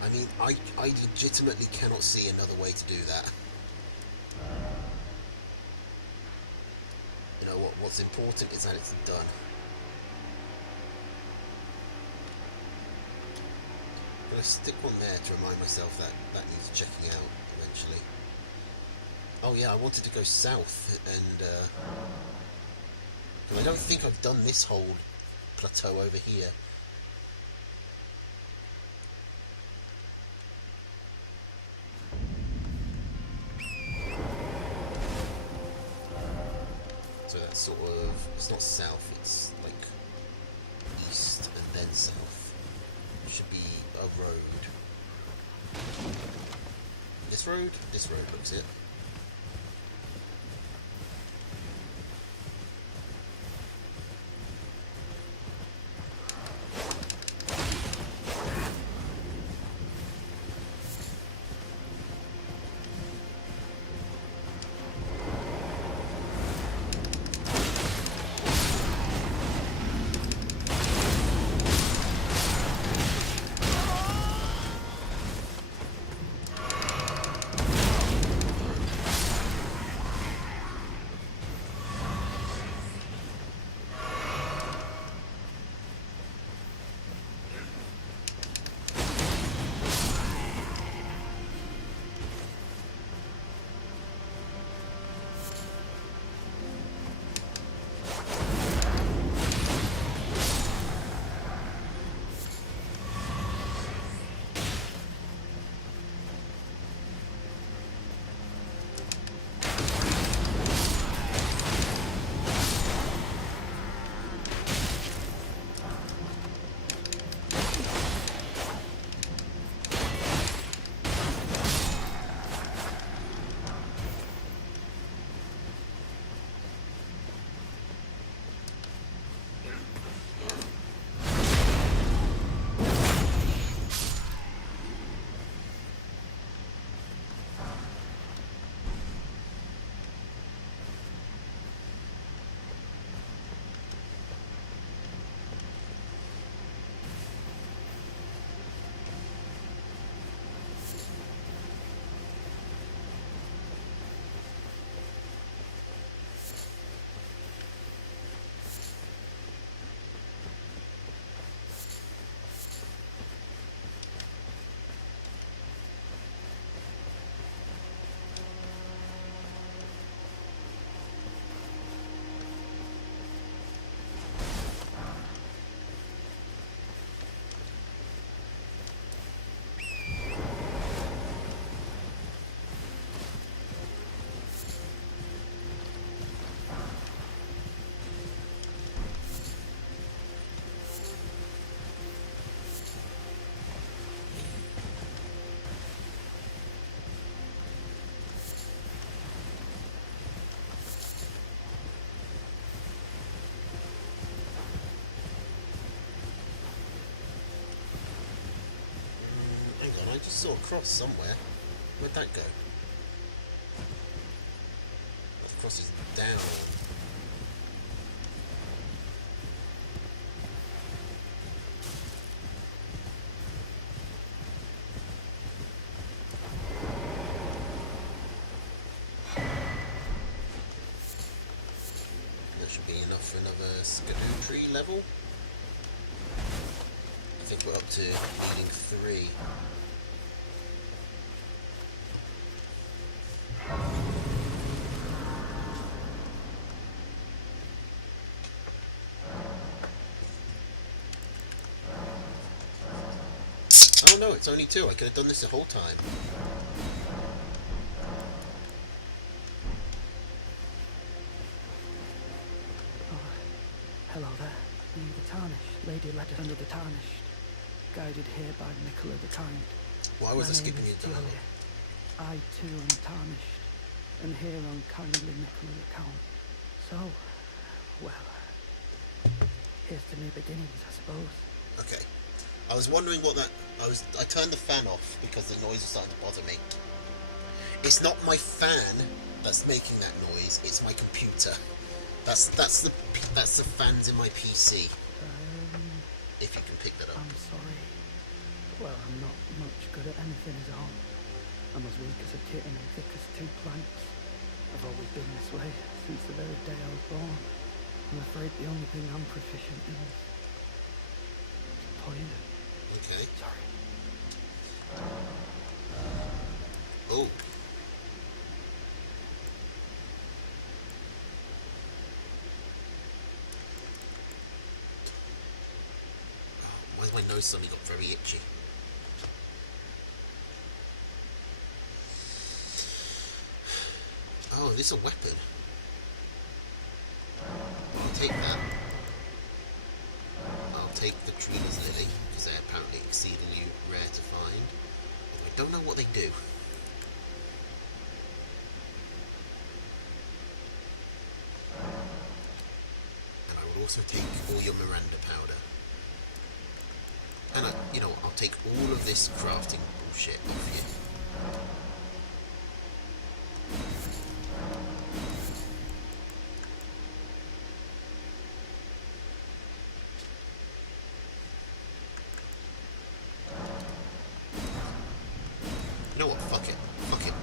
I mean, I legitimately cannot see another way to do that. You know what? What's important is that it's done. I'm going to stick one there to remind myself that that needs checking out eventually. Oh yeah, I wanted to go south, and I don't think I've done this whole plateau over here. So that's sort of, it's not south, it's like east and then south. Should be a road. This road? This road looks it. I just saw a cross somewhere. Where'd that go? That cross is down. That should be enough for another Skadoo tree level. to needing 3. Oh no, it's only 2. I could have done this the whole time. Hello there. The Tarnished, Lady led under the Tarnished, guided here by Nicola the Kind. Why was I My name skipping is you down? Julia. I too am tarnished, and here on kindly Nicola's account. So, well, here's to new beginnings, I suppose. Okay. I was wondering what that... I turned the fan off because the noise was starting to bother me. It's not my fan that's making that noise, it's my computer. That's the fans in my PC. If you can pick that up. I'm sorry. Well, I'm not much good at anything as all. I'm as weak as a kitten and thick as 2 planks. I've always been this way, since the very day I was born. I'm afraid the only thing I'm proficient in is poison. Okay. Sorry. Oh. Why has my nose suddenly got very itchy? Oh, this is a weapon. I'll take that. I'll take the Trina's Lily, because they're apparently exceedingly rare to find. Although I don't know what they do. And I will also take all your Miranda powder. And you know what, I'll take all of this crafting bullshit off you. You know what, fuck it. Fuck it.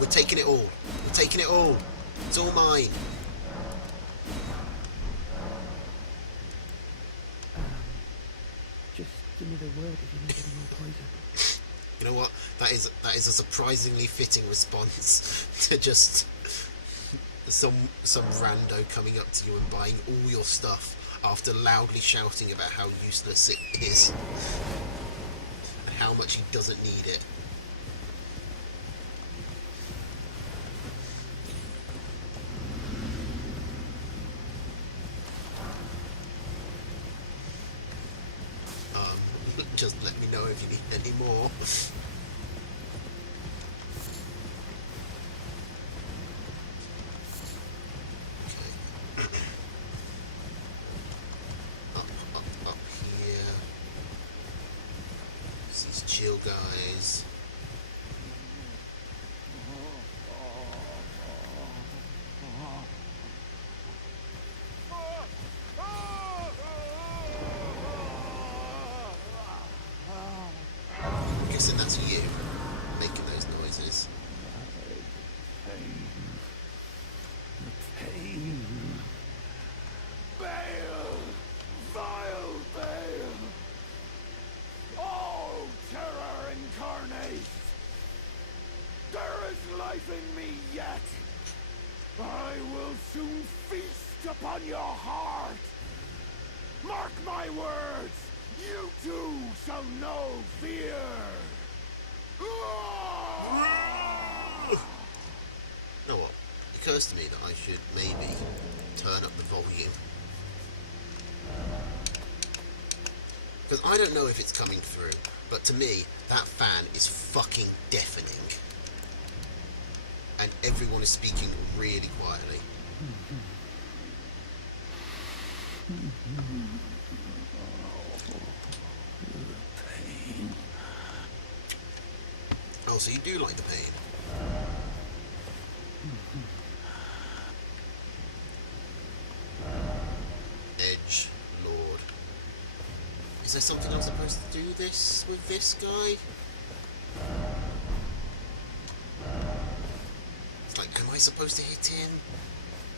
We're taking it all. We're taking it all. It's all mine. Just give me the word if you need any more poison. You know what? That is a surprisingly fitting response to just some rando coming up to you and buying all your stuff after loudly shouting about how useless it is and how much he doesn't need it. Just let me know if you need any more. Okay. Up here. There's these chill guys. I'm guessing that's you making those noises. Pain. Bale! Vile Bale! Oh, terror incarnate! There is life in me yet! I will soon feast upon your heart! Mark my words! You too shall know fear! You know what? It occurs to me that I should maybe turn up the volume. Because I don't know if it's coming through, but to me, that fan is fucking deafening. And everyone is speaking really quietly. Pain. Oh, so you do like the pain? Edge Lord. Is there something I'm supposed to do this with this guy? It's like, am I supposed to hit him?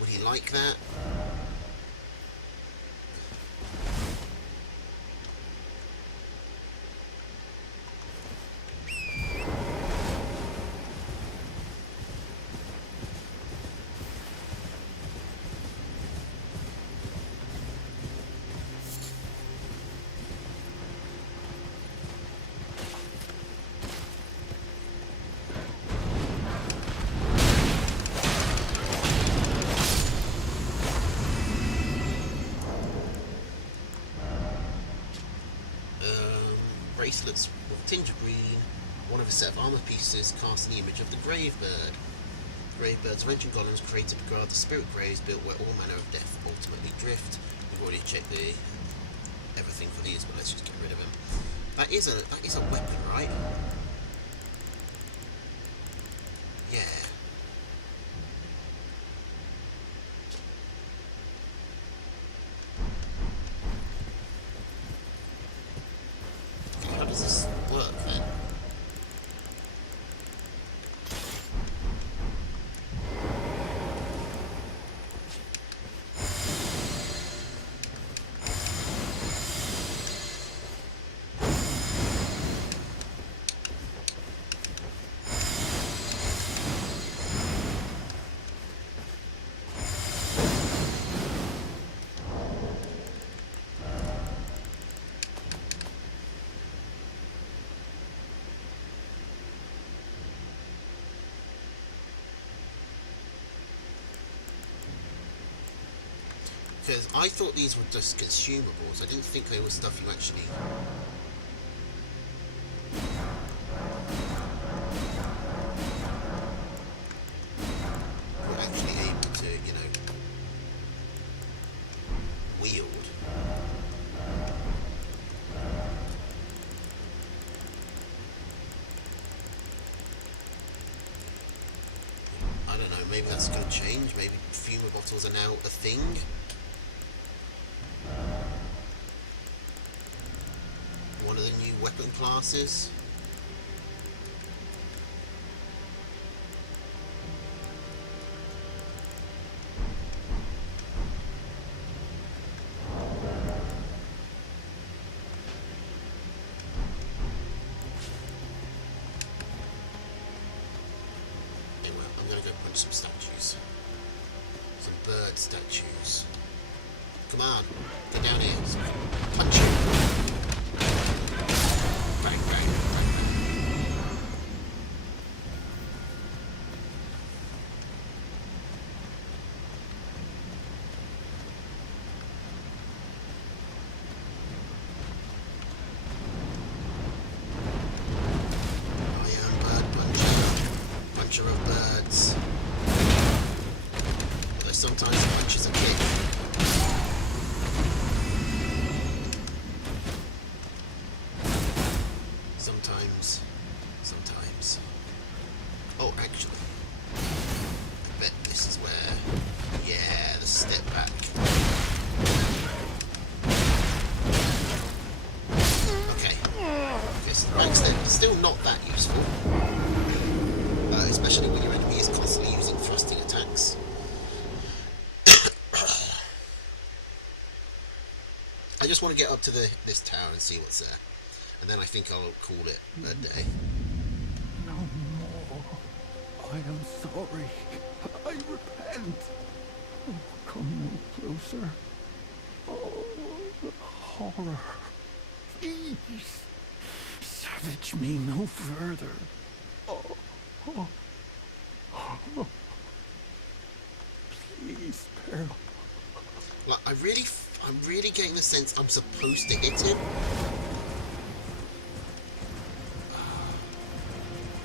Would he like that? bracelets with a tinge of green. One of a set of armor pieces casts the image of the Gravebird. Gravebird's wrenching golems created to guard the spirit graves built where all manner of death ultimately drift. We've already checked everything for these, but let's just get rid of them. That is a weapon, right? Yeah. How does this work then? Because I thought these were just consumables. I didn't think they were stuff you actually... were actually able to, you know, wield. I don't know, maybe that's going to change. Maybe fumer bottles are now a thing. One of the new weapon classes. Anyway, I'm gonna go punch some statues. Some bird statues. Come on, get down here. Punch you. Bang, bang, bang, bang. I am Bird Puncher. Puncher of birds. Although sometimes punches a kick. Sometimes. Oh, actually, I bet this is where, yeah, the step back. Okay, this back step is still not that useful, especially when your enemy is constantly using thrusting attacks. I just want to get up to this tower and see what's there. And then I think I'll call it a day. No more. I am sorry. I repent. Oh, come no closer. Oh, the horror. Please. Savage me no further. Oh. Please, Pearl. Like, I'm really getting the sense I'm supposed to hit him.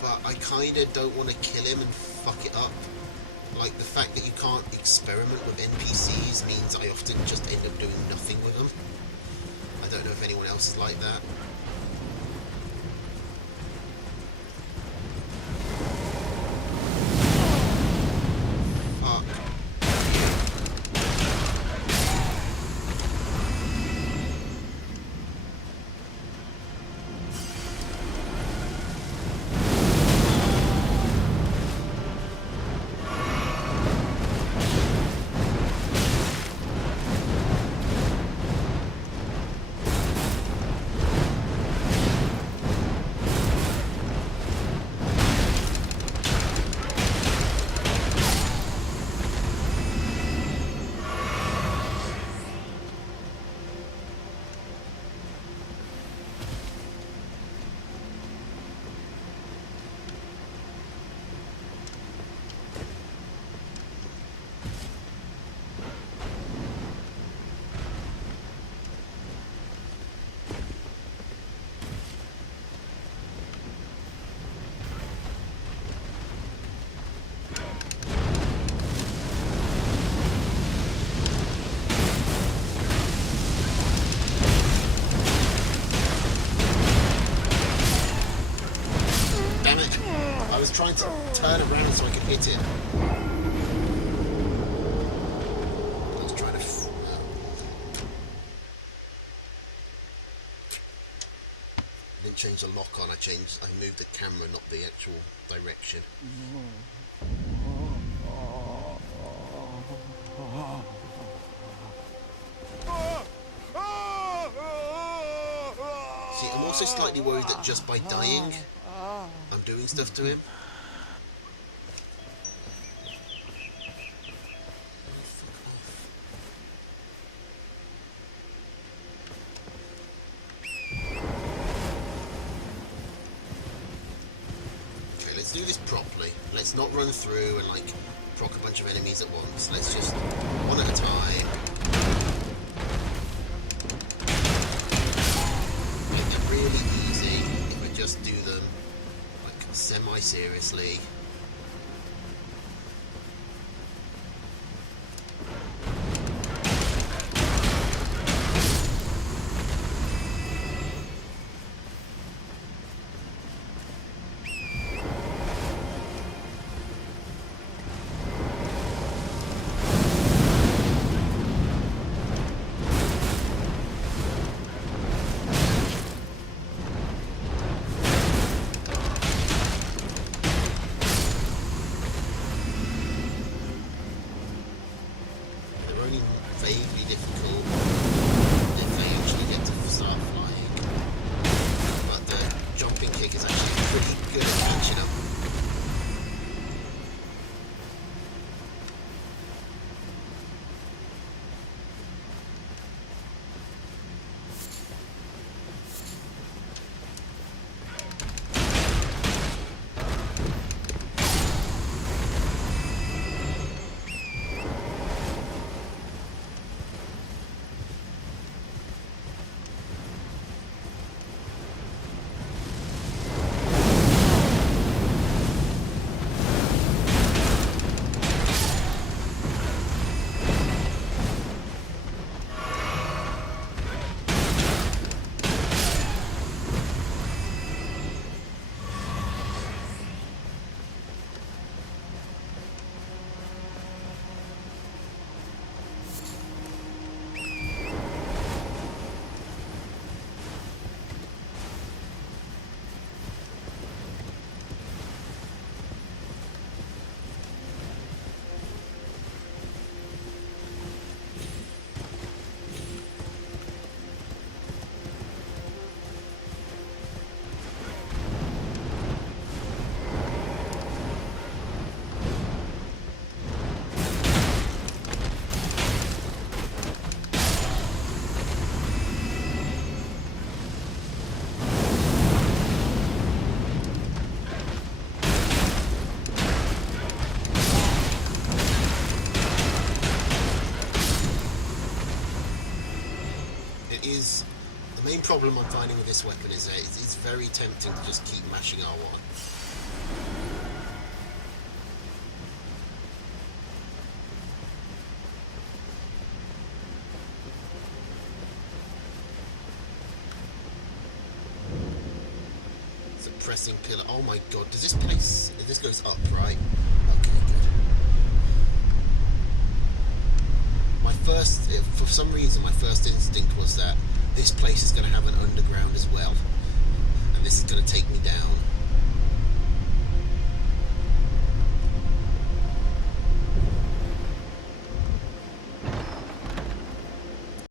But I kinda don't want to kill him and fuck it up. Like, the fact that you can't experiment with NPCs means I often just end up doing nothing with them. I don't know if anyone else is like that. Fuck. turn around so I can hit it. I was trying to... I didn't change the lock on, I moved the camera, not the actual direction. See, I'm also slightly worried that just by dying, I'm doing stuff to him. Okay, let's do this properly. Let's not run through and like proc a bunch of enemies at once. Let's just one at a time. Make them really easy if we just do them like semi-seriously. Vaguely difficult if they actually get to start flying, but the jumping kick is actually pretty good at catching them. The main problem I'm finding with this weapon is that it's very tempting to just keep mashing R1. Suppressing pillar. Oh my god, does this place... This goes up, right? Okay, good. For some reason, my first instinct was that this place is going to have an underground as well, and this is going to take me down.